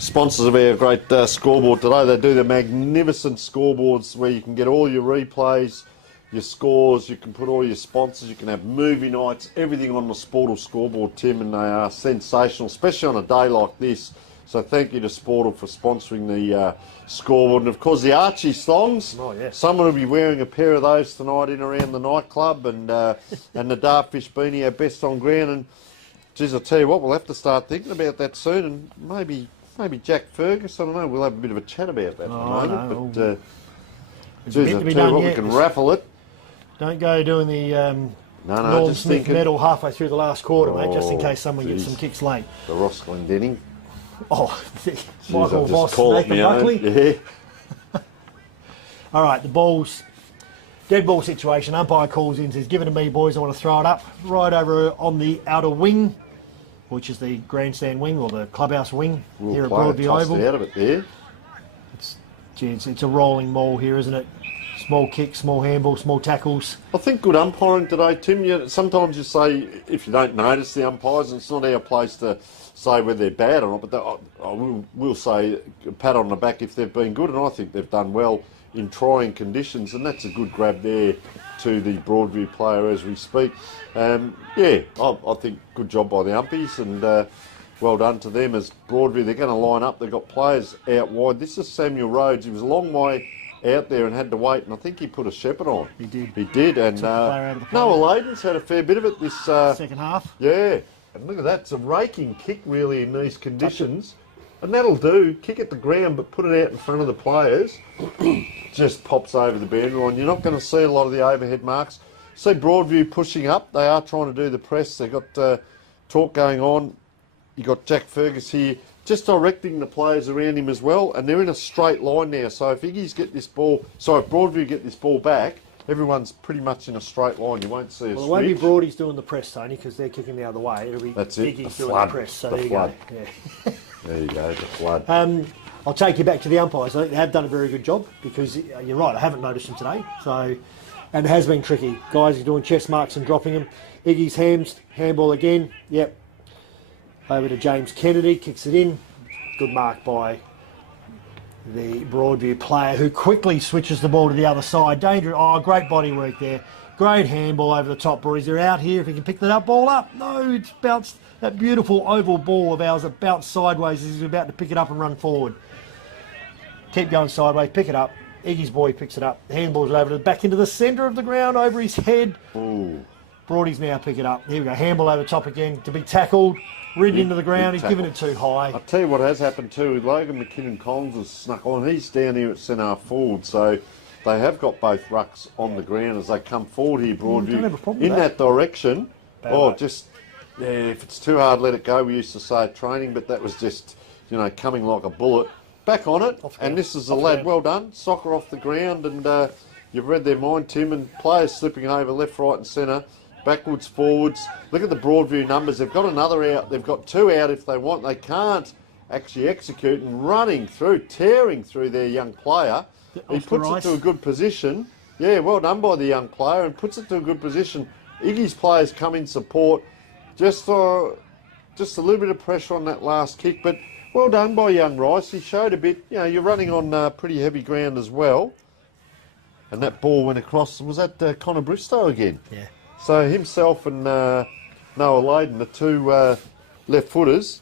sponsors of our great scoreboard today. They do the magnificent scoreboards where you can get all your replays, your scores, you can put all your sponsors, you can have movie nights, everything on the Sportal scoreboard, Tim, and they are sensational, especially on a day like this. So thank you to Sportal for sponsoring the scoreboard. And of course, the Archie songs. Oh, yes. Someone will be wearing a pair of those tonight in around the nightclub, and the Dartfish beanie, our best on ground. And geez, I'll tell you what, we'll have to start thinking about that soon, and maybe Jack Fergus, I don't know, we'll have a bit of a chat about that in a moment. No. But, geez, I'll tell you what, we can raffle it. Don't go doing the Norm just Smith thinking. medal halfway through the last quarter, mate, just in case someone gets some kicks late. The Ross Glendenning. Oh, Jeez, Michael I've just Voss, called it Nathan my own. Buckley. Yeah. All right, the ball's dead ball situation. Umpire calls in, says, "Give it to me, boys. I want to throw it up right over on the outer wing," which is the grandstand wing or the clubhouse wing here at Broadview Oval. Out of it there. It's a rolling maul here, isn't it? Small kicks, small handball, small tackles. I think good umpiring today, Tim. Sometimes you say if you don't notice the umpires, and it's not our place to say whether they're bad or not, but I will say a pat on the back if they've been good, and I think they've done well in trying conditions, and that's a good grab there to the Broadview player as we speak. I think good job by the umpies, and well done to them as Broadview. They're going to line up. They've got players out wide. This is Samuel Rhodes. He was a long way out there and had to wait, and I think he put a shepherd on. He did. He did, and Noah Layden's had a fair bit of it this Second half. Yeah, and look at that. It's a raking kick really in these conditions. And that'll do. Kick at the ground, but put it out in front of the players. Just pops over the boundary line. You're not going to see a lot of the overhead marks. See Broadview pushing up. They are trying to do the press. They've got talk going on. You've got Jack Fergus here, just directing the players around him as well. And they're in a straight line now. So if if Broadview get this ball back, everyone's pretty much in a straight line. You won't see a Well, it switch. won't be Broadies doing the press, Tony, because they're kicking the other way. It'll be Iggy's doing the press. So there you go. Yeah. There you go, the flood. I'll take you back to the umpires. I think they have done a very good job because you're right, I haven't noticed them today. And it has been tricky. Guys are doing chest marks and dropping them. Iggy's handball again. Yep. Over to James Kennedy, kicks it in. Good mark by the Broadview player who quickly switches the ball to the other side. Dangerous. Oh, great body work there. Great handball over the top, Broadies. They're out here. If he can pick that up, ball up. No, it's bounced. That beautiful oval ball of ours that bounced sideways as he's about to pick it up and run forward. Keep going sideways, pick it up. Iggy's boy picks it up. Handballs it over to the back into the centre of the ground, over his head. Ooh. Broadies now pick it up. Here we go. Handball over top again to be tackled. Ridden into the ground. He's given it too high. I'll tell you what has happened too. Logan McKinnon-Collins has snuck on. He's down here at centre forward, so they have got both rucks on the ground as they come forward here, Broadview. Don't have a problem in with that direction. Bad If it's too hard, let it go. We used to say at training, but that was just, coming like a bullet. Back on it, and this is a lad. Well done. Soccer off the ground, and you've read their mind, Tim, and players slipping over left, right and centre. Backwards, forwards. Look at the Broadview numbers. They've got another out. They've got 2 out if they want. They can't actually execute, and running through, tearing through their young player. He puts it to a good position. Yeah, well done by the young player, and puts it to a good position. Iggy's players come in support. Just a little bit of pressure on that last kick, but well done by young Rice. He showed a bit. You're running on pretty heavy ground as well. and that ball went across. Was that Connor Bristow again? Yeah. So himself and Noah Layden, the two left footers.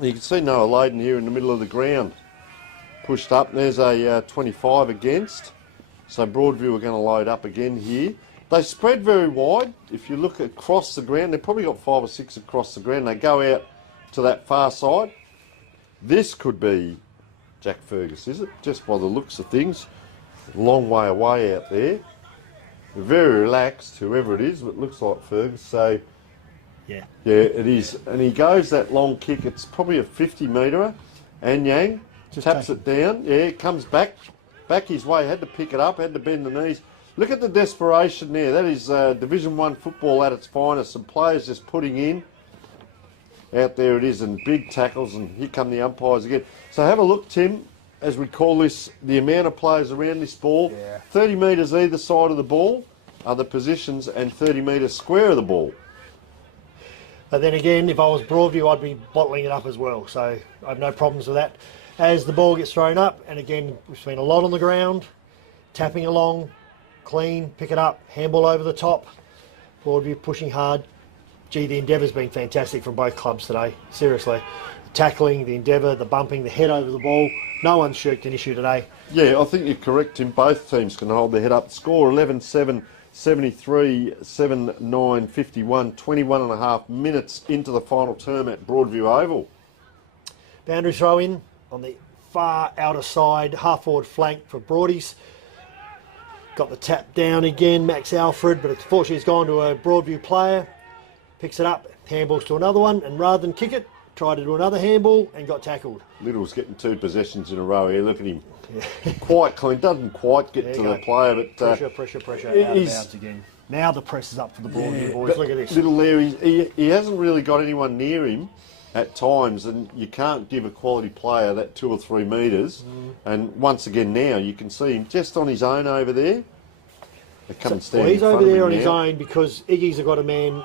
You can see Noah Layden here in the middle of the ground, pushed up. There's a 25 against. So Broadview are going to load up again here. They spread very wide. If you look across the ground, they've probably got 5 or 6 across the ground. They go out to that far side. This could be Jack Fergus, is it? Just by the looks of things. A long way away out there. Very relaxed, whoever it is, but it looks like Fergus. So, yeah, it is. And he goes that long kick. It's probably a 50-metre. Anyang just taps it down. Yeah, it comes back his way. Had to pick it up, had to bend the knees. Look at the desperation there. That is Division 1 football at its finest. Some players just putting in. Out there it is, and big tackles, and here come the umpires again. So have a look, Tim, as we call this, the amount of players around this ball. Yeah. 30 metres either side of the ball are the positions, and 30 metres square of the ball. But then again, if I was Broadview, I'd be bottling it up as well. So I have no problems with that. As the ball gets thrown up, and again, we've seen a lot on the ground, tapping along, clean, pick it up, handball over the top. Broadview pushing hard. Gee, the endeavour's been fantastic from both clubs today. Seriously. The tackling, the endeavour, the bumping, the head over the ball. No one's shirked an issue today. Yeah, I think you're correct, Tim. Both teams can hold their head up. Score 11-7, 73, 7-9, 51, 21 and a half minutes into the final term at Broadview Oval. Boundary throw in on the far outer side, half forward flank for Broadies. Got the tap down again, Max Alfred, but unfortunately he's gone to a Broadview player. Picks it up, handballs to another one, and rather than kick it, tried to do another handball and got tackled. Little's getting 2 possessions in a row here. Look at him. Yeah. Quite clean. Doesn't quite get to the player, but... Pressure. Out of bounds again. Now the press is up for the Broadview boys. Look at this. Little there, he hasn't really got anyone near him at times, and you can't give a quality player that 2 or 3 metres. And once again now, you can see him just on his own over there. He's over there on his own because Iggy's have got a man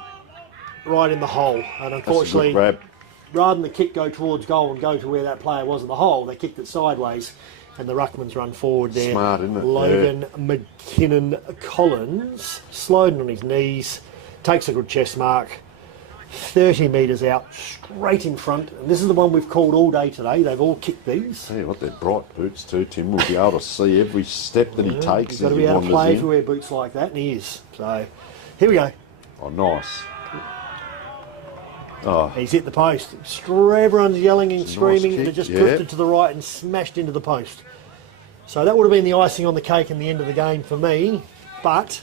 right in the hole, and unfortunately, rather than the kick go towards goal and go to where that player was in the hole, they kicked it sideways, and the ruckman's run forward there. Smart, isn't it? Logan McKinnon Collins, Slowden on his knees, takes a good chest mark, 30 metres out, straight in front, and this is the one we've called all day today. They've all kicked these. Tell you what, they're bright boots too, Tim. We'll be able to see every step that he takes. He's got to be able to play if we wear boots like that, and he is. So, here we go. Oh, nice. Oh. He's hit the post. Everyone's yelling and screaming, nice and it just drifted to the right and smashed into the post. So that would have been the icing on the cake in the end of the game for me. But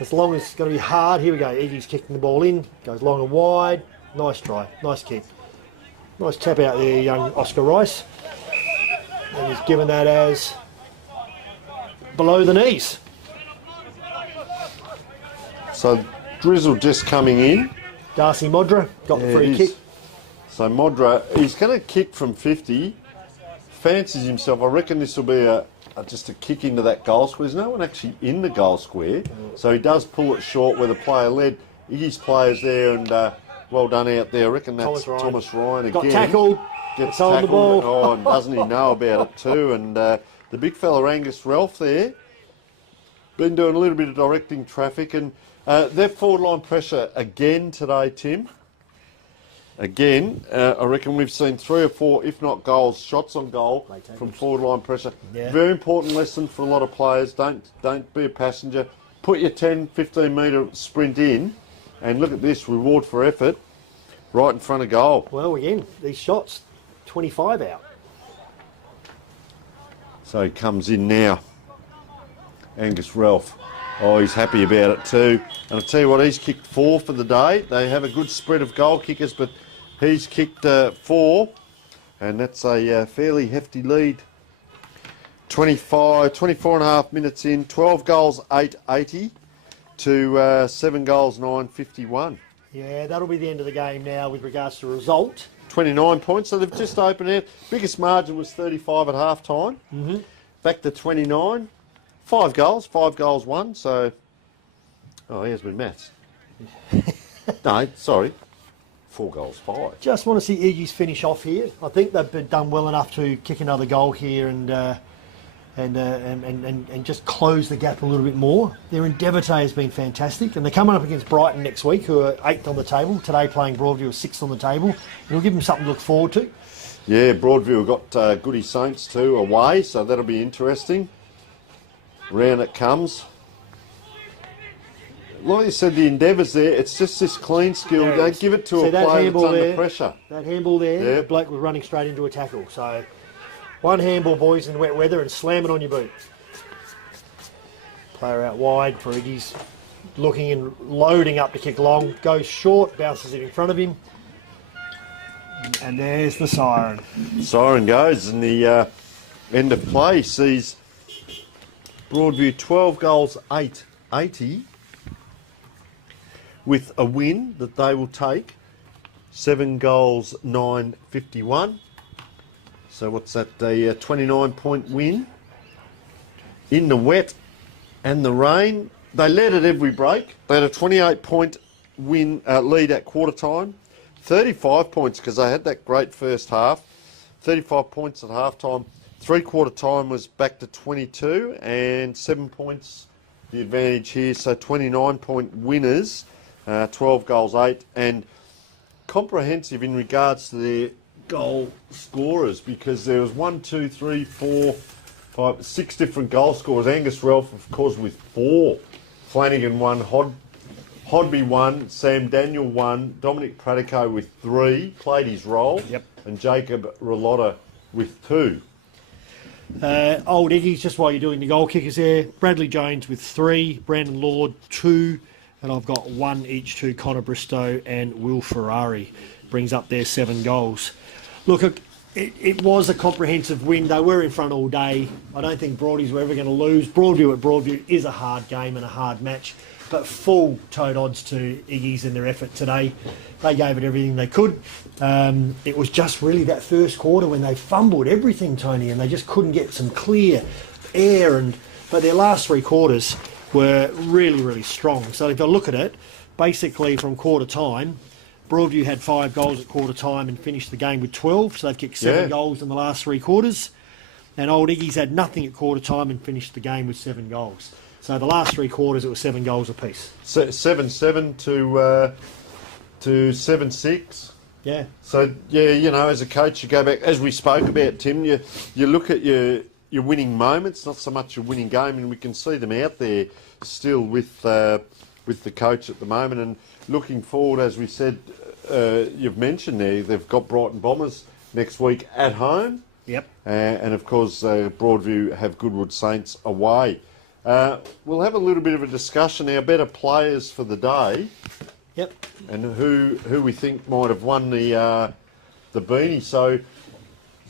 as long as it's going to be hard, here we go. Iggy's kicking the ball in, goes long and wide. Nice try, nice kick. Nice tap out there, young Oscar Rice. And he's given that as below the knees. So Drizzle just coming in. Darcy Modra got the free kick. So Modra, he's going to kick from 50. Fancies himself. I reckon this will be just a kick into that goal square. There's no one actually in the goal square. So he does pull it short where the player led. Iggy's players there, and well done out there. I reckon that's Thomas Ryan again. Got tackled. Gets tackled. The ball. Oh, and doesn't he know about it too? And the big fella Angus Ralph there, been doing a little bit of directing traffic, and their forward line pressure again today, Tim. Again, I reckon we've seen 3 or 4, if not goals, shots on goal from forward line pressure. Yeah. Very important lesson for a lot of players. Don't be a passenger. Put your 10, 15 metre sprint in, and look at this, reward for effort, right in front of goal. Well, again, these shots, 25 out. So he comes in now, Angus Ralph. Oh, he's happy about it too. And I'll tell you what, he's kicked 4 for the day. They have a good spread of goal kickers, but he's kicked 4, and that's a fairly hefty lead. 24 and a half minutes in, 12 goals, 880 to 7 goals, 951. Yeah, that'll be the end of the game now with regards to result. 29 points, so they've just opened it. Biggest margin was 35 at half time. Back to 29. 5 goals, 1, so... Oh, here's my maths. No, sorry. 4 goals, 5. Just want to see Iggy's finish off here. I think they've done well enough to kick another goal here and and just close the gap a little bit more. Their endeavour today has been fantastic, and they're coming up against Brighton next week, who are 8th on the table. Today playing Broadview, 6th on the table. It'll give them something to look forward to. Yeah, Broadview have got Goody Saints too away, so that'll be interesting. Round it comes. Like you said, the endeavour's there. It's just this clean skill. There Don't give it to a player that's under pressure. That handball there, Yep. the bloke was running straight into a tackle. So one handball, boys, in wet weather, and slam it on your boot. Player out wide for Iggy's, looking and loading up to kick long. Goes short, bounces it in front of him. And there's the siren. Siren goes, and the end of play sees Broadview 12 goals, 880, with a win that they will take, 7 goals, 951. So what's that, a 29-point win? In the wet and the rain, they led at every break. They had a 28-point win lead at quarter time, 35 points because they had that great first half, 35 points at half time. Three-quarter time was back to 22 and 7 points the advantage here. So 29-point winners, 12 goals, 8, and comprehensive in regards to their goal scorers, because there was 6 different goal scorers. Angus Ralph, of course, with 4. Flanagan 1, Hodby 1, Sam Daniel 1, Dominic Pratico with 3, played his role, Yep. and Jacob Relotta with 2. Old Iggy's, just while you're doing the goal kickers there, Bradley Jones with 3, Brandon Lord 2, and I've got 1 each to Connor Bristow and Will Ferrari. Brings up their 7 goals. Look, it was a comprehensive win. They were in front all day. I don't think Broadies were ever going to lose. Broadview at Broadview is a hard game and a hard match, but full toed odds to Iggy's in their effort today. They gave it everything they could. It was just really that first quarter when they fumbled everything, Tony, and they just couldn't get some clear air. But their last 3 quarters were really, really strong. So if I look at it, basically from quarter time, Broadview had 5 goals at quarter time and finished the game with 12. So they've kicked 7 goals in the last 3 quarters. And Old Iggy's had nothing at quarter time and finished the game with 7 goals. So the last 3 quarters, it was 7 goals apiece. 7-7 to 7-6. Yeah. So, yeah, you know, as a coach, you go back, as we spoke about, Tim, you look at your winning moments, not so much your winning game, and we can see them out there still with the coach at the moment. And looking forward, as we said, you've mentioned there, they've got Brighton Bombers next week at home. Yep. And of course, Broadview have Goodwood Saints away. We'll have a little bit of a discussion, our better players for the day. Yep. And who we think might have won the beanie. So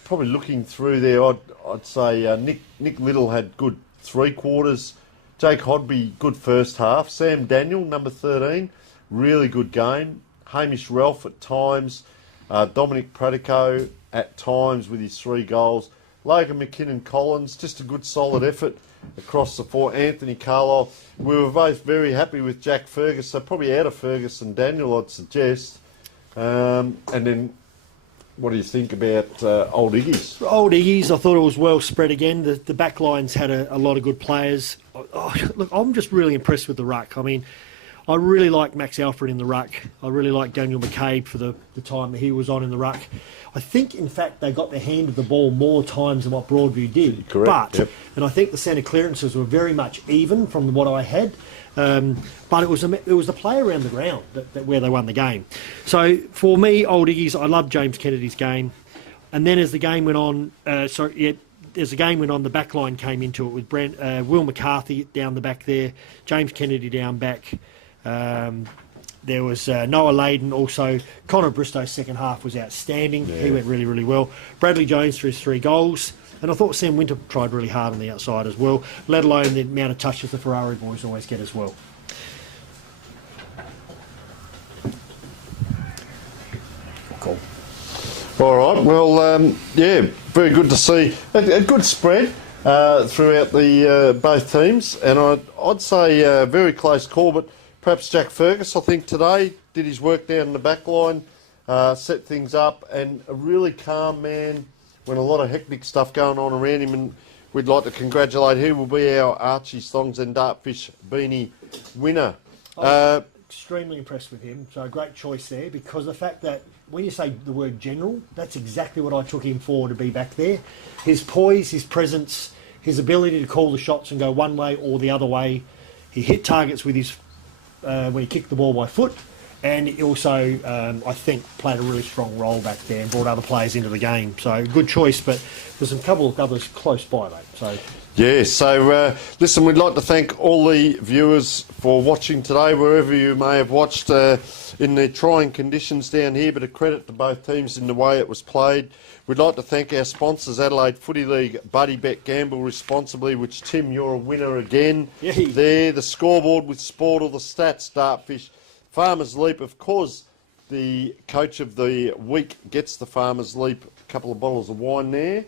probably looking through there, I'd say Nick Little had good 3 quarters. Jake Hodby, good first half. Sam Daniel, number 13, really good game. Hamish Ralph at times. Dominic Pratico at times with his 3 goals. Logan McKinnon Collins, just a good solid effort across the 4. Anthony Carlisle, we were both very happy with Jack Fergus, so probably out of Fergus and Daniel, I'd suggest. And then, what do you think about Old Iggy's? Old Iggy's, I thought it was well spread again. The back lines had a lot of good players. Look, I'm just really impressed with the ruck. I mean, I really like Max Alfred in the ruck. I really like Daniel McCabe for the time that he was on in the ruck. I think, in fact, they got their hand of the ball more times than what Broadview did. Correct. But, and I think the centre clearances were very much even from what I had. But it was the play around the ground that where they won the game. So for me, Old Iggy's, I love James Kennedy's game. And then as the game went on, as the game went on, the back line came into it with Will McCarthy down the back there, James Kennedy down back. There was Noah Layden also. Connor Bristow's second half was outstanding. Yeah. He went really, really well. Bradley Jones for his 3 goals. And I thought Sam Winter tried really hard on the outside as well, let alone the amount of touches the Ferrari boys always get as well. Cool. All right. Well, very good to see a good spread throughout the both teams. And I'd say a very close call, but perhaps Jack Fergus, I think, today did his work down in the back line, set things up, and a really calm man when a lot of hectic stuff going on around him. And we'd like to congratulate who will be our Archie Thongs and Dartfish Beanie winner. Extremely impressed with him. So a great choice there, because the fact that when you say the word general, that's exactly what I took him for, to be back there. His poise, his presence, his ability to call the shots and go one way or the other way. He hit targets with his when he kicked the ball by foot, and he also, I think, played a really strong role back there and brought other players into the game. So good choice, but there's a couple of others close by, mate. So. Yeah, so listen, we'd like to thank all the viewers for watching today, wherever you may have watched in the trying conditions down here, but a credit to both teams in the way it was played. We'd like to thank our sponsors, Adelaide Footy League, Buddy Bet Gamble Responsibly, which, Tim, you're a winner again. Yay. There, the scoreboard with sport, all the stats, Dartfish, Farmers Leap, of course, the coach of the week gets the Farmers Leap, a couple of bottles of wine there.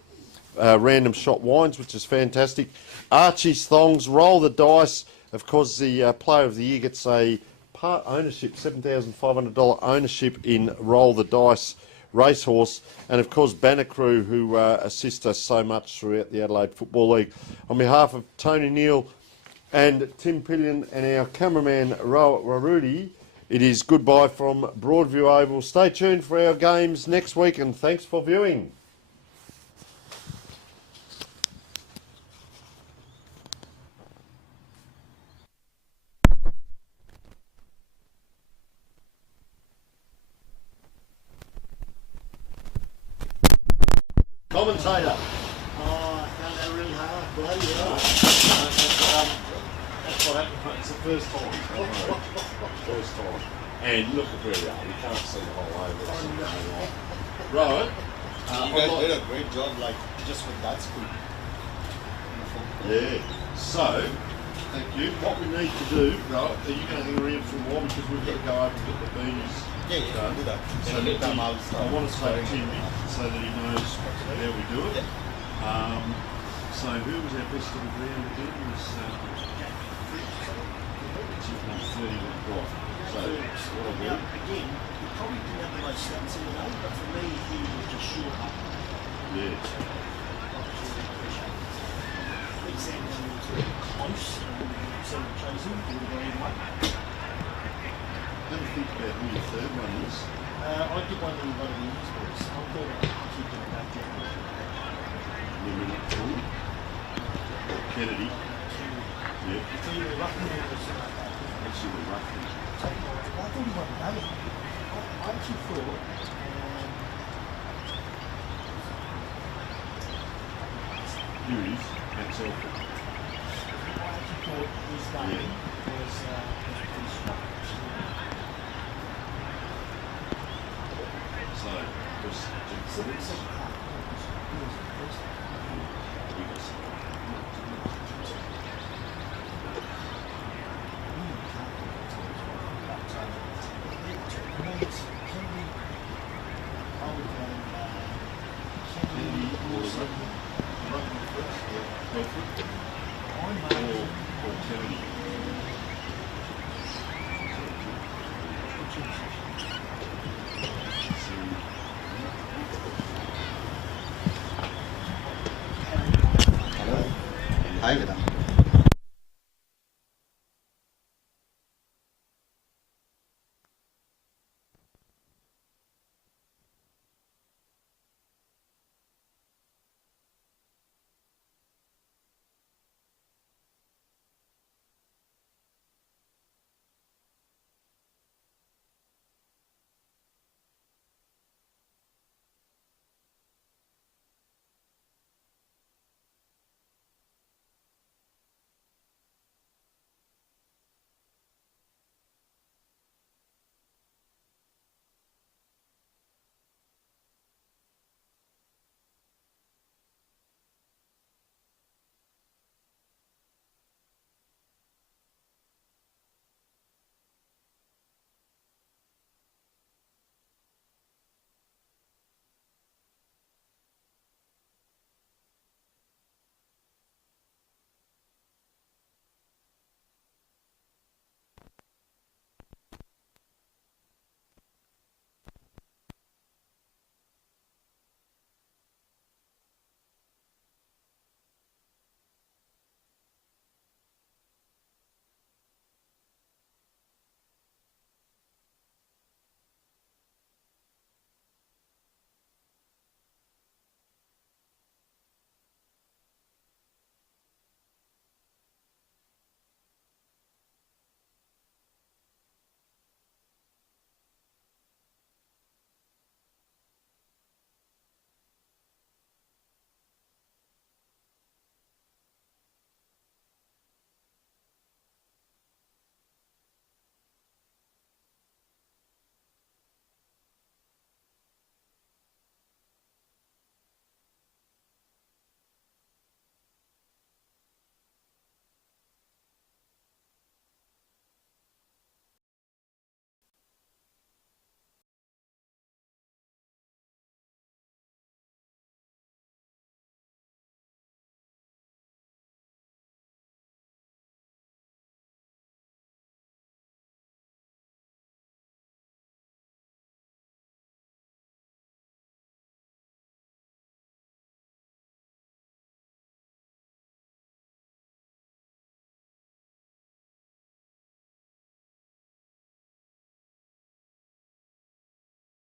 Random shot wines, which is fantastic. Archie's Thongs, roll the dice. Of course, the player of the year gets a part ownership, $7,500 ownership in Roll the Dice Racehorse. And of course, Banner Crew, who assist us so much throughout the Adelaide Football League. On behalf of Tony Neal and Tim Pillion and our cameraman, Rudy, it is goodbye from Broadview Oval. Stay tuned for our games next week, and thanks for viewing. Commentator. Oh, I found that really hard. Bloody hell. That's what happened, mate. It's the first time. First time. And look at where we are. You can't see the whole over. Right. You guys did a great job, like, just with that school. Yeah. So, thank you. What we need to do, right, are you going to hang around for a while, because we've got to go over and get the beanies. Yeah, you can do that. So Anytime I'll I want to say Timmy so that he knows how we do it. So who was our best on the ground again? It was number 30 went right. So what I do? Again, he probably didn't have the most stats in the game, but for me, he was just short up. Yeah. Big Sam was close, and so chosen, he would have been one. Have a think about who your third one is. I did one in one of the Eastboys. I'm going to keep it back there. Maybe not Paul. Kennedy. Yeah. It's either Ruffin or something like that. Actually, we're roughly. I thought he won the game. I actually thought. Here he is. That's all. I actually thought his game was pretty strong. So, So it's a cut. Hi, Vedant.